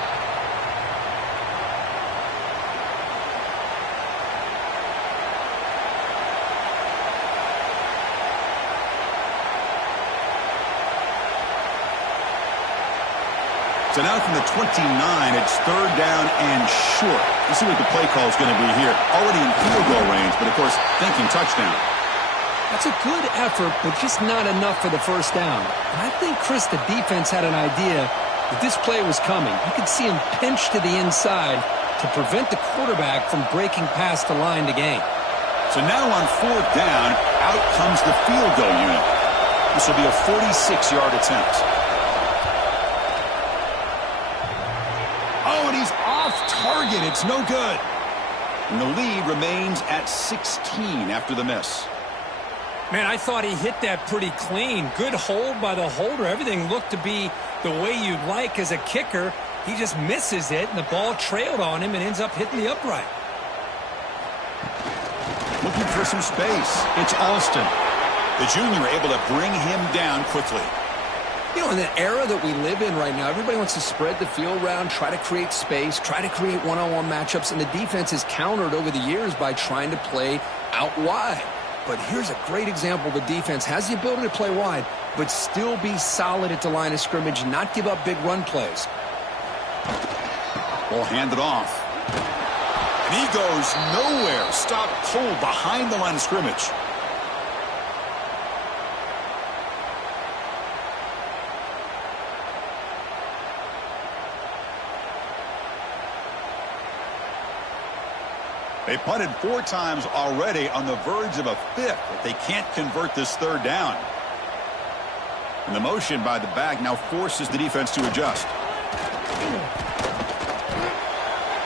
So now from the 29, it's third down and short. Let's see what the play call is going to be here. Already in field goal range, but of course, thinking touchdown. That's a good effort, but just not enough for the first down. And I think, Chris, the defense had an idea that this play was coming. You could see him pinch to the inside to prevent the quarterback from breaking past the line to gain. So now on fourth down, out comes the field goal unit. This will be a 46-yard attempt. Oh, and he's off target. It's no good. And the lead remains at 16 after the miss. Man, I thought he hit that pretty clean. Good hold by the holder. Everything looked to be the way you'd like as a kicker. He just misses it, and the ball trailed on him and ends up hitting the upright. Looking for some space. It's Alston. The junior able to bring him down quickly. You know, in the era that we live in right now, everybody wants to spread the field around, try to create space, try to create one-on-one matchups, and the defense is countered over the years by trying to play out wide. But here's a great example. The defense has the ability to play wide, but still be solid at the line of scrimmage, not give up big run plays. Ball handed off. And he goes nowhere. Stop pulled behind the line of scrimmage. They punted 4 times already, on the verge of a 5th. If they can't convert this 3rd down. And the motion by the back now forces the defense to adjust.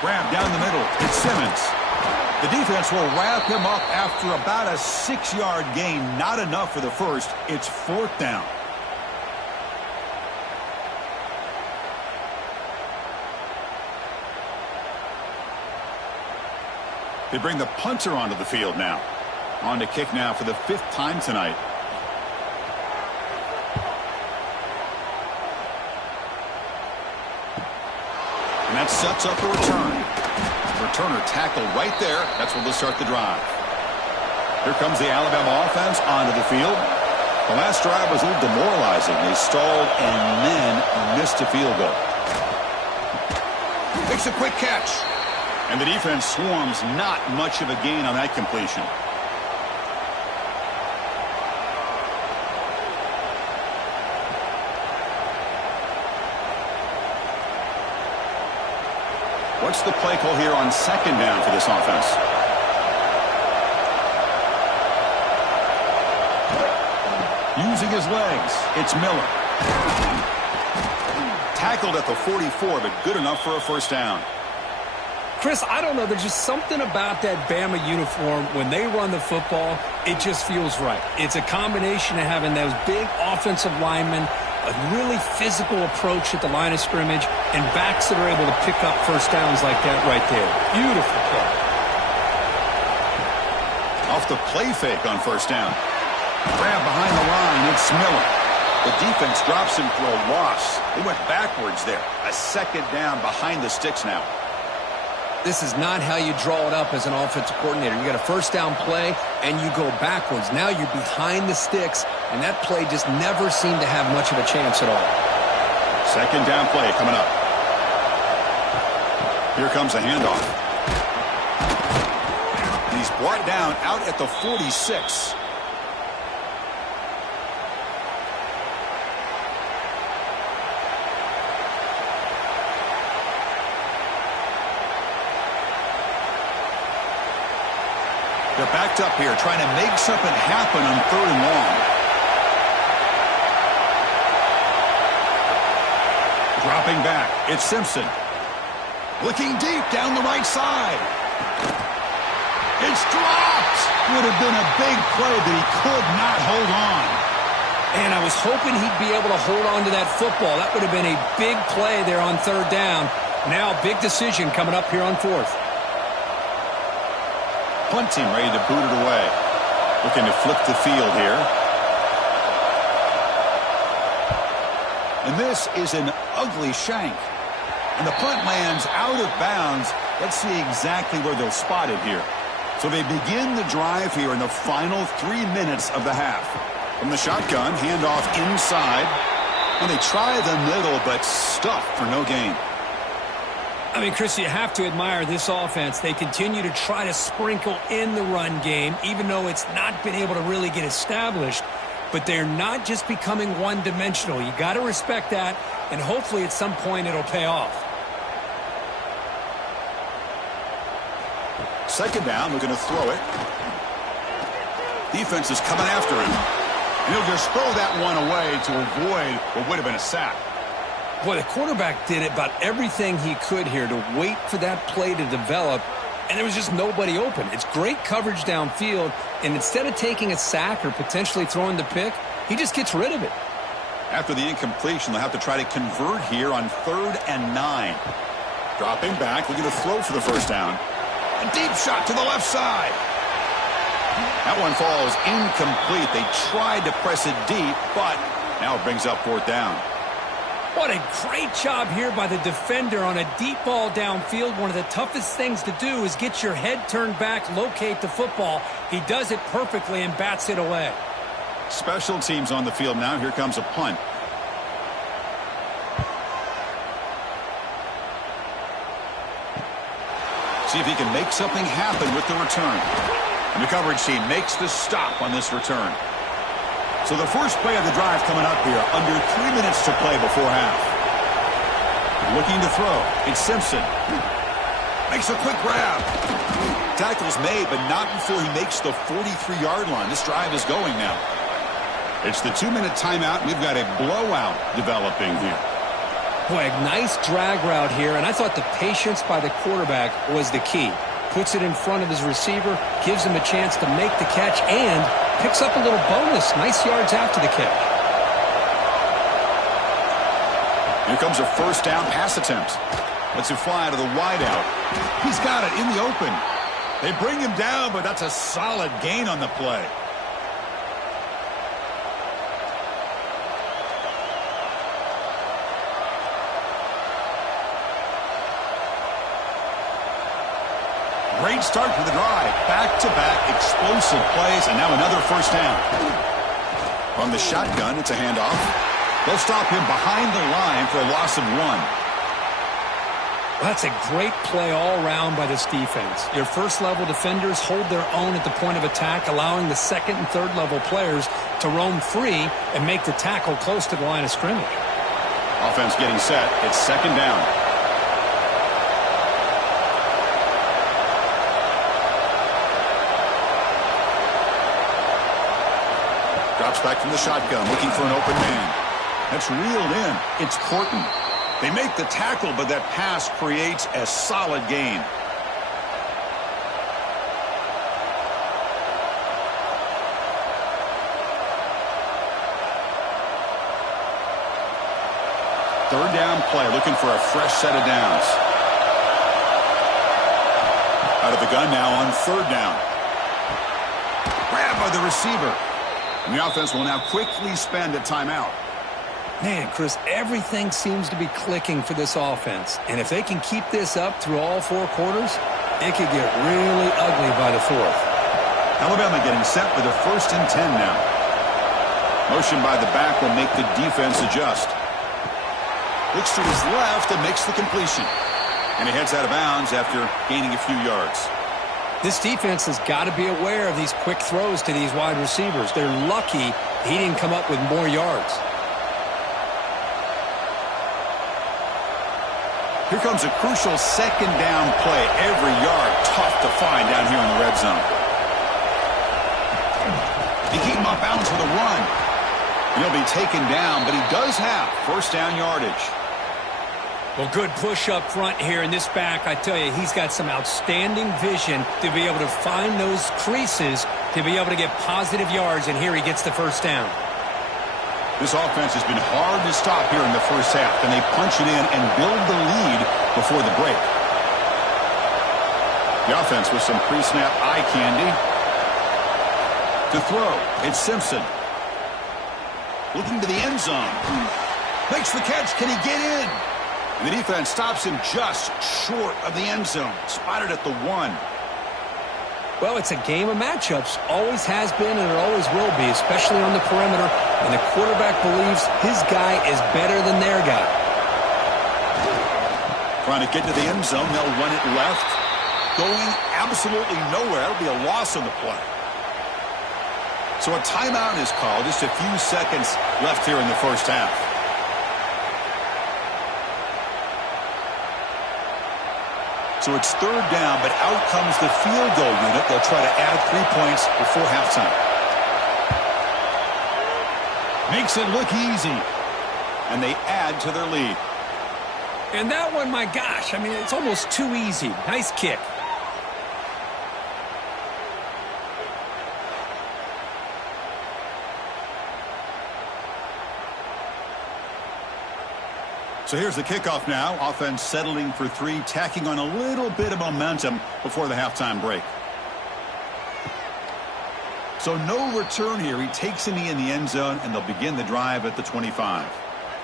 Grab down the middle. It's Simmons. The defense will wrap him up after about a 6-yard gain. Not enough for the first. It's 4th down. They bring the punter onto the field now. On to kick now for the 5th time tonight. And that sets up a return. Returner tackled right there. That's where they'll start the drive. Here comes the Alabama offense onto the field. The last drive was a little demoralizing. They stalled and then missed a field goal. Makes a quick catch. And the defense swarms. Not much of a gain on that completion. What's the play call here on 2nd down for this offense? Using his legs, it's Miller. Tackled at the 44, but good enough for a 1st down. Chris, I don't know. There's just something about that Bama uniform. When they run the football, it just feels right. It's a combination of having those big offensive linemen, a really physical approach at the line of scrimmage, and backs that are able to pick up 1st downs like that right there. Beautiful play. Off the play fake on 1st down. Grab behind the line. It's Miller. The defense drops him for a loss. They went backwards there. A 2nd down behind the sticks now. This is not how you draw it up as an offensive coordinator. You got a 1st down play, and you go backwards. Now you're behind the sticks, and that play just never seemed to have much of a chance at all. 2nd down play coming up. Here comes a handoff. He's brought down out at the 46. They're backed up here, trying to make something happen on 3rd and long. Dropping back, it's Simpson. Looking deep down the right side. It's dropped. Would have been a big play, but he could not hold on. And I was hoping he'd be able to hold on to that football. That would have been a big play there on 3rd down. Now, big decision coming up here on 4th. Punt team ready to boot it away. Looking to flip the field here. And this is an ugly shank. And the punt lands out of bounds. Let's see exactly where they'll spot it here. So they begin the drive here in the final 3 minutes of the half. From the shotgun, handoff inside. And they try the middle, but stuffed for no gain. I mean, Chris, you have to admire this offense. They continue to try to sprinkle in the run game, even though it's not been able to really get established. But they're not just becoming one-dimensional. You got to respect that, and hopefully at some point it'll pay off. 2nd down, looking to throw it. Defense is coming after him. And he'll just throw that one away to avoid what would have been a sack. Boy, the quarterback did about everything he could here to wait for that play to develop, and there was just nobody open. It's great coverage downfield, and instead of taking a sack or potentially throwing the pick, he just gets rid of it. After the incompletion, they'll have to try to convert here on 3rd and 9. Dropping back, looking to throw for the first down. A deep shot to the left side. That one falls incomplete. They tried to press it deep, but now it brings up 4th down. What a great job here by the defender on a deep ball downfield. One of the toughest things to do is get your head turned back, locate the football. He does it perfectly and bats it away. Special teams on the field now. Here comes a punt. See if he can make something happen with the return. And the coverage team makes the stop on this return. So the first play of the drive coming up here. Under 3 minutes to play before half. Looking to throw. It's Simpson. Makes a quick grab. Tackle's made, but not before he makes the 43-yard line. This drive is going now. It's the 2-minute timeout. We've got a blowout developing here. Boy, a nice drag route here, and I thought the patience by the quarterback was the key. Puts it in front of his receiver, gives him a chance to make the catch, and picks up a little bonus. Nice yards after the catch. Here comes a first down pass attempt. Lets it fly to the wideout. He's got it in the open. They bring him down, but that's a solid gain on the play. Great start to the drive. Back-to-back explosive plays, and now another first down. From the shotgun, it's a handoff. They'll stop him behind the line for a loss of 1. Well, that's a great play all around by this defense. Your first-level defenders hold their own at the point of attack, allowing the second and third-level players to roam free and make the tackle close to the line of scrimmage. Offense getting set. It's 2nd down. Drops back from the shotgun, looking for an open man. That's reeled in. It's Corton. They make the tackle, but that pass creates a solid gain. Third down play, looking for a fresh set of downs. Out of the gun now on 3rd down. Grabbed by the receiver. And the offense will now quickly spend a timeout. Man, Chris, everything seems to be clicking for this offense. And if they can keep this up through all 4 quarters, it could get really ugly by the 4th. Alabama getting set with a 1st and 10 now. Motion by the back will make the defense adjust. Looks to his left and makes the completion. And he heads out of bounds after gaining a few yards. This defense has got to be aware of these quick throws to these wide receivers. They're lucky he didn't come up with more yards. Here comes a crucial 2nd down play. Every yard tough to find down here in the red zone. They keep him off bounds for the run. And he'll be taken down, but he does have 1st down yardage. Well, good push up front here in this back. I tell you, he's got some outstanding vision to be able to find those creases to be able to get positive yards, and here he gets the 1st down. This offense has been hard to stop here in the first half, and they punch it in and build the lead before the break. The offense with some pre-snap eye candy. To throw, it's Simpson. Looking to the end zone. Makes the catch. Can he get in? And the defense stops him just short of the end zone. Spotted at the 1. Well, it's a game of matchups. Always has been and it always will be, especially on the perimeter. And the quarterback believes his guy is better than their guy. Trying to get to the end zone. They'll run it left. Going absolutely nowhere. That'll be a loss on the play. So a timeout is called. Just a few seconds left here in the first half. So it's 3rd down, but out comes the field goal unit. They'll try to add 3 points before halftime. Makes it look easy. And they add to their lead. And that one, my gosh, I mean, it's almost too easy. Nice kick. So here's the kickoff now. Offense settling for 3, tacking on a little bit of momentum before the halftime break. So no return here. He takes a knee in the end zone, and they'll begin the drive at the 25.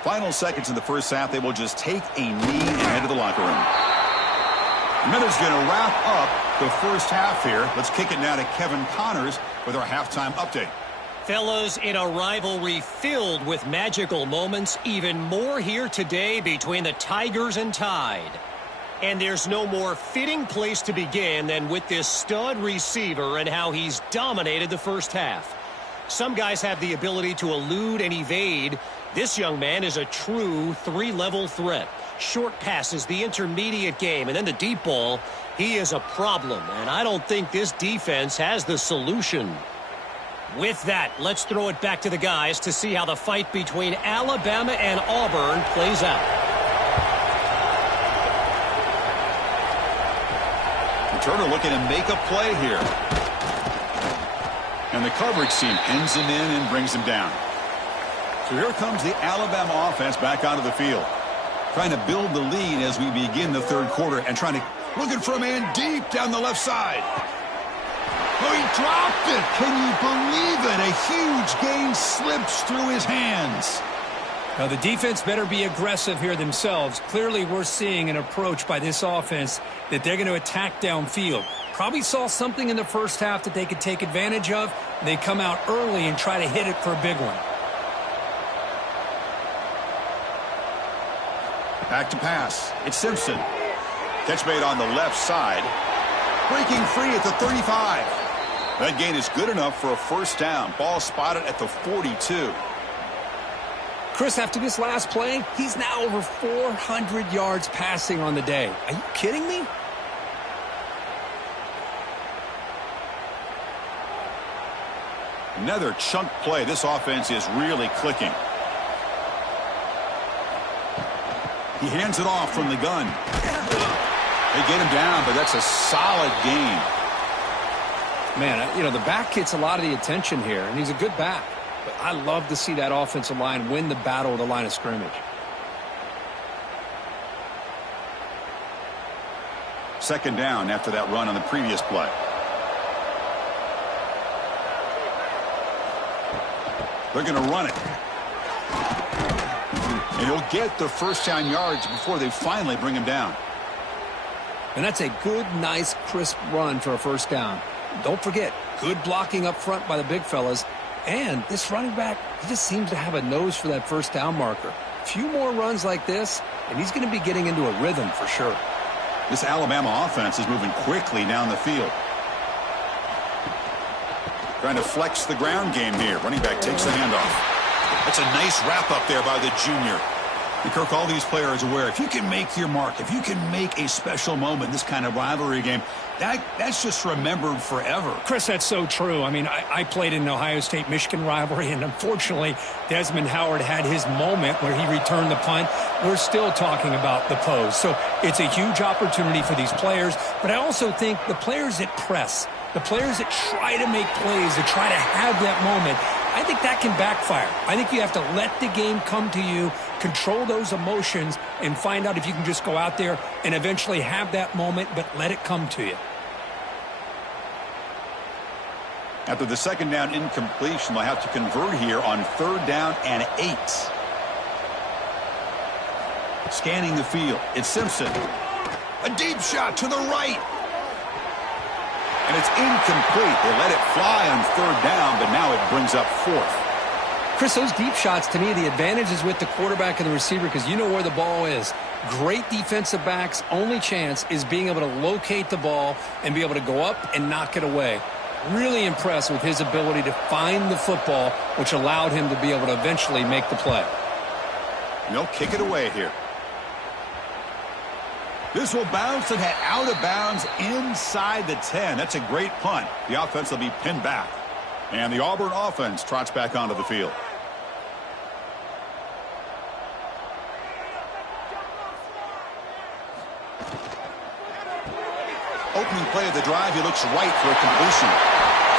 Final seconds in the first half, they will just take a knee and head to the locker room. And that is going to wrap up the first half here. Let's kick it now to Kevin Connors with our halftime update. Fellas, in a rivalry filled with magical moments, even more here today between the Tigers and Tide. And there's no more fitting place to begin than with this stud receiver and how he's dominated the first half. Some guys have the ability to elude and evade. This young man is a true 3-level threat. Short passes, the intermediate game, and then the deep ball. He is a problem, and I don't think this defense has the solution. With that, let's throw it back to the guys to see how the fight between Alabama and Auburn plays out. Turner looking to make a play here. And the coverage team pins him in and brings him down. So here comes the Alabama offense back onto the field. Trying to build the lead as we begin the third quarter and looking for a man deep down the left side. Oh, he dropped it. Can you believe it? A huge gain slips through his hands. Now, the defense better be aggressive here themselves. Clearly, we're seeing an approach by this offense that they're going to attack downfield. Probably saw something in the first half that they could take advantage of. They come out early and try to hit it for a big one. Back to pass. It's Simpson. Catch made on the left side. Breaking free at the 35. That gain is good enough for a first down. Ball spotted at the 42. Chris, after this last play, he's now over 400 yards passing on the day. Are you kidding me? Another chunk play. This offense is really clicking. He hands it off from the gun. They get him down, but that's a solid gain. Man, the back gets a lot of the attention here, and he's a good back. But I love to see that offensive line win the battle of the line of scrimmage. Second down after that run on the previous play. They're going to run it. And he'll get the first down yards before they finally bring him down. And that's a good, nice, crisp run for a first down. Don't forget, good blocking up front by the big fellas. And this running back, he just seems to have a nose for that first down marker. A few more runs like this, and he's going to be getting into a rhythm for sure. This Alabama offense is moving quickly down the field. Trying to flex the ground game here. Running back takes the handoff. That's a nice wrap up there by the junior. And Kirk, all these players are aware, if you can make your mark, if you can make a special moment in this kind of rivalry game, that's just remembered forever. Chris, that's so true. I mean, I played in an Ohio State-Michigan rivalry, and unfortunately, Desmond Howard had his moment where he returned the punt. We're still talking about the pose. So it's a huge opportunity for these players, but I also think the players that press, the players that try to make plays, that try to have that moment, I think that can backfire. I think you have to let the game come to you, control those emotions, and find out if you can just go out there and eventually have that moment, but let it come to you. After the second down incompletion, they'll have to convert here on third down and 8. Scanning the field, it's Simpson. A deep shot to the right. And it's incomplete. They let it fly on third down, but now it brings up fourth. Chris, those deep shots, to me, the advantage is with the quarterback and the receiver because you know where the ball is. Great defensive backs' only chance is being able to locate the ball and be able to go up and knock it away. Really impressed with his ability to find the football, which allowed him to be able to eventually make the play. And they'll kick it away here. This will bounce and head out of bounds inside the 10. That's a great punt. The offense will be pinned back. And the Auburn offense trots back onto the field. Opening play of the drive, he looks right for a completion.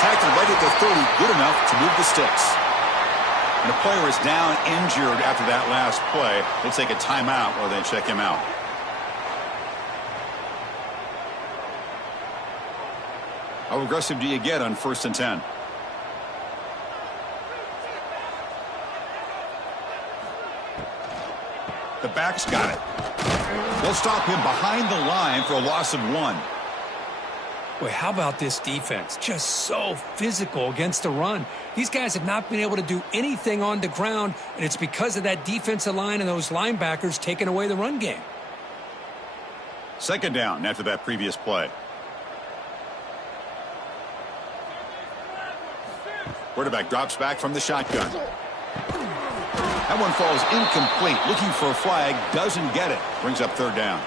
Tackled right at the 30, good enough to move the sticks. And the player is down injured after that last play. They'll take a timeout while they check him out. How aggressive do you get on 1st and 10? The back's got it. They'll stop him behind the line for a loss of 1. Boy, how about this defense? Just so physical against the run. These guys have not been able to do anything on the ground, and it's because of that defensive line and those linebackers taking away the run game. 2nd down after that previous play. Quarterback drops back from the shotgun. That one falls incomplete. Looking for a flag. Doesn't get it. Brings up 3rd down.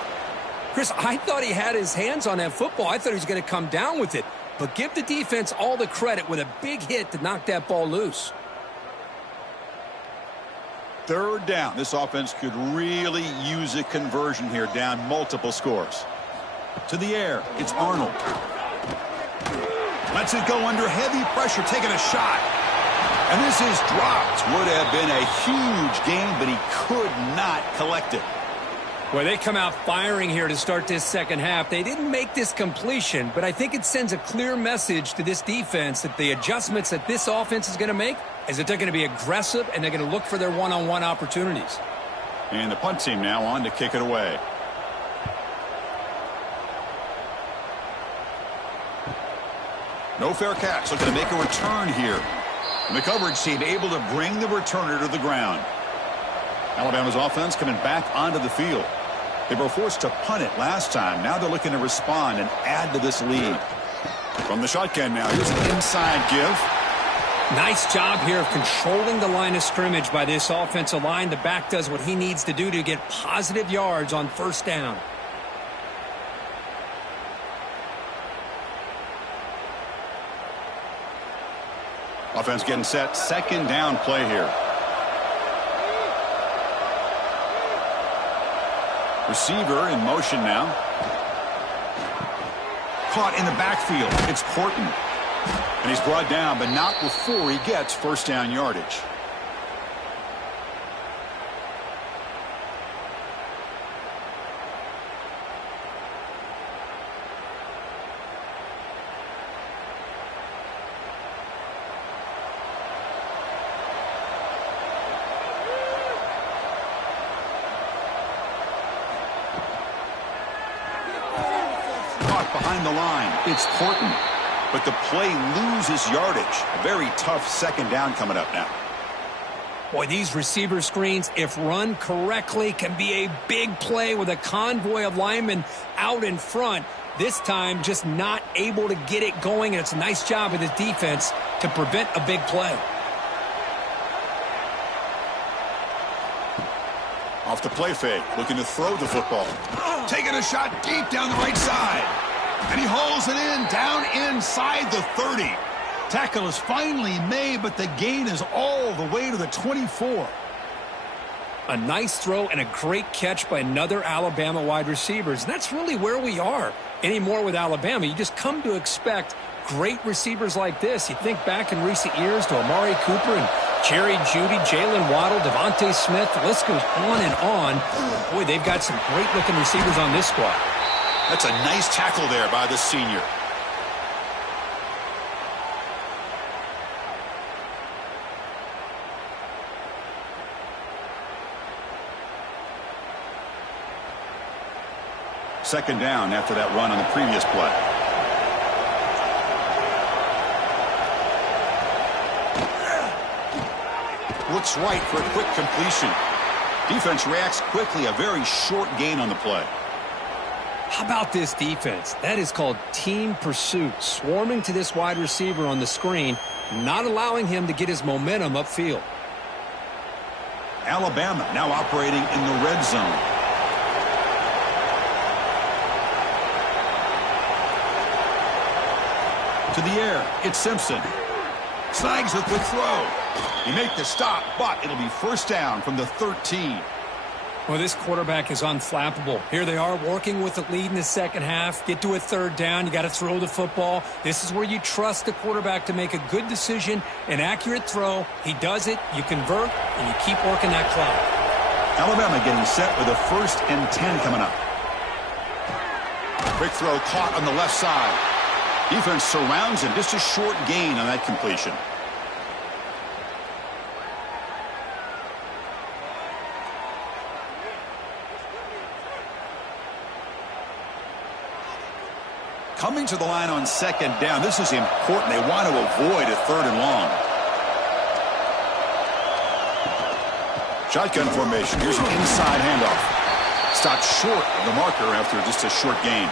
Chris, I thought he had his hands on that football. I thought he was going to come down with it. But give the defense all the credit with a big hit to knock that ball loose. 3rd down. This offense could really use a conversion here, down multiple scores. To the air. It's Arnold. Lets it go under heavy pressure, taking a shot. And this is dropped. Would have been a huge gain, but he could not collect it. Well, they come out firing here to start this 2nd half. They didn't make this completion, but I think it sends a clear message to this defense that the adjustments that this offense is going to make is that they're going to be aggressive and they're going to look for their one-on-one opportunities. And the punt team now on to kick it away. No fair catch. Looking to make a return here. And the coverage team able to bring the returner to the ground. Alabama's offense coming back onto the field. They were forced to punt it last time. Now they're looking to respond and add to this lead. From the shotgun now, here's an inside give. Nice job here of controlling the line of scrimmage by this offensive line. The back does what he needs to do to get positive yards on 1st down. Offense getting set. 2nd down play here. Receiver in motion now. Caught in the backfield. It's Porton. And he's brought down, but not before he gets 1st down yardage. Behind the line, it's Porton. But the play loses yardage. A very tough 2nd down coming up now. Boy, these receiver screens, if run correctly, can be a big play with a convoy of linemen out in front. This time, just not able to get it going, and it's a nice job of the defense to prevent a big play. Off the play fake, looking to throw the football. Taking a shot deep down the right side. And he hauls it in, down inside the 30. Tackle is finally made, but the gain is all the way to the 24. A nice throw and a great catch by another Alabama wide receivers. And that's really where we are anymore with Alabama. You just come to expect great receivers like this. You think back in recent years to Amari Cooper and Jerry Jeudy, Jalen Waddle, Devontae Smith. The list goes on and on. Boy, they've got some great-looking receivers on this squad. That's a nice tackle there by the senior. Second down after that run on the previous play. Looks right for a quick completion. Defense reacts quickly. A very short gain on the play. How about this defense? That is called team pursuit. Swarming to this wide receiver on the screen, not allowing him to get his momentum upfield. Alabama now operating in the red zone. To the air, it's Simpson. Snags a quick throw. He make the stop, but it'll be 1st down from the 13. Well, this quarterback is unflappable. Here they are working with the lead in the second half. Get to a third down. You got to throw the football. This is where you trust the quarterback to make a good decision, an accurate throw. He does it, you convert, and you keep working that clock. Alabama getting set with a 1st and 10 coming up. Quick throw caught on the left side. Defense surrounds him. Just a short gain on that completion. Coming to the line on 2nd down. This is important. They want to avoid a 3rd and long. Shotgun formation. Here's an inside handoff. Stopped short of the marker after just a short gain.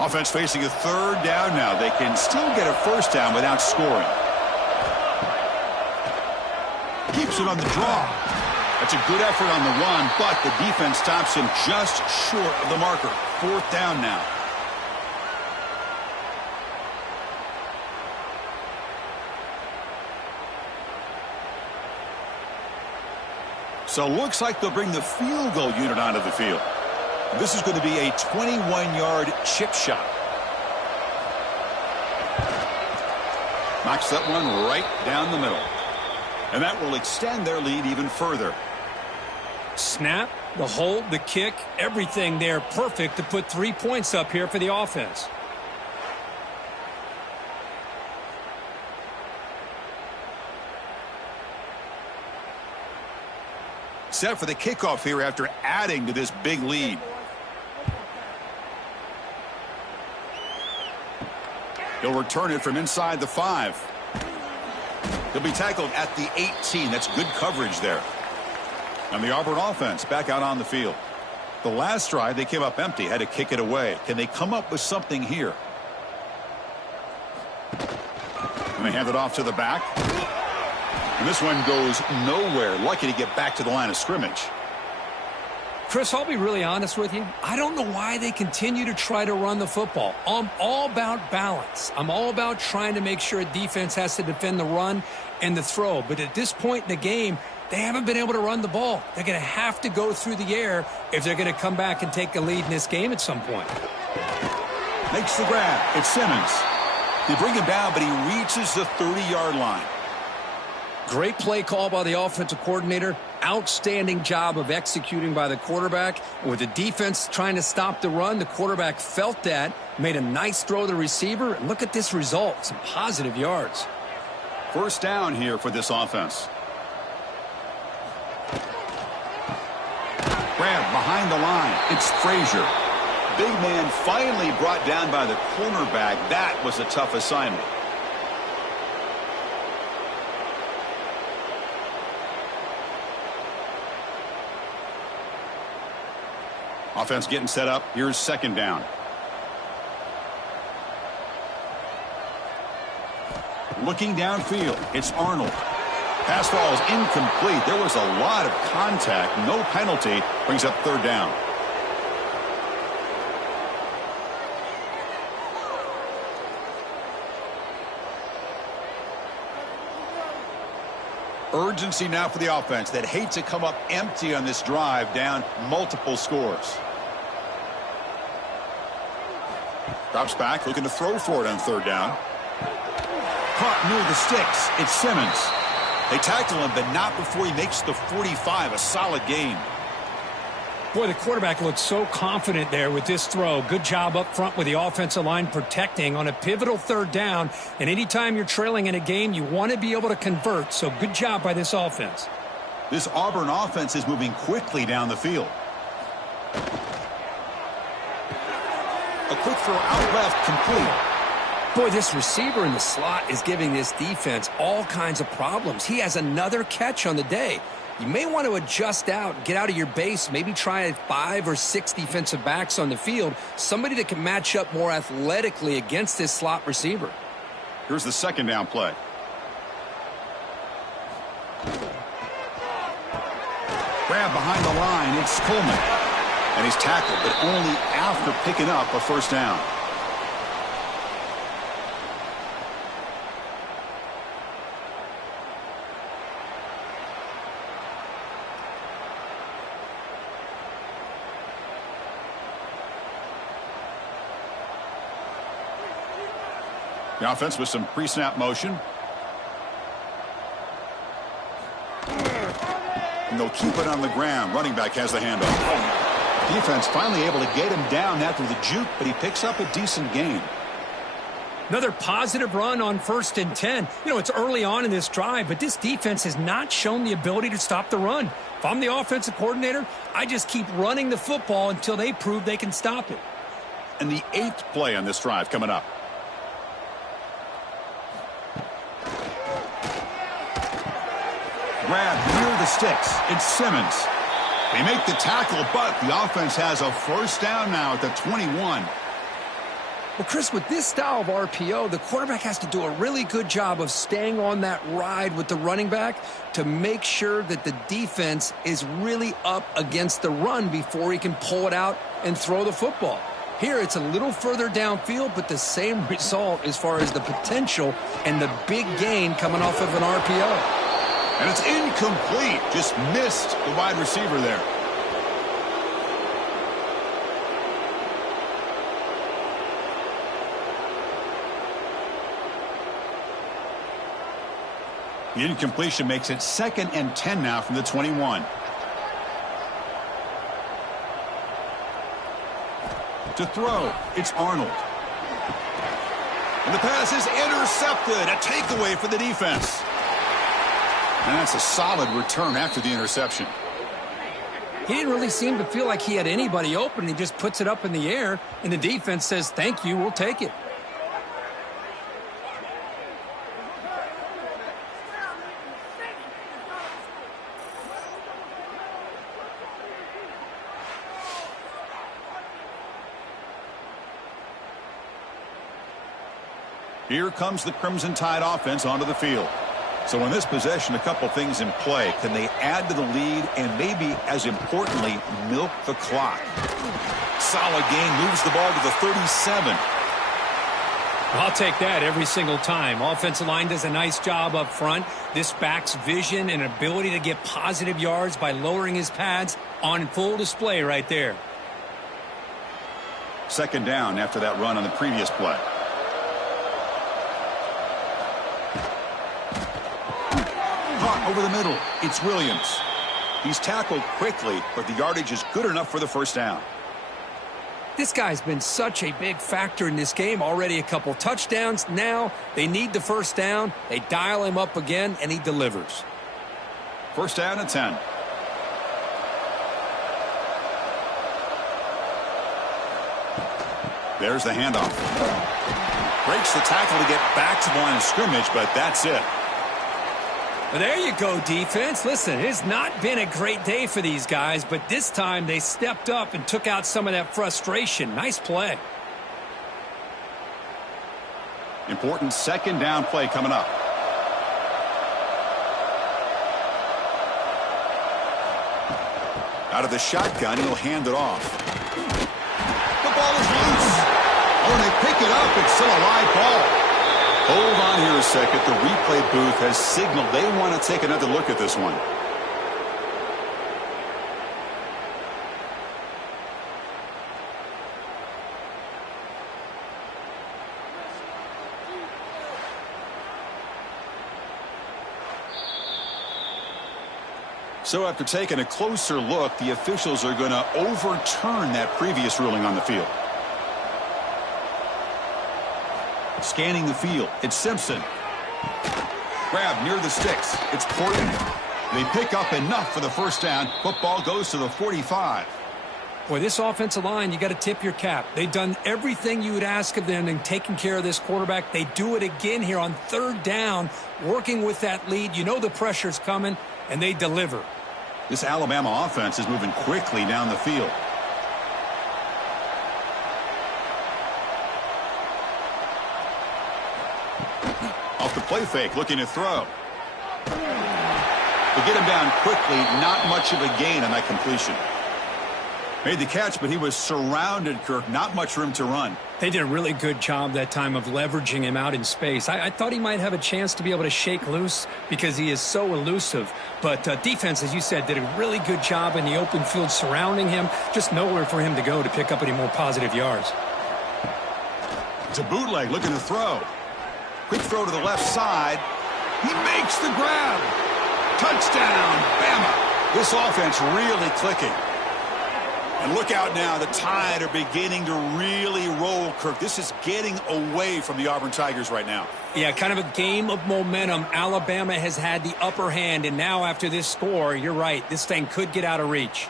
Offense facing a 3rd down now. They can still get a 1st down without scoring. Keeps it on the draw. That's a good effort on the run, but the defense stops him just short of the marker. 4th down now. So looks like they'll bring the field goal unit onto the field. This is going to be a 21-yard chip shot. Knocks that one right down the middle. And that will extend their lead even further. Snap, the hold, the kick, everything there perfect to put 3 points up here for the offense. Set for the kickoff here after adding to this big lead. He'll return it from inside the 5. He'll be tackled at the 18. That's good coverage there. And the Auburn offense back out on the field. The last drive, they came up empty, had to kick it away. Can they come up with something here? And they hand it off to the back. And this one goes nowhere. Lucky to get back to the line of scrimmage. Chris, I'll be really honest with you. I don't know why they continue to try to run the football. I'm all about balance. I'm all about trying to make sure a defense has to defend the run and the throw. But at this point in the game, they haven't been able to run the ball. They're going to have to go through the air if they're going to come back and take a lead in this game at some point. Makes the grab. It's Simmons. They bring him down, but he reaches the 30-yard line. Great play call by the offensive coordinator. Outstanding job of executing by the quarterback. With the defense trying to stop the run, the quarterback felt that, made a nice throw to the receiver. And look at this result, some positive yards. 1st down here for this offense. Grab behind the line. It's Frazier. Big man finally brought down by the cornerback. That was a tough assignment. Offense getting set up. Here's 2nd down. Looking downfield. It's Arnold. Pass ball is incomplete. There was a lot of contact. No penalty. Brings up 3rd down. Urgency now for the offense that hates to come up empty on this drive, down multiple scores. Drops back, looking to throw for it on 3rd down. Caught near the sticks. It's Simmons. They tackle him, but not before he makes the 45. A solid gain. Boy, the quarterback looked so confident there with this throw. Good job up front with the offensive line protecting on a pivotal 3rd down. And anytime you're trailing in a game, you want to be able to convert. So good job by this offense. This Auburn offense is moving quickly down the field. A quick throw out left, complete. Boy, this receiver in the slot is giving this defense all kinds of problems. He has another catch on the day. You may want to adjust out, get out of your base, maybe try 5 or 6 defensive backs on the field, somebody that can match up more athletically against this slot receiver. Here's the 2nd down play. Grab behind the line. It's Coleman. And he's tackled, but only after picking up a first down. The offense with some pre-snap motion. And they'll keep it on the ground. Running back has the handoff. Defense finally able to get him down after the juke, but he picks up a decent gain. Another positive run on 1st and 10. You know, it's early on in this drive, but this defense has not shown the ability to stop the run. If I'm the offensive coordinator, I just keep running the football until they prove they can stop it. And the 8th play on this drive coming up. Grab near the sticks. It's Simmons. They make the tackle, but the offense has a first down now at the 21. Well, Chris, with this style of RPO, the quarterback has to do a really good job of staying on that ride with the running back to make sure that the defense is really up against the run before he can pull it out and throw the football. Here, it's a little further downfield, but the same result as far as the potential and the big gain coming off of an RPO. And it's incomplete. Just missed the wide receiver there. The incompletion makes it 2nd and 10 now from the 21. To throw, it's Arnold. And the pass is intercepted. A takeaway for the defense. And that's a solid return after the interception. He didn't really seem to feel like he had anybody open. He just puts it up in the air, and the defense says, thank you, we'll take it. Here comes the Crimson Tide offense onto the field. So in this possession, a couple things in play. Can they add to the lead and maybe, as importantly, milk the clock? Solid gain, moves the ball to the 37. I'll take that every single time. Offensive line does a nice job up front. This back's vision and ability to get positive yards by lowering his pads on full display right there. 2nd down after that run on the previous play. Over the middle, it's Williams. He's tackled quickly, but the yardage is good enough for the first down. This guy's been such a big factor in this game. Already a couple touchdowns. Now they need the first down. They dial him up again, and he delivers. 1st down and 10. There's the handoff. Breaks the tackle to get back to the line of scrimmage, but that's it. Well, there you go, defense. Listen, it's not been a great day for these guys, but this time they stepped up and took out some of that frustration. Nice play. Important 2nd down play coming up. Out of the shotgun, he'll hand it off. The ball is loose. Oh, and they pick it up. It's still a live ball. Hold on here a second. The replay booth has signaled they want to take another look at this one. So after taking a closer look, the officials are going to overturn that previous ruling on the field. Scanning the field, it's Simpson. Grab near the sticks, it's Porton. They pick up enough for the first down. Football goes to the 45. Boy, this offensive line, you got to tip your cap. They've done everything you would ask of them in taking care of this quarterback. They do it again here on 3rd down, working with that lead. You know the pressure's coming, and they deliver. This Alabama offense is moving quickly down the field. Off the play fake, looking to throw. They get him down quickly, not much of a gain on that completion. Made the catch, but he was surrounded, Kirk. Not much room to run. They did a really good job that time of leveraging him out in space. I thought he might have a chance to be able to shake loose because he is so elusive. But defense, as you said, did a really good job in the open field surrounding him. Just nowhere for him to go to pick up any more positive yards. It's a bootleg looking to throw. Quick throw to the left side. He makes the grab. Touchdown, Bama. This offense really clicking. And look out now, the Tide are beginning to really roll, Kirk. This is getting away from the Auburn Tigers right now. Yeah, kind of a game of momentum. Alabama has had the upper hand, and now after this score, you're right, this thing could get out of reach.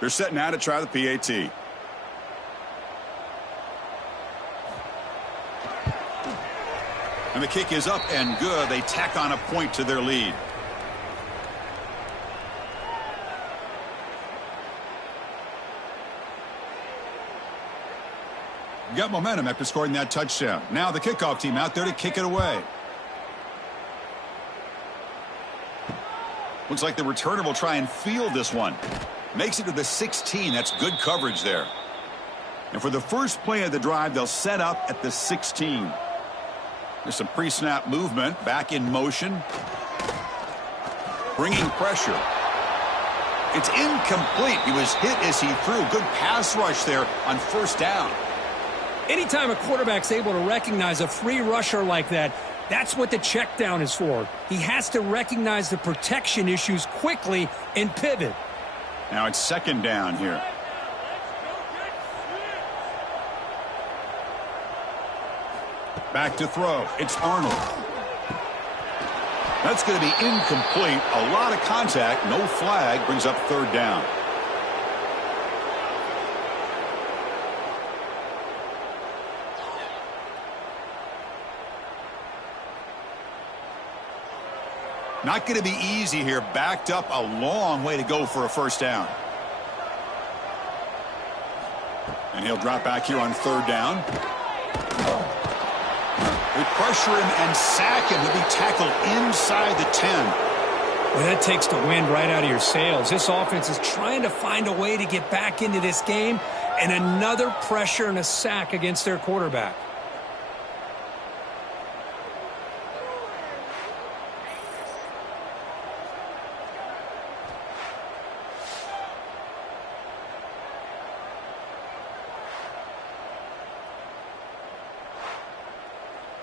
They're set now to try the PAT. And the kick is up and good. They tack on a point to their lead. Got momentum after scoring that touchdown. Now the kickoff team out there to kick it away. Looks like the returner will try and field this one. Makes it to the 16. That's good coverage there. And for the first play of the drive, they'll set up at the 16. There's some pre-snap movement. Back in motion. Bringing pressure. It's incomplete. He was hit as he threw. Good pass rush there on first down. Anytime a quarterback's able to recognize a free rusher like that, that's what the check down is for. He has to recognize the protection issues quickly and pivot. Now it's second down here. Back to throw. It's Arnold. That's going to be incomplete. A lot of contact. No flag. Brings up third down. Not going to be easy here. Backed up a long way to go for a first down. And he'll drop back here on third down. They pressure him and sack him. He'll be tackled inside the 10. Well, that takes the wind right out of your sails. This offense is trying to find a way to get back into this game, and another pressure and a sack against their quarterback.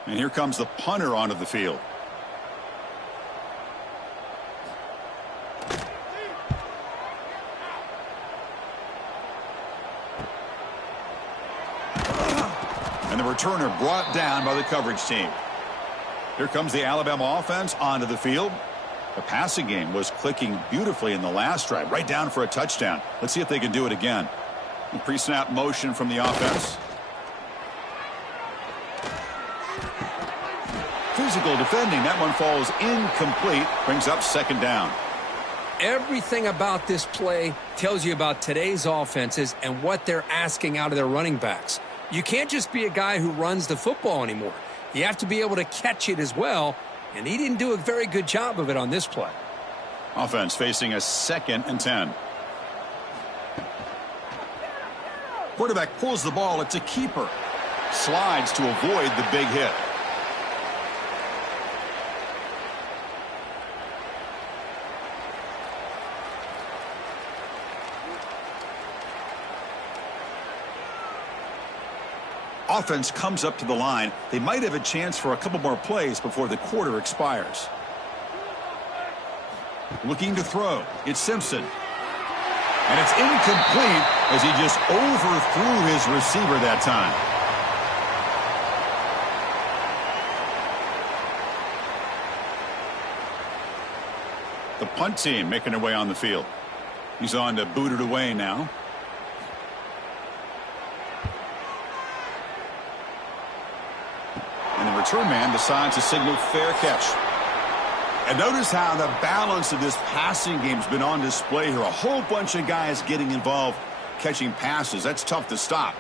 And here comes the punter onto the field. And the returner brought down by the coverage team. Here comes the Alabama offense onto the field. The passing game was clicking beautifully in the last drive, right down for a touchdown. Let's see if they can do it again. The pre-snap motion from the offense. Physical defending. That one falls incomplete. Brings up second down. Everything about this play tells you about today's offenses and what they're asking out of their running backs. You can't just be a guy who runs the football anymore. You have to be able to catch it as well, and he didn't do a very good job of it on this play. Offense facing a 2nd and 10. Quarterback pulls the ball. It's a keeper. Slides to avoid the big hit. Offense comes up to the line. They might have a chance for a couple more plays before the quarter expires. Looking to throw. It's Simpson. And it's incomplete as he just overthrew his receiver that time. The punt team making their way on the field. He's on to boot it away now. And the return man decides to signal fair catch. And notice how the balance of this passing game's been on display here. A whole bunch of guys getting involved, catching passes. That's tough to stop.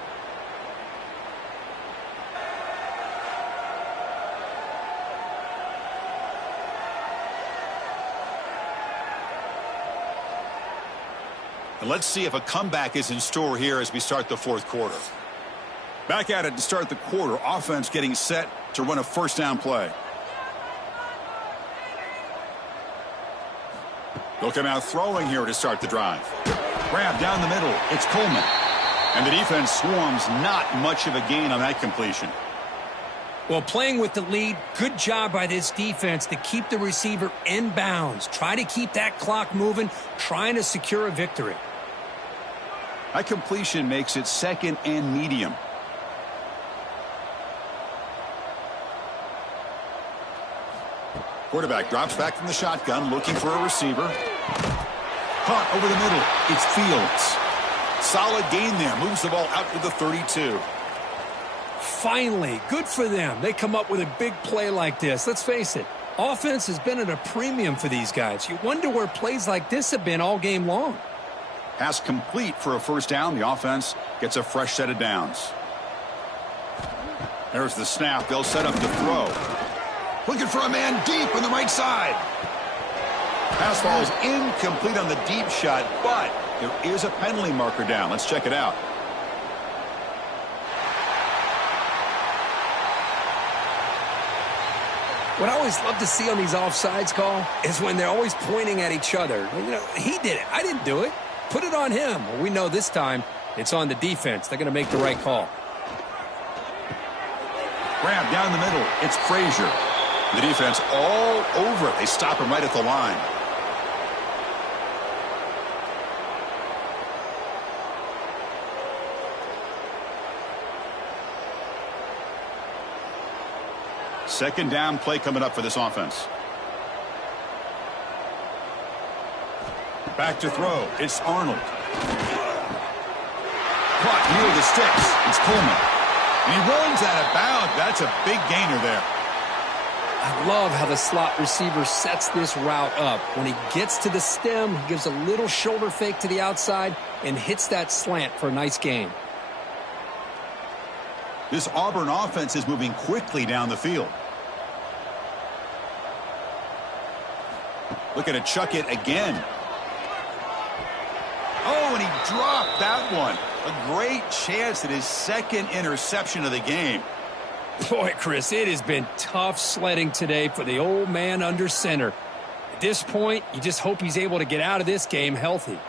And let's see if a comeback is in store here as we start the fourth quarter. Back at it to start the quarter. Offense getting set to run a first down play. They'll come out throwing here to start the drive. Grab down the middle. It's Coleman. And the defense swarms. Not much of a gain on that completion. Well, playing with the lead, good job by this defense to keep the receiver in bounds. Try to keep that clock moving, trying to secure a victory. That completion makes it second and medium. Quarterback drops back from the shotgun, looking for a receiver. Caught over the middle. It's Fields. Solid gain there. Moves the ball out to the 32. Finally, good for them. They come up with a big play like this. Let's face it, offense has been at a premium for these guys. You wonder where plays like this have been all game long. Pass complete for a first down. The offense gets a fresh set of downs. There's the snap. They'll set up the throw. Looking for a man deep on the right side. Pass falls incomplete on the deep shot, but there is a penalty marker down. Let's check it out. What I always love to see on these offsides call is when they're always pointing at each other. You know, he did it. I didn't do it. Put it on him. Well, we know this time it's on the defense. They're going to make the right call. Grab down the middle. It's Frazier. The defense all over it. They stop him right at the line. Second down play coming up for this offense. Back to throw. It's Arnold. Caught near the sticks. It's Coleman. And he runs out of bounds. That's a big gainer there. I love how the slot receiver sets this route up. When he gets to the stem, he gives a little shoulder fake to the outside and hits that slant for a nice gain. This Auburn offense is moving quickly down the field. Looking to chuck it again. Oh, and he dropped that one. A great chance at his second interception of the game. Boy, Chris, it has been tough sledding today for the old man under center. At this point, you just hope he's able to get out of this game healthy.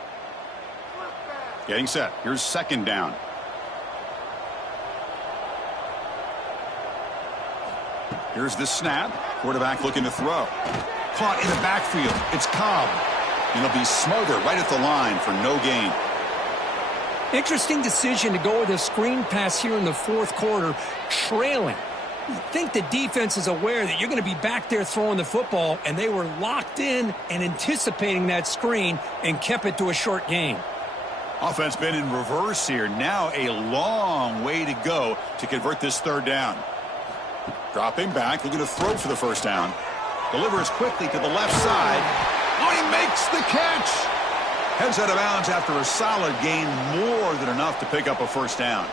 Getting set. Here's second down. Here's the snap. Quarterback looking to throw. Caught in the backfield. It's Cobb. And he'll be smothered right at the line for no gain. Interesting decision to go with a screen pass here in the fourth quarter, trailing. You think the defense is aware that you're going to be back there throwing the football, and they were locked in and anticipating that screen and kept it to a short gain. Offense been in reverse here. Now a long way to go to convert this third down. Dropping back, looking to throw for the first down. Delivers quickly to the left side. Oh, he makes the catch. Heads out of bounds after a solid gain, more than enough to pick up a first down.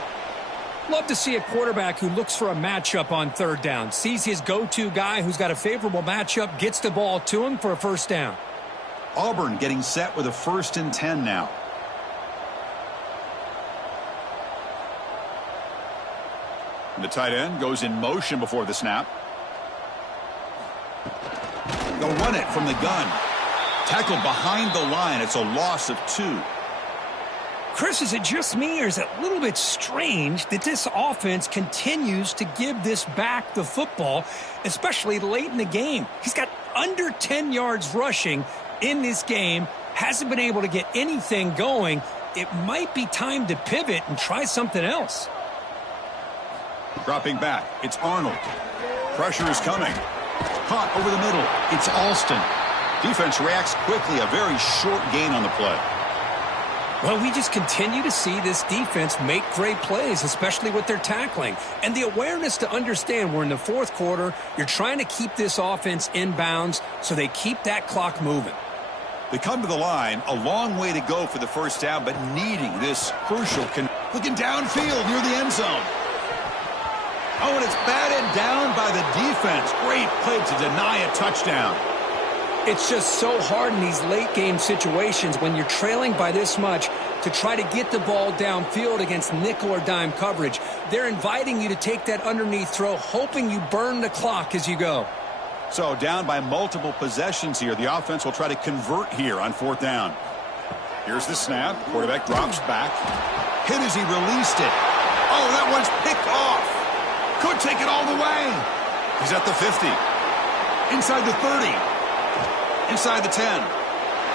Love to see a quarterback who looks for a matchup on third down. Sees his go-to guy who's got a favorable matchup, gets the ball to him for a first down. Auburn getting set with a 1st and 10 now. And the tight end goes in motion before the snap. They'll run it from the gun. Tackled behind the line. It's a loss of 2. Chris, is it just me, or is it a little bit strange that this offense continues to give this back the football, especially late in the game? He's got under 10 yards rushing in this game, hasn't been able to get anything going. It might be time to pivot and try something else. Dropping back, it's Arnold. Pressure is coming. Caught over the middle, it's Alston. Defense reacts quickly, a very short gain on the play. Well, we just continue to see this defense make great plays, especially with their tackling. And the awareness to understand we're in the fourth quarter, you're trying to keep this offense in bounds so they keep that clock moving. They come to the line, a long way to go for the first down, but needing this crucial looking downfield near the end zone. Oh, and it's batted down by the defense. Great play to deny a touchdown. It's just so hard in these late-game situations when you're trailing by this much to try to get the ball downfield against nickel or dime coverage. They're inviting you to take that underneath throw, hoping you burn the clock as you go. So down by multiple possessions here. The offense will try to convert here on fourth down. Here's the snap. Quarterback drops back. Hit as he released it. Oh, that one's picked off. Could take it all the way. He's at the 50. Inside the 30. Inside the 10.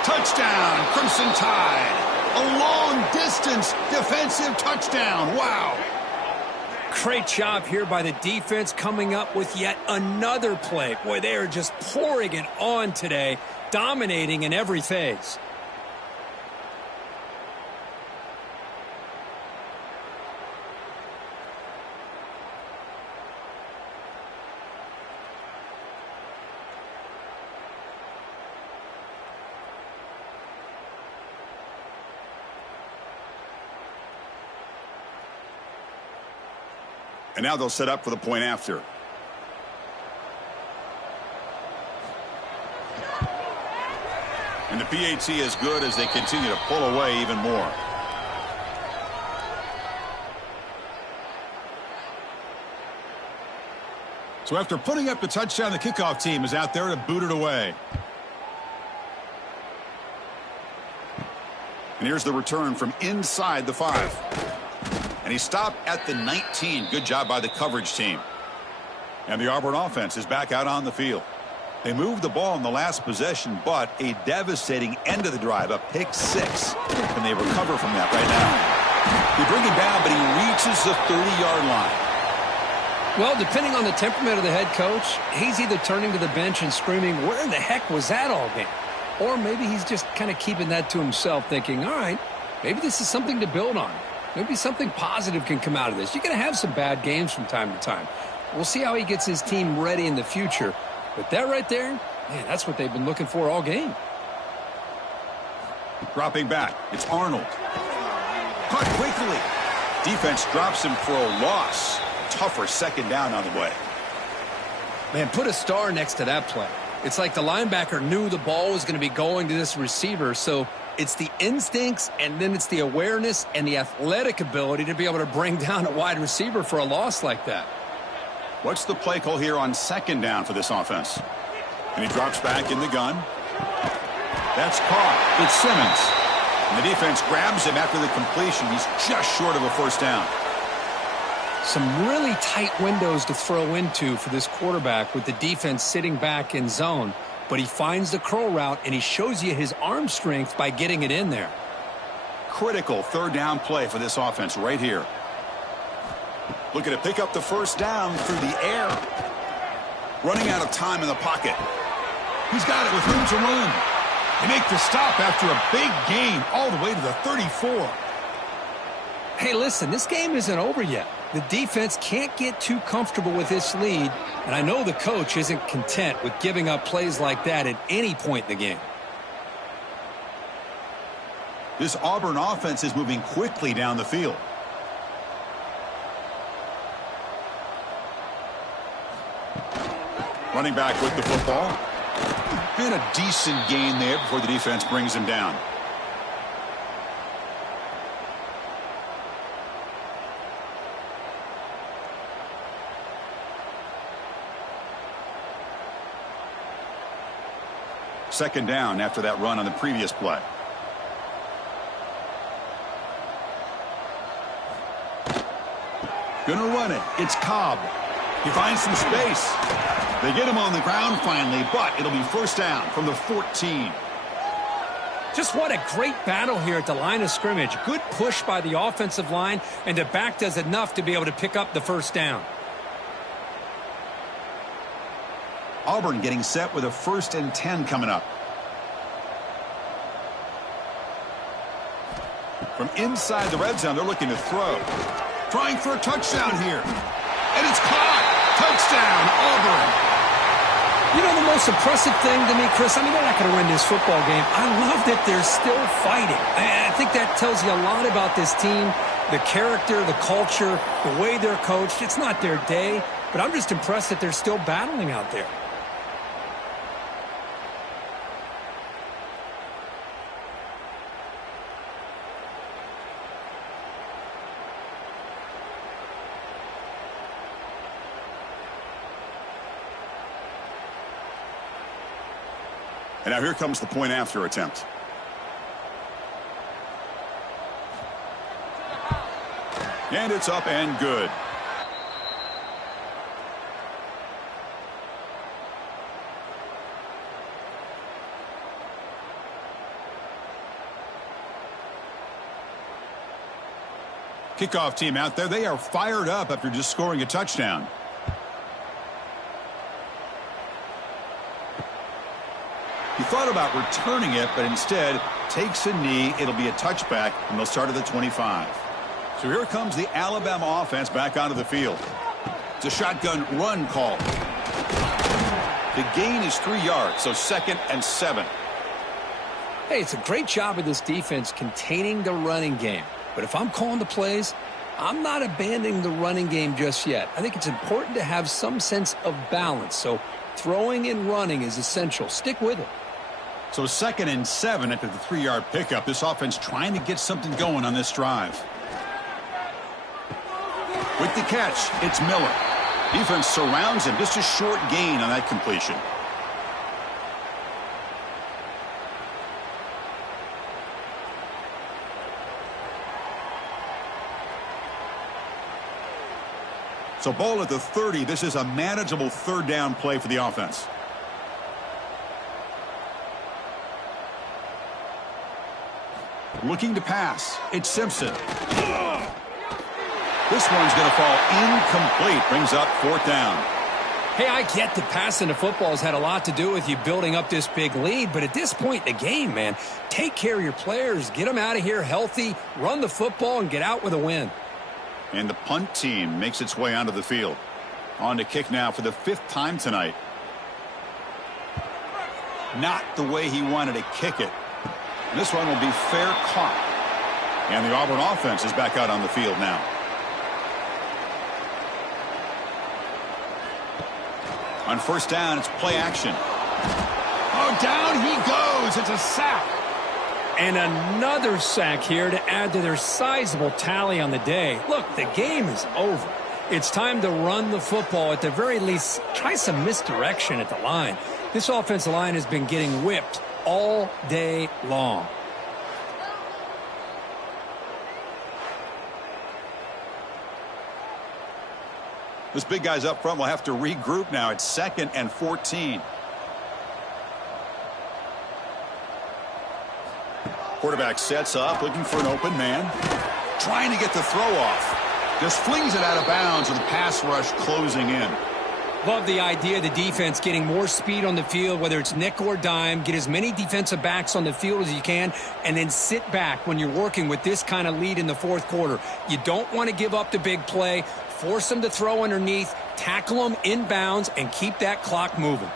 Touchdown, Crimson Tide. A long-distance defensive touchdown. Wow. Great job here by the defense coming up with yet another play. Boy, they are just pouring it on today, dominating in every phase. And now they'll set up for the point after. And the PAT is good as they continue to pull away even more. So after putting up the touchdown, the kickoff team is out there to boot it away. And here's the return from inside the 5. And he stopped at the 19. Good job by the coverage team. And the Auburn offense is back out on the field. They moved the ball in the last possession, but a devastating end of the drive, a pick 6. And they recover from that right now. They bring him down, but he reaches the 30-yard line. Well, depending on the temperament of the head coach, he's either turning to the bench and screaming, where the heck was that all game? Or maybe he's just kind of keeping that to himself, thinking, all right, maybe this is something to build on. Maybe something positive can come out of this. You're going to have some bad games from time to time. We'll see how he gets his team ready in the future. But that right there, man, that's what they've been looking for all game. Dropping back, it's Arnold. Caught quickly. Defense drops him for a loss. Tougher second down on the way. Man, put a star next to that play. It's like the linebacker knew the ball was going to be going to this receiver, so it's the instincts, and then it's the awareness and the athletic ability to be able to bring down a wide receiver for a loss like that. What's the play call here on second down for this offense? And he drops back in the gun. That's caught. It's Simmons. And the defense grabs him after the completion. He's just short of a first down. Some really tight windows to throw into for this quarterback with the defense sitting back in zone. But he finds the curl route, and he shows you his arm strength by getting it in there. Critical third down play for this offense right here. Looking to pick up the first down through the air. Running out of time in the pocket. He's got it with room to run. They make the stop after a big gain all the way to the 34. Hey, listen, this game isn't over yet. The defense can't get too comfortable with this lead, and I know the coach isn't content with giving up plays like that at any point in the game. This Auburn offense is moving quickly down the field. Running back with the football. And a decent gain there before the defense brings him down. Second down after that run on the previous play. Gonna run it. It's Cobb. He finds some space. They get him on the ground finally, but it'll be first down from the 14. Just what a great battle here at the line of scrimmage. Good push by the offensive line, and the back does enough to be able to pick up the first down. Auburn getting set with a 1st and 10 coming up. From inside the red zone, they're looking to throw. Trying for a touchdown here. And it's caught. Touchdown, Auburn. You know, the most impressive thing to me, Chris, I mean, they're not going to win this football game. I love that they're still fighting. I think that tells you a lot about this team, the character, the culture, the way they're coached. It's not their day, but I'm just impressed that they're still battling out there. And now here comes the point after attempt. And it's up and good. Kickoff team out there. They are fired up after just scoring a touchdown. He thought about returning it, but instead takes a knee. It'll be a touchback, and they'll start at the 25. So here comes the Alabama offense back onto the field. It's a shotgun run call. The gain is 3 yards, so 2nd and 7. Hey, it's a great job of this defense containing the running game. But if I'm calling the plays, I'm not abandoning the running game just yet. I think it's important to have some sense of balance. So throwing and running is essential. Stick with it. So 2nd and 7 after the 3-yard pickup. This offense trying to get something going on this drive. With the catch, it's Miller. Defense surrounds him. Just a short gain on that completion. So ball at the 30. This is a manageable 3rd down play for the offense. Looking to pass. It's Simpson. This one's going to fall incomplete. Brings up 4th down. Hey, I get that passing the football has had a lot to do with you building up this big lead, but at this point in the game, man, take care of your players. Get them out of here healthy, run the football, and get out with a win. And the punt team makes its way onto the field. On to kick now for the 5th time tonight. Not the way he wanted to kick it. This one will be fair caught. And the Auburn offense is back out on the field now. On 1st down, it's play action. Oh, down he goes. It's a sack. And another sack here to add to their sizable tally on the day. Look, the game is over. It's time to run the football. At the very least, try some misdirection at the line. This offensive line has been getting whipped all day long. This big guy's up front will have to regroup now. It's 2nd and 14. Quarterback sets up, looking for an open man. Trying to get the throw off. Just flings it out of bounds with the pass rush closing in. Love the idea of the defense getting more speed on the field, whether it's nickel or dime. Get as many defensive backs on the field as you can, and then sit back when you're working with this kind of lead in the 4th quarter. You don't want to give up the big play. Force them to throw underneath, tackle them inbounds, and keep that clock moving.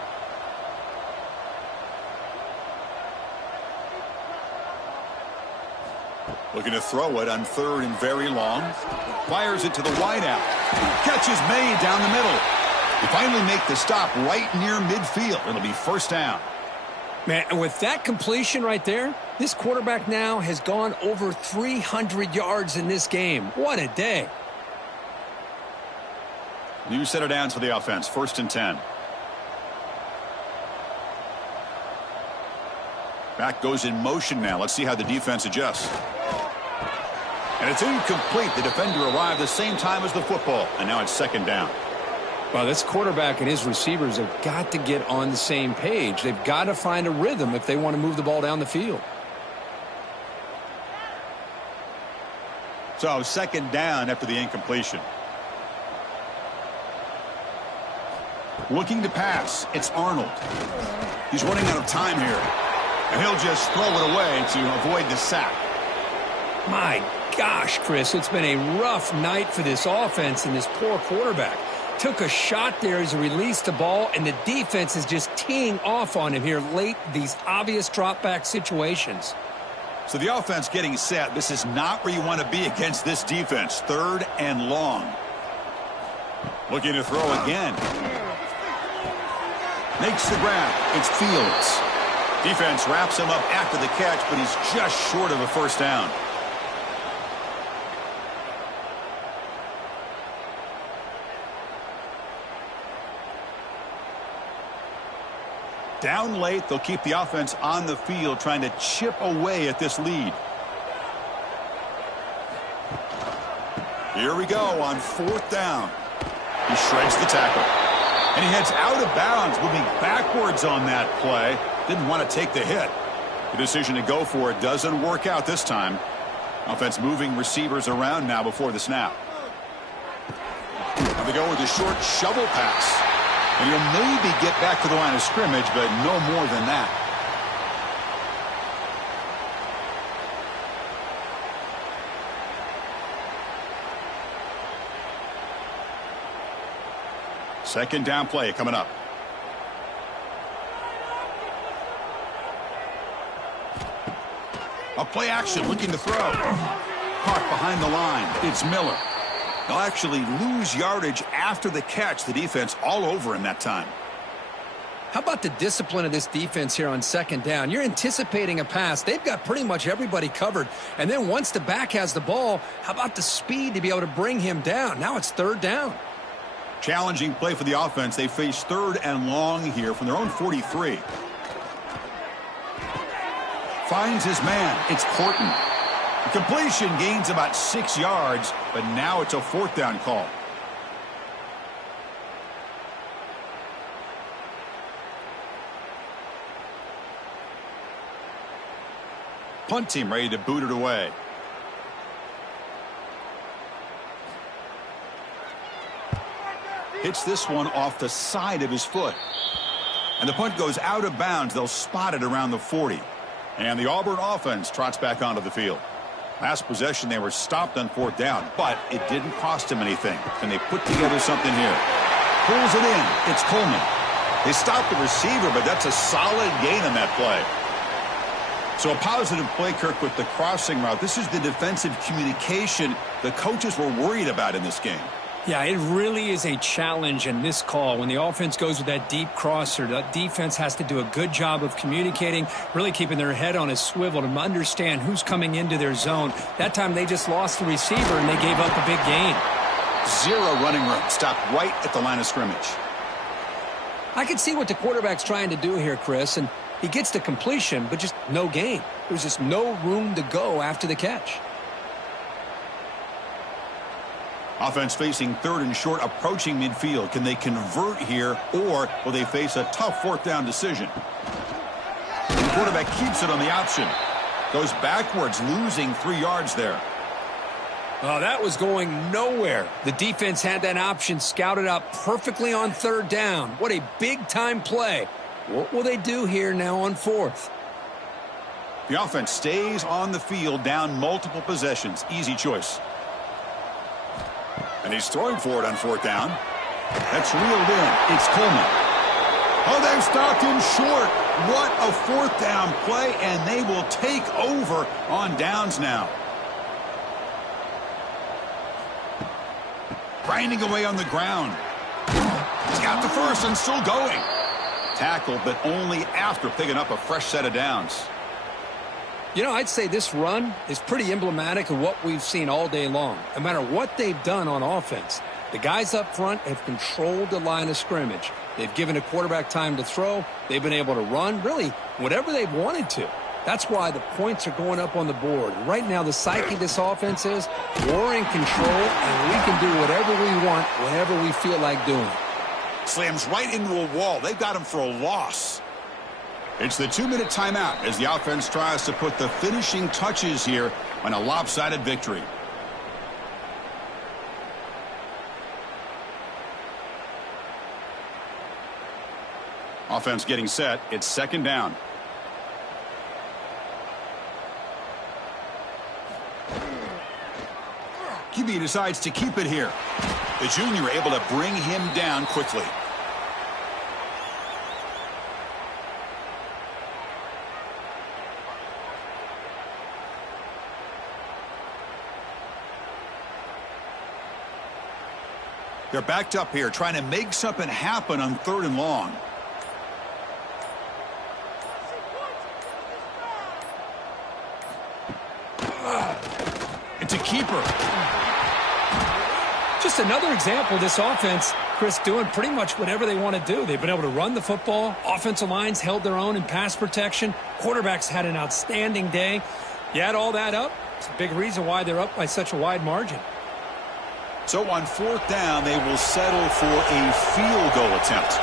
Looking to throw it on 3rd and very long. Fires it to the wideout. Catch is made down the middle. They finally make the stop right near midfield. It'll be 1st down. Man, and with that completion right there, this quarterback now has gone over 300 yards in this game. What a day. New set of downs for the offense. 1st and 10. Back goes in motion now. Let's see how the defense adjusts. And it's incomplete. The defender arrived the same time as the football. And now it's 2nd down. Well, this quarterback and his receivers have got to get on the same page. They've got to find a rhythm if they want to move the ball down the field. So 2nd down after the incompletion. Looking to pass. It's Arnold. He's running out of time here. And he'll just throw it away to avoid the sack. My gosh, Chris, it's been a rough night for this offense and this poor quarterback. Took a shot there as he released the ball, and the defense is just teeing off on him here late, these obvious drop-back situations. So the offense getting set. This is not where you want to be against this defense. 3rd and long. Looking to throw again. Makes the grab. It's Fields. Defense wraps him up after the catch, but he's just short of a first down. Down late, they'll keep the offense on the field trying to chip away at this lead. Here we go on 4th down. He shreds the tackle. And he heads out of bounds, moving backwards on that play. Didn't want to take the hit. The decision to go for it doesn't work out this time. Offense moving receivers around now before the snap. Now they go with a short shovel pass. And he'll maybe get back to the line of scrimmage, but no more than that. Second down play coming up. A play action looking to throw. Caught behind the line. It's Miller. They'll actually lose yardage after the catch. The defense all over him that time. How about the discipline of this defense here on 2nd down? You're anticipating a pass. They've got pretty much everybody covered. And then once the back has the ball, how about the speed to be able to bring him down? Now it's 3rd down. Challenging play for the offense. They face 3rd and long here from their own 43. Finds his man. It's Horton. The completion gains about 6 yards, but now it's a 4th down call. Punt team ready to boot it away. Hits this one off the side of his foot. And the punt goes out of bounds. They'll spot it around the 40. And the Auburn offense trots back onto the field. Last possession, they were stopped on 4th down, but it didn't cost them anything. And they put together something here. Pulls it in. It's Coleman. They stopped the receiver, but that's a solid gain on that play. So a positive play, Kirk, with the crossing route. This is the defensive communication the coaches were worried about in this game. Yeah, it really is a challenge in this call. When the offense goes with that deep crosser, the defense has to do a good job of communicating, really keeping their head on a swivel to understand who's coming into their zone. That time they just lost the receiver and they gave up a big gain. 0 running room. Stopped right at the line of scrimmage. I can see what the quarterback's trying to do here, Chris, and he gets the completion, but just no gain. There's just no room to go after the catch. Offense facing 3rd and short, approaching midfield. Can they convert here, or will they face a tough 4th down decision? And the quarterback keeps it on the option. Goes backwards, losing 3 yards there. Oh, that was going nowhere. The defense had that option scouted out perfectly on 3rd down. What a big-time play. What will they do here now on 4th? The offense stays on the field, down multiple possessions. Easy choice. And he's throwing for it on 4th down. That's reeled in. It's Coleman. Oh, they've stopped him short. What a 4th down play, and they will take over on downs now. Grinding away on the ground. He's got the first and still going. Tackled, but only after picking up a fresh set of downs. You know, I'd say this run is pretty emblematic of what we've seen all day long. No matter what they've done on offense, the guys up front have controlled the line of scrimmage. They've given a quarterback time to throw. They've been able to run, really, whatever they've wanted to. That's why the points are going up on the board. Right now, the psyche of this offense is we're in control, and we can do whatever we want, whenever we feel like doing it. Slams right into a wall. They've got him for a loss. It's the 2-minute timeout as the offense tries to put the finishing touches here on a lopsided victory. Offense getting set. It's 2nd down. he decides to keep it here. The junior able to bring him down quickly. They're backed up here, trying to make something happen on 3rd and long. It's a keeper. Just another example of this offense, Chris, doing pretty much whatever they want to do. They've been able to run the football. Offensive lines held their own in pass protection. Quarterbacks had an outstanding day. You add all that up, it's a big reason why they're up by such a wide margin. So on 4th down, they will settle for a field goal attempt.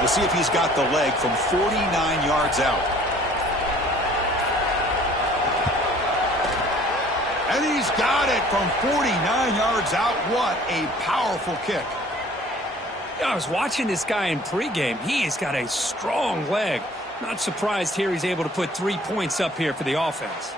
We'll see if he's got the leg from 49 yards out. And he's got it from 49 yards out. What a powerful kick. Yeah, I was watching this guy in pregame. He's got a strong leg. Not surprised here he's able to put 3 points up here for the offense.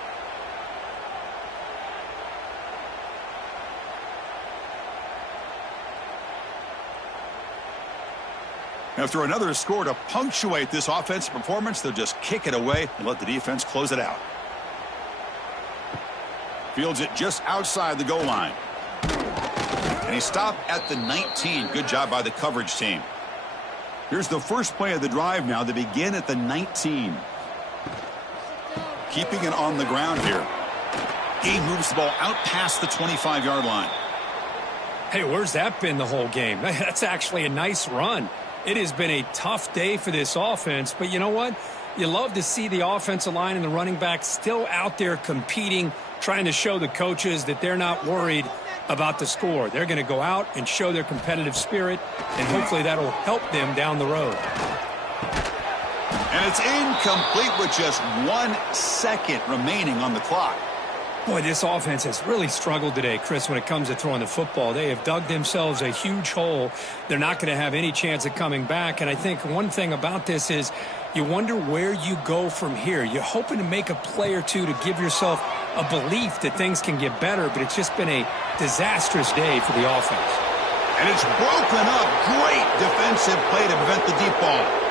After another score to punctuate this offensive performance, they'll just kick it away and let the defense close it out. Fields it just outside the goal line. And he stopped at the 19. Good job by the coverage team. Here's the first play of the drive now. They begin at the 19. Keeping it on the ground here. He moves the ball out past the 25-yard line. Hey, where's that been the whole game? That's actually a nice run. It has been a tough day for this offense, but you know what? You love to see the offensive line and the running back still out there competing, trying to show the coaches that they're not worried about the score. They're going to go out and show their competitive spirit, and hopefully that'll help them down the road. And it's incomplete with just 1 second remaining on the clock. Boy, this offense has really struggled today, Chris, when it comes to throwing the football. They have dug themselves a huge hole. They're not going to have any chance of coming back. And I think one thing about this is you wonder where you go from here. You're hoping to make a play or two to give yourself a belief that things can get better, but it's just been a disastrous day for the offense. And it's broken up. Great defensive play to prevent the deep ball.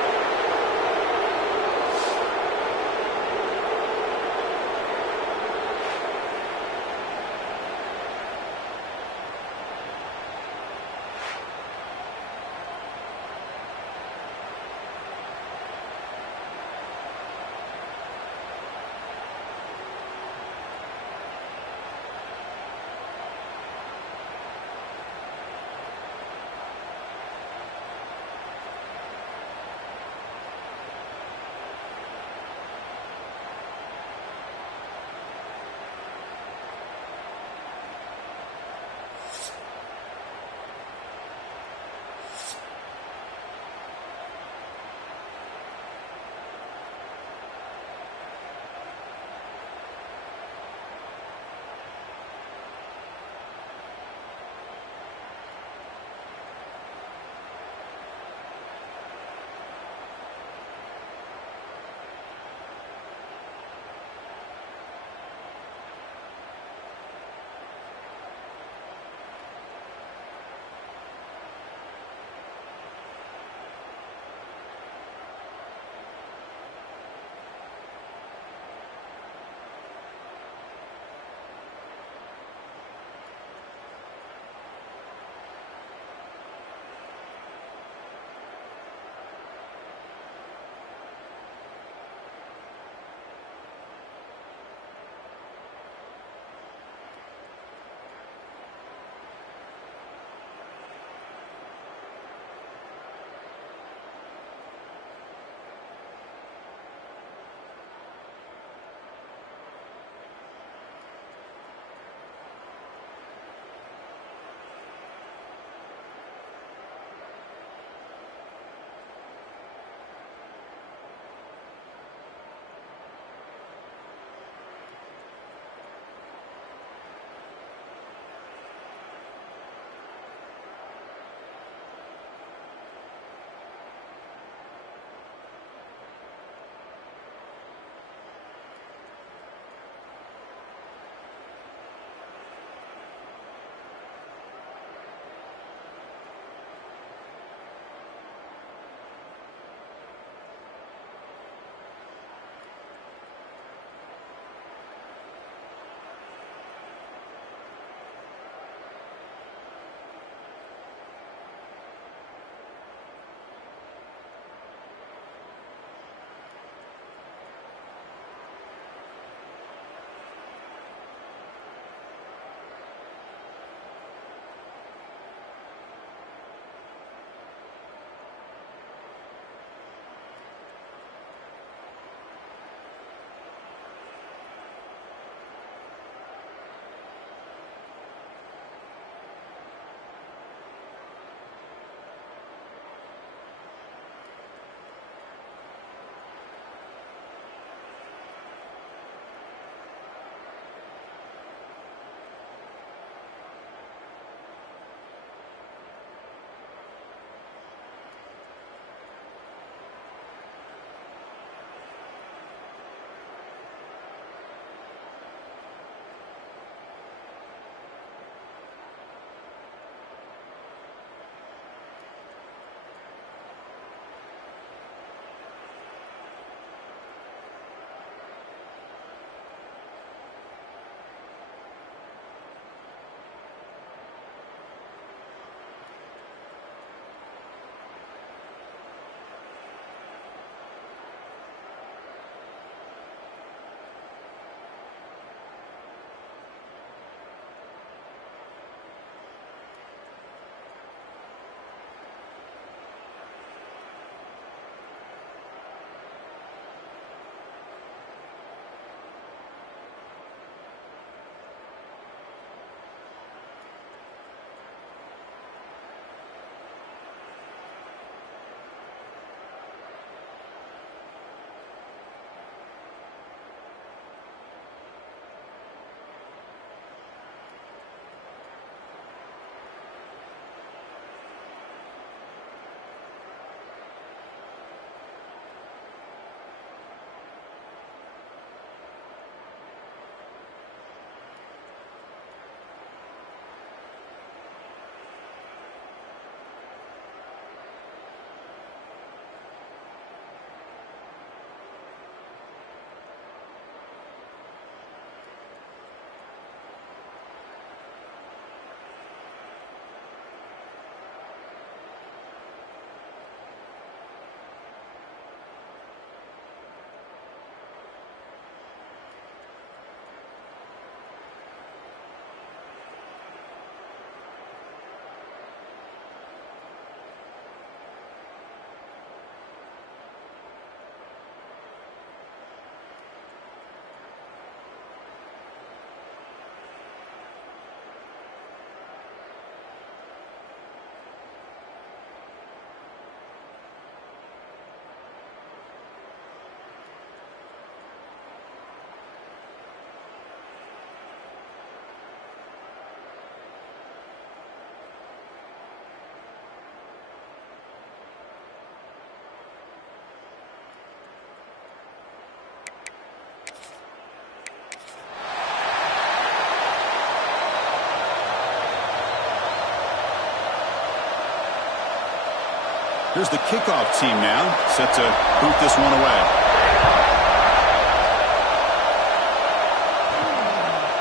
Here's the kickoff team now, set to boot this one away.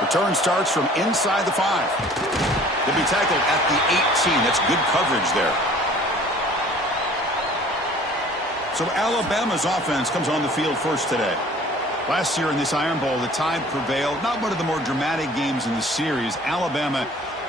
Return starts from inside the 5. They'll be tackled at the 18. That's good coverage there. So Alabama's offense comes on the field first today. Last year in this Iron Bowl, the Tide prevailed. Not one of the more dramatic games in the series. Alabama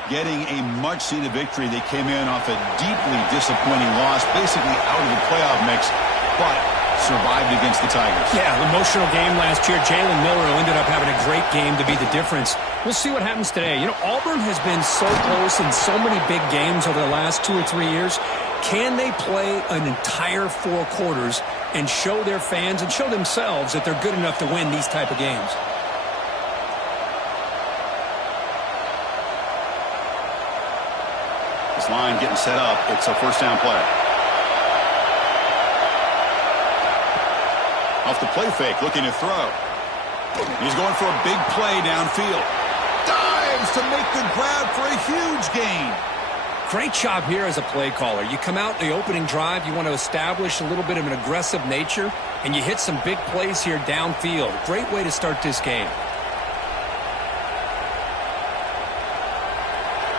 getting a much-needed victory. They came in off a deeply disappointing loss, basically out of the playoff mix, but survived against the Tigers. Yeah, emotional game last year. Jalen Miller ended up having a great game to be the difference. We'll see what happens today. You know, Auburn has been so close in so many big games over the last 2 or 3 years. Can they play an entire 4 quarters and show their fans and show themselves that they're good enough to win these type of games? This line getting set up. It's a first down play. Off the play fake, looking to throw. He's going for a big play downfield. Dives to make the grab for a huge gain. Great job here as a play caller. You come out in the opening drive, you want to establish a little bit of an aggressive nature, and you hit some big plays here downfield. Great way to start this game.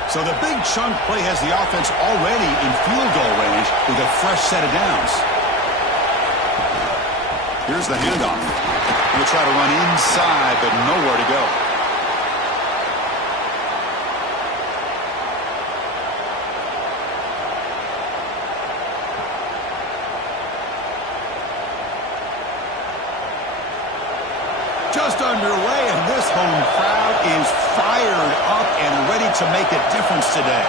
So the big chunk play has the offense already in field goal range with a fresh set of downs. Here's the handoff. He'll try to run inside, but nowhere to go. Just underway, and this home crowd is fired up and ready to make a difference today.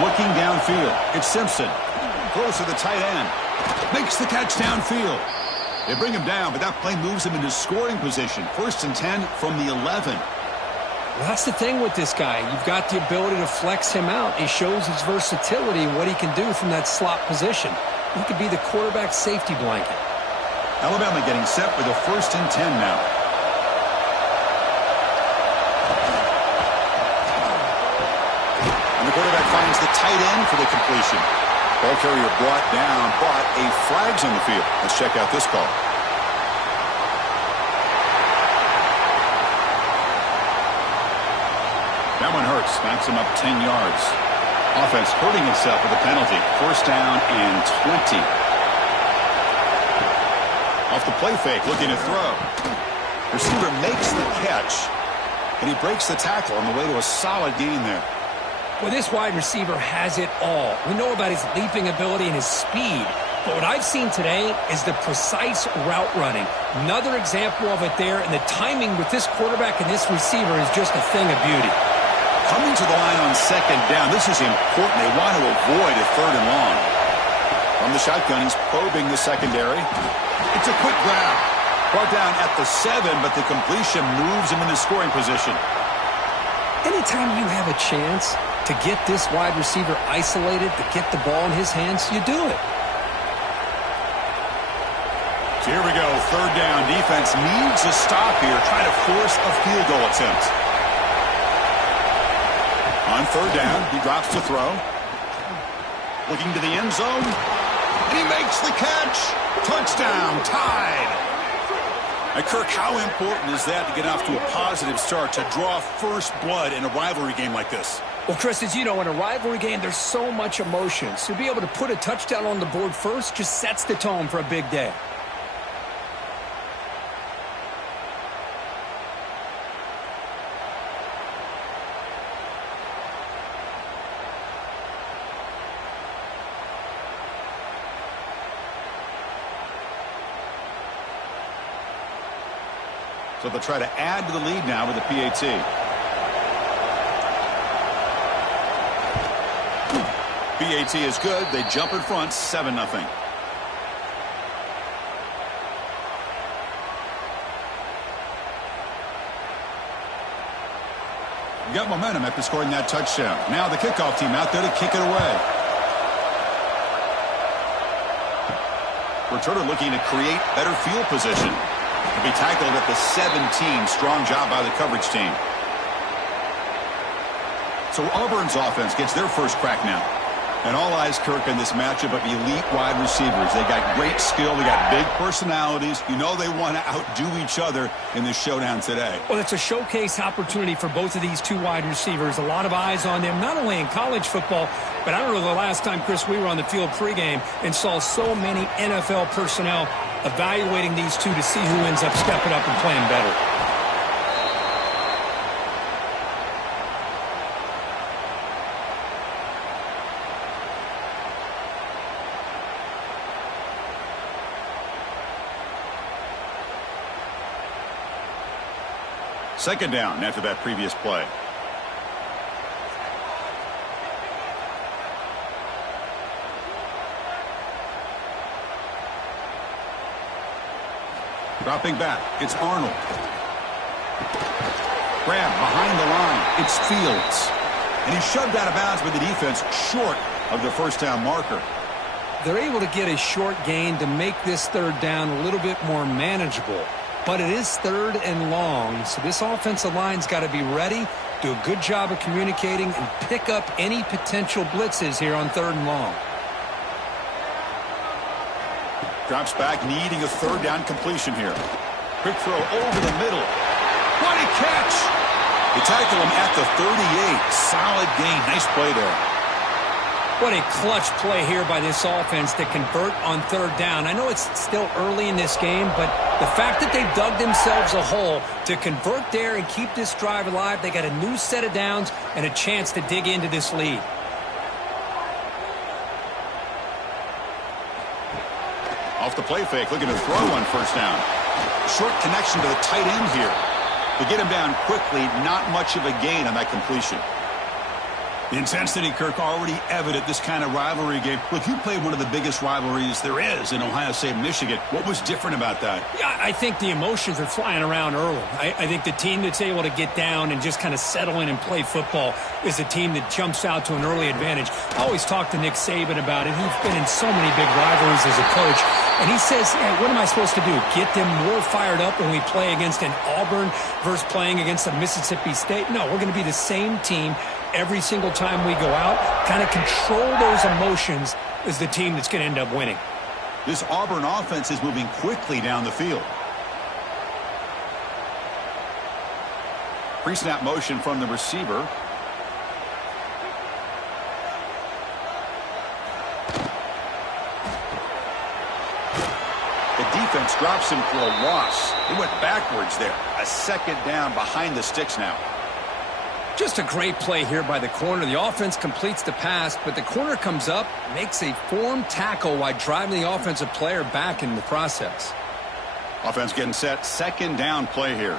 Looking downfield, it's Simpson. Throws to the tight end. Makes the catch downfield. They bring him down, but that play moves him into scoring position. 1st and 10 from the 11. Well, that's the thing with this guy. You've got the ability to flex him out. He shows his versatility and what he can do from that slot position. He could be the quarterback safety blanket. Alabama getting set with a 1st and 10 now. And the quarterback finds the tight end for the completion. Ball carrier brought down, but a flag's on the field. Let's check out this call. That one hurts. Knocks him up 10 yards. Offense hurting itself with a penalty. 1st down and 20. Off the play fake, looking to throw. Receiver makes the catch, and he breaks the tackle on the way to a solid gain there. Well, this wide receiver has it all. We know about his leaping ability and his speed, but what I've seen today is the precise route running. Another example of it there, and the timing with this quarterback and this receiver is just a thing of beauty. Coming to the line on 2nd down, this is important. They want to avoid a 3rd and long. From the shotgun, he's probing the secondary. It's a quick grab. Brought down at the 7, but the completion moves him into scoring position. Anytime you have a chance to get this wide receiver isolated, to get the ball in his hands, you do it. So here we go, 3rd down. Defense needs a stop here, trying to force a field goal attempt. On 3rd down, he drops to throw. Looking to the end zone. He makes the catch. Touchdown, Tide. Kirk, how important is that to get off to a positive start, to draw first blood in a rivalry game like this? Well, Chris, as you know, in a rivalry game, there's so much emotion. So to be able to put a touchdown on the board first just sets the tone for a big day. So they'll try to add to the lead now with a PAT. PAT is good. They jump in front, 7-0. Got momentum after scoring that touchdown. Now the kickoff team out there to kick it away. Returner looking to create better field position. To be tackled at the 17. Strong job by the coverage team. So Auburn's offense gets their first crack now. And all eyes, Kirk, in this matchup of elite wide receivers. They got great skill. They got big personalities. You know they want to outdo each other in this showdown today. Well, it's a showcase opportunity for both of these two wide receivers. A lot of eyes on them, not only in college football, but I don't know the last time, Chris, we were on the field pregame and saw so many NFL personnel evaluating these two to see who ends up stepping up and playing better. Second down after that previous play. Dropping back, it's Arnold. Grab behind the line, it's Fields. And he's shoved out of bounds by the defense short of the first down marker. They're able to get a short gain to make this third down a little bit more manageable. But it is third and long, so this offensive line's got to be ready, do a good job of communicating, and pick up any potential blitzes here on third and long. Drops back, needing a third down completion here. Quick throw over the middle. What a catch! They tackle him at the 38. Solid gain. Nice play there. What a clutch play here by this offense to convert on third down. I know it's still early in this game, but the fact that they've dug themselves a hole to convert there and keep this drive alive, they got a new set of downs and a chance to dig into this lead. Off the play fake, looking to throw on first down. Short connection to the tight end here. To get him down quickly, not much of a gain on that completion. The intensity, Kirk, already evident this kind of rivalry game. Look, you played one of the biggest rivalries there is in Ohio State, Michigan. What was different about that? Yeah, I think the emotions are flying around early. I think the team that's able to get down and just kind of settle in and play football is a team that jumps out to an early advantage. I always talk to Nick Saban about it. He's been in so many big rivalries as a coach. And he says, hey, what am I supposed to do? Get them more fired up when we play against an Auburn versus playing against a Mississippi State? No, we're going to be the same team every single time we go out. Kind of control those emotions is the team that's going to end up winning. This Auburn offense is moving quickly down the field. Pre-snap motion from the receiver. Defense drops him for a loss. He went backwards there. A second down behind the sticks now. Just a great play here by the corner. The offense completes the pass, but the corner comes up, makes a form tackle while driving the offensive player back in the process. Offense getting set. Second down play here.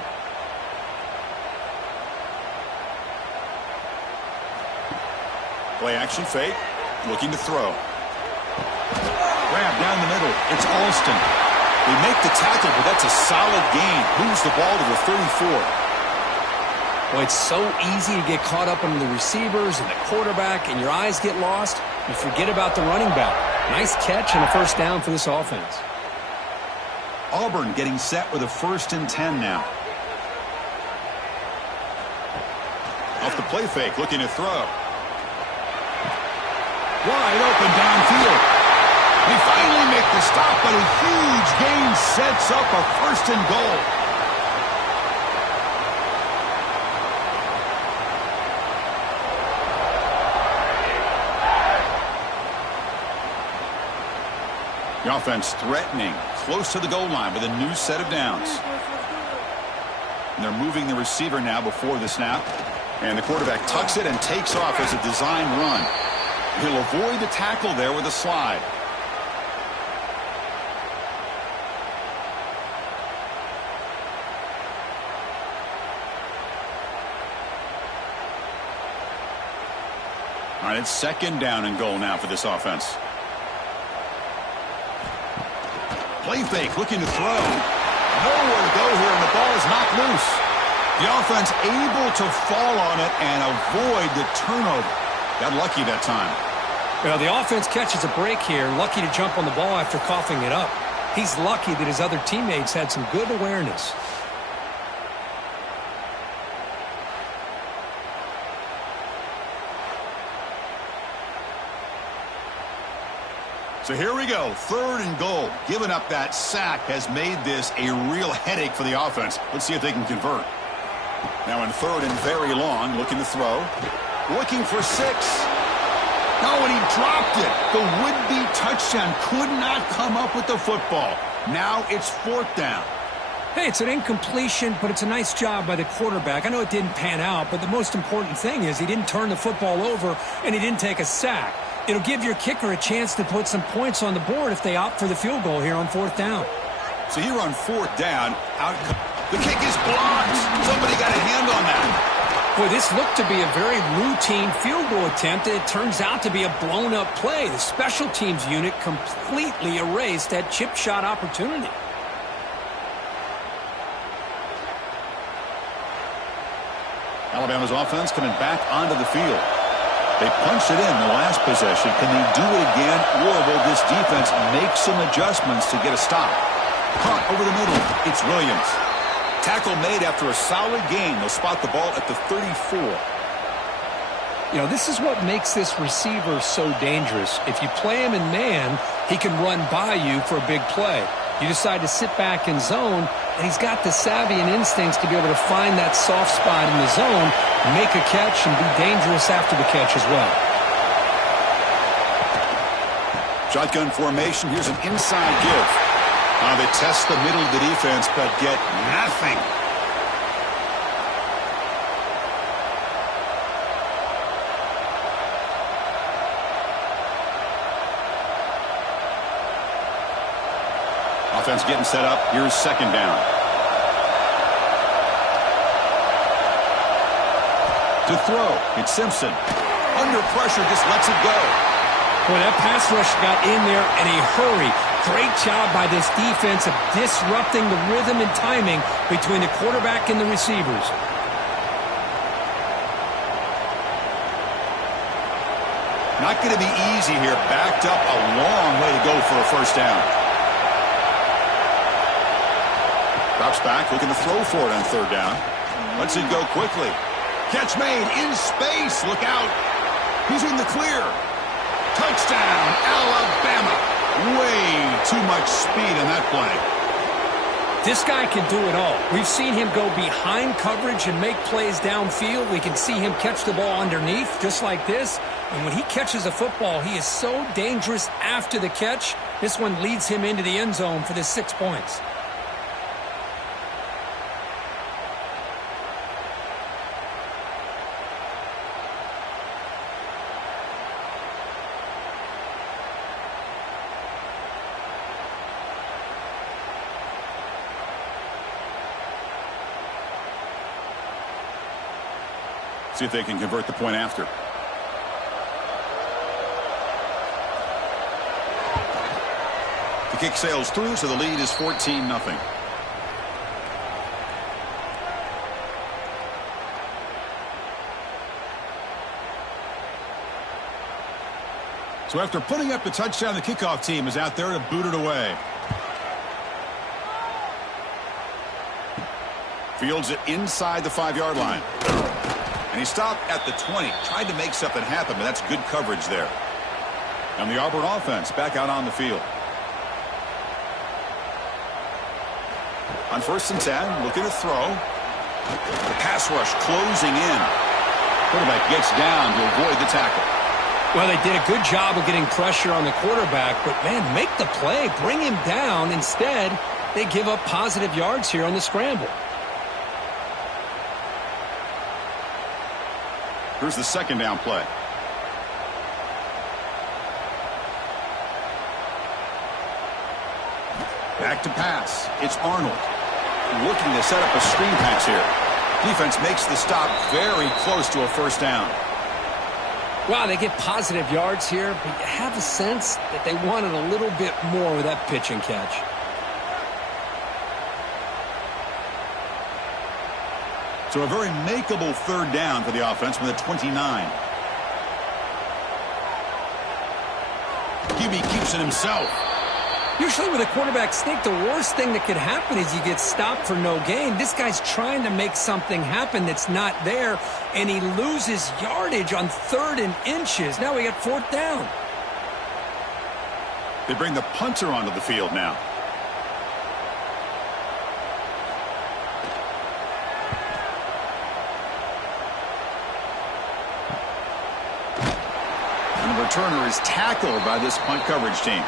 Play action fake. Looking to throw. Grab down the middle. It's Alston. They make the tackle, but that's a solid gain. Moves the ball to the 34. Well, it's so easy to get caught up in the receivers and the quarterback, and your eyes get lost. You forget about the running back. Nice catch and a first down for this offense. Auburn getting set with a 1st and 10 now. Off the play fake, looking to throw. Wide open downfield. They finally make the stop, but a huge gain sets up a 1st and goal. The offense threatening, close to the goal line with a new set of downs. And they're moving the receiver now before the snap. And the quarterback tucks it and takes off as a design run. He'll avoid the tackle there with a slide. All right, it's second down and goal now for this offense. Play fake, looking to throw. Nowhere to go here, and the ball is knocked loose. The offense able to fall on it and avoid the turnover. Got lucky that time. Well, the offense catches a break here, lucky to jump on the ball after coughing it up. He's lucky that his other teammates had some good awareness. So here we go, 3rd and goal. Giving up that sack has made this a real headache for the offense. Let's see if they can convert. Now in 3rd and very long, looking to throw. Looking for 6. No, and he dropped it. The would-be touchdown could not come up with the football. Now it's 4th down. Hey, it's an incompletion, but it's a nice job by the quarterback. I know it didn't pan out, but the most important thing is he didn't turn the football over and he didn't take a sack. It'll give your kicker a chance to put some points on the board if they opt for the field goal here on 4th down. So here on 4th down, the kick is blocked. Somebody got a hand on that. Boy, this looked to be a very routine field goal attempt, and it turns out to be a blown-up play. The special teams unit completely erased that chip shot opportunity. Alabama's offense coming back onto the field. They punched it in the last possession. Can they do it again, or will this defense make some adjustments to get a stop? Caught over the middle. It's Williams. Tackle made after a solid gain. They'll spot the ball at the 34. You know, this is what makes this receiver so dangerous. If you play him in man, he can run by you for a big play. You decide to sit back in zone, and he's got the savvy and instincts to be able to find that soft spot in the zone, make a catch, and be dangerous after the catch as well. Shotgun formation. Here's an inside give. They test the middle of the defense, but get nothing. Offense getting set up. Here's 2nd down. To throw, it's Simpson. Under pressure, just lets it go. Boy, that pass rush got in there in a hurry. Great job by this defense of disrupting the rhythm and timing between the quarterback and the receivers. Not going to be easy here. Backed up a long way to go for a 1st down. Drops back, looking to throw for it on 3rd down. Lets it go quickly. Catch made in space. Look out. He's in the clear. Touchdown, Alabama. Way too much speed in that play. This guy can do it all. We've seen him go behind coverage and make plays downfield. We can see him catch the ball underneath, just like this. And when he catches a football, he is so dangerous after the catch. This one leads him into the end zone for the 6 points. See if they can convert the point after. The kick sails through, so the lead is 14-0. So after putting up the touchdown, the kickoff team is out there to boot it away. Fields it inside the 5-yard line. And he stopped at the 20. Tried to make something happen, but that's good coverage there. And the Auburn offense back out on the field. On 1st and 10, looking to throw. The pass rush closing in. Quarterback gets down to avoid the tackle. Well, they did a good job of getting pressure on the quarterback, but, man, make the play. Bring him down. Instead, they give up positive yards here on the scramble. Here's the 2nd down play. Back to pass. It's Arnold. Looking to set up a screen pass here. Defense makes the stop very close to a 1st down. Wow, they get positive yards here, but you have a sense that they wanted a little bit more with that pitch and catch. So a very makeable 3rd down for the offense with a 29. QB keeps it himself. Usually with a quarterback sneak, the worst thing that could happen is you get stopped for no gain. This guy's trying to make something happen that's not there, and he loses yardage on 3rd and inches. Now we got 4th down. They bring the punter onto the field now. And the returner is tackled by this punt coverage team.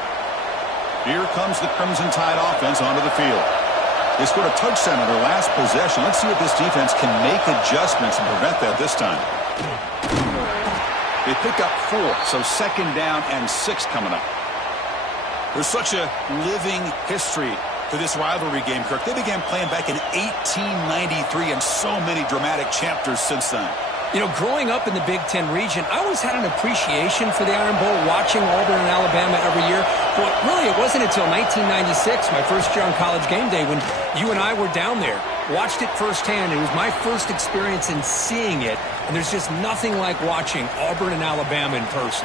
Here comes the Crimson Tide offense onto the field. They scored a touchdown on their last possession. Let's see if this defense can make adjustments and prevent that this time. They pick up 4, so 2nd down and 6 coming up. There's such a living history to this rivalry game, Kirk. They began playing back in 1893 and so many dramatic chapters since then. You know, growing up in the Big Ten region, I always had an appreciation for the Iron Bowl, watching Auburn and Alabama every year. But really, it wasn't until 1996, my first year on College Game Day, when you and I were down there. Watched it firsthand. It was my first experience in seeing it, and there's just nothing like watching Auburn and Alabama in person.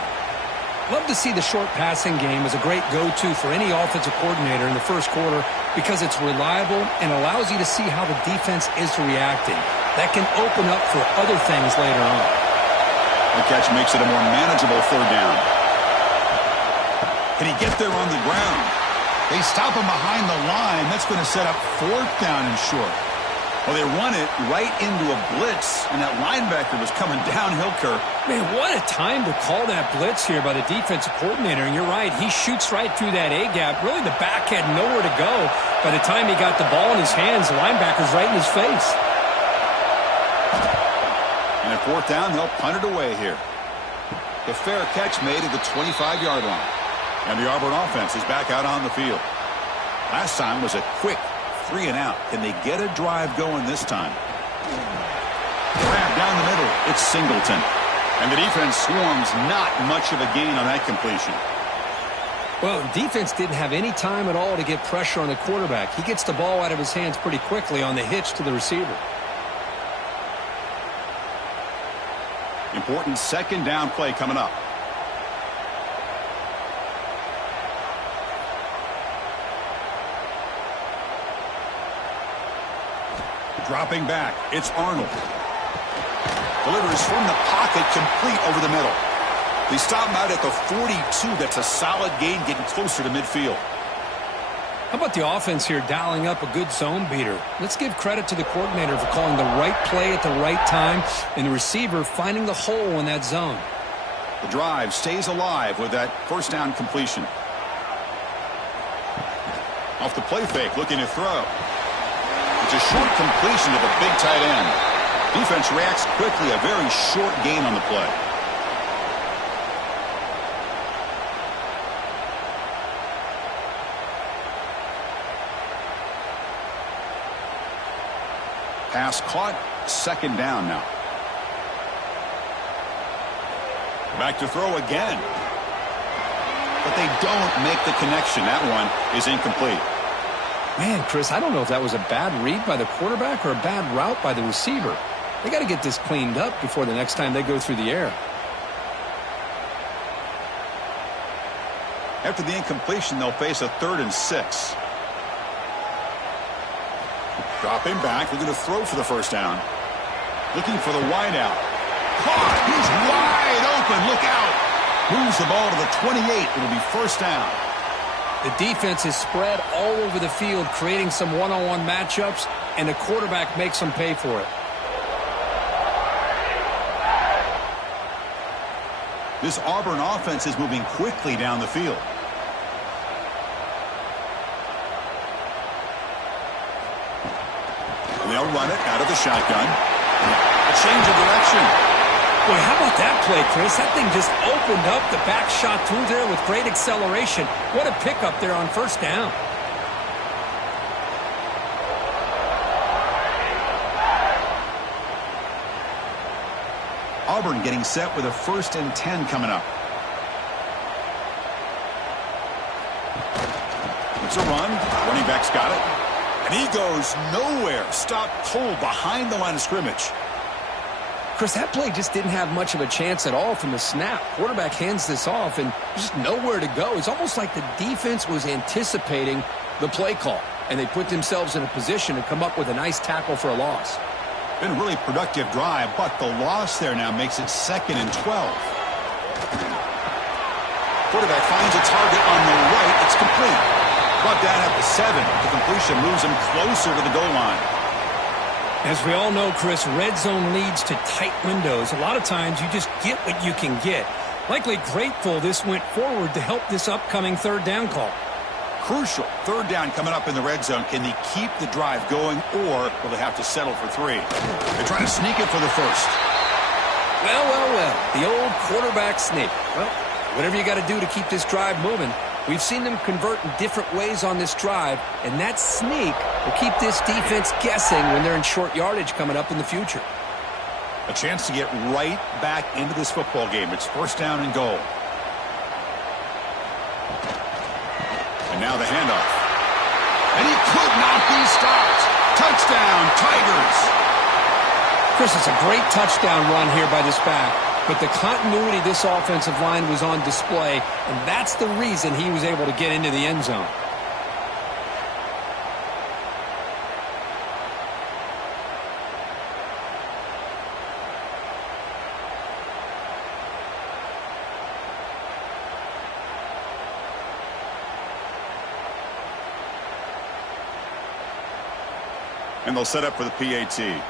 Love to see the short passing game as a great go-to for any offensive coordinator in the first quarter because it's reliable and allows you to see how the defense is reacting. That can open up for other things later on. The catch makes it a more manageable 3rd down. Can he get there on the ground? They stop him behind the line. That's going to set up 4th down and short. Well, they run it right into a blitz, and that linebacker was coming downhill, Kirk. Man, what a time to call that blitz here by the defensive coordinator. And you're right, he shoots right through that A-gap. Really, the back had nowhere to go. By the time he got the ball in his hands, the linebacker's right in his face. And at 4th down, they'll punt it away here. The fair catch made at the 25-yard line. And the Auburn offense is back out on the field. Last time was a quick 3 and out. Can they get a drive going this time? Grab down the middle. It's Singleton. And the defense swarms, not much of a gain on that completion. Well, defense didn't have any time at all to get pressure on the quarterback. He gets the ball out of his hands pretty quickly on the hitch to the receiver. Important 2nd down play coming up. Dropping back, it's Arnold. Delivers from the pocket, complete over the middle. They stop him out at the 42. That's a solid gain, getting closer to midfield. How about the offense here dialing up a good zone beater? Let's give credit to the coordinator for calling the right play at the right time and the receiver finding the hole in that zone. The drive stays alive with that 1st down completion. Off the play fake, looking to throw. It's a short completion to the big tight end. Defense reacts quickly, a very short gain on the play. Pass caught, 2nd down now. Back to throw again. But they don't make the connection. That one is incomplete. Man, Chris, I don't know if that was a bad read by the quarterback or a bad route by the receiver. They got to get this cleaned up before the next time they go through the air. After the incompletion, they'll face a 3rd and 6. Dropping back, looking to throw for the 1st down. Looking for the wide out. Caught! He's wide open. Look out! Moves the ball to the 28. It'll be 1st down. The defense is spread all over the field, creating some one-on-one matchups, and the quarterback makes them pay for it. This Auburn offense is moving quickly down the field. They'll run it out of the shotgun. A change of direction. Boy, how about that play, Chris? That thing just opened up. The back shot through there with great acceleration. What a pickup there on 1st down. Auburn getting set with a 1st and 10 coming up. It's a run. Running back's got it. And he goes nowhere. Stopped cold behind the line of scrimmage. Chris, that play just didn't have much of a chance at all from the snap. Quarterback hands this off and just nowhere to go. It's almost like the defense was anticipating the play call, and they put themselves in a position to come up with a nice tackle for a loss. Been a really productive drive, but the loss there now makes it 2nd and 12. Quarterback finds a target on the right. It's complete. Brought down at the 7. The completion moves him closer to the goal line. As we all know, Chris, red zone leads to tight windows. A lot of times you just get what you can get. Likely grateful this went forward to help this upcoming third down call. Crucial. Third down coming up in the red zone. Can they keep the drive going, or will they have to settle for 3? They're trying to sneak it for the first. Well, well, well. The old quarterback sneak. Well, whatever you got to do to keep this drive moving. We've seen them convert in different ways on this drive, and that sneak will keep this defense guessing when they're in short yardage coming up in the future. A chance to get right back into this football game. It's first down and goal. And now the handoff. And he could not be stopped. Touchdown, Tigers. Chris, it's a great touchdown run here by this back, but the continuity of this offensive line was on display, and that's the reason he was able to get into the end zone. And they'll set up for the PAT.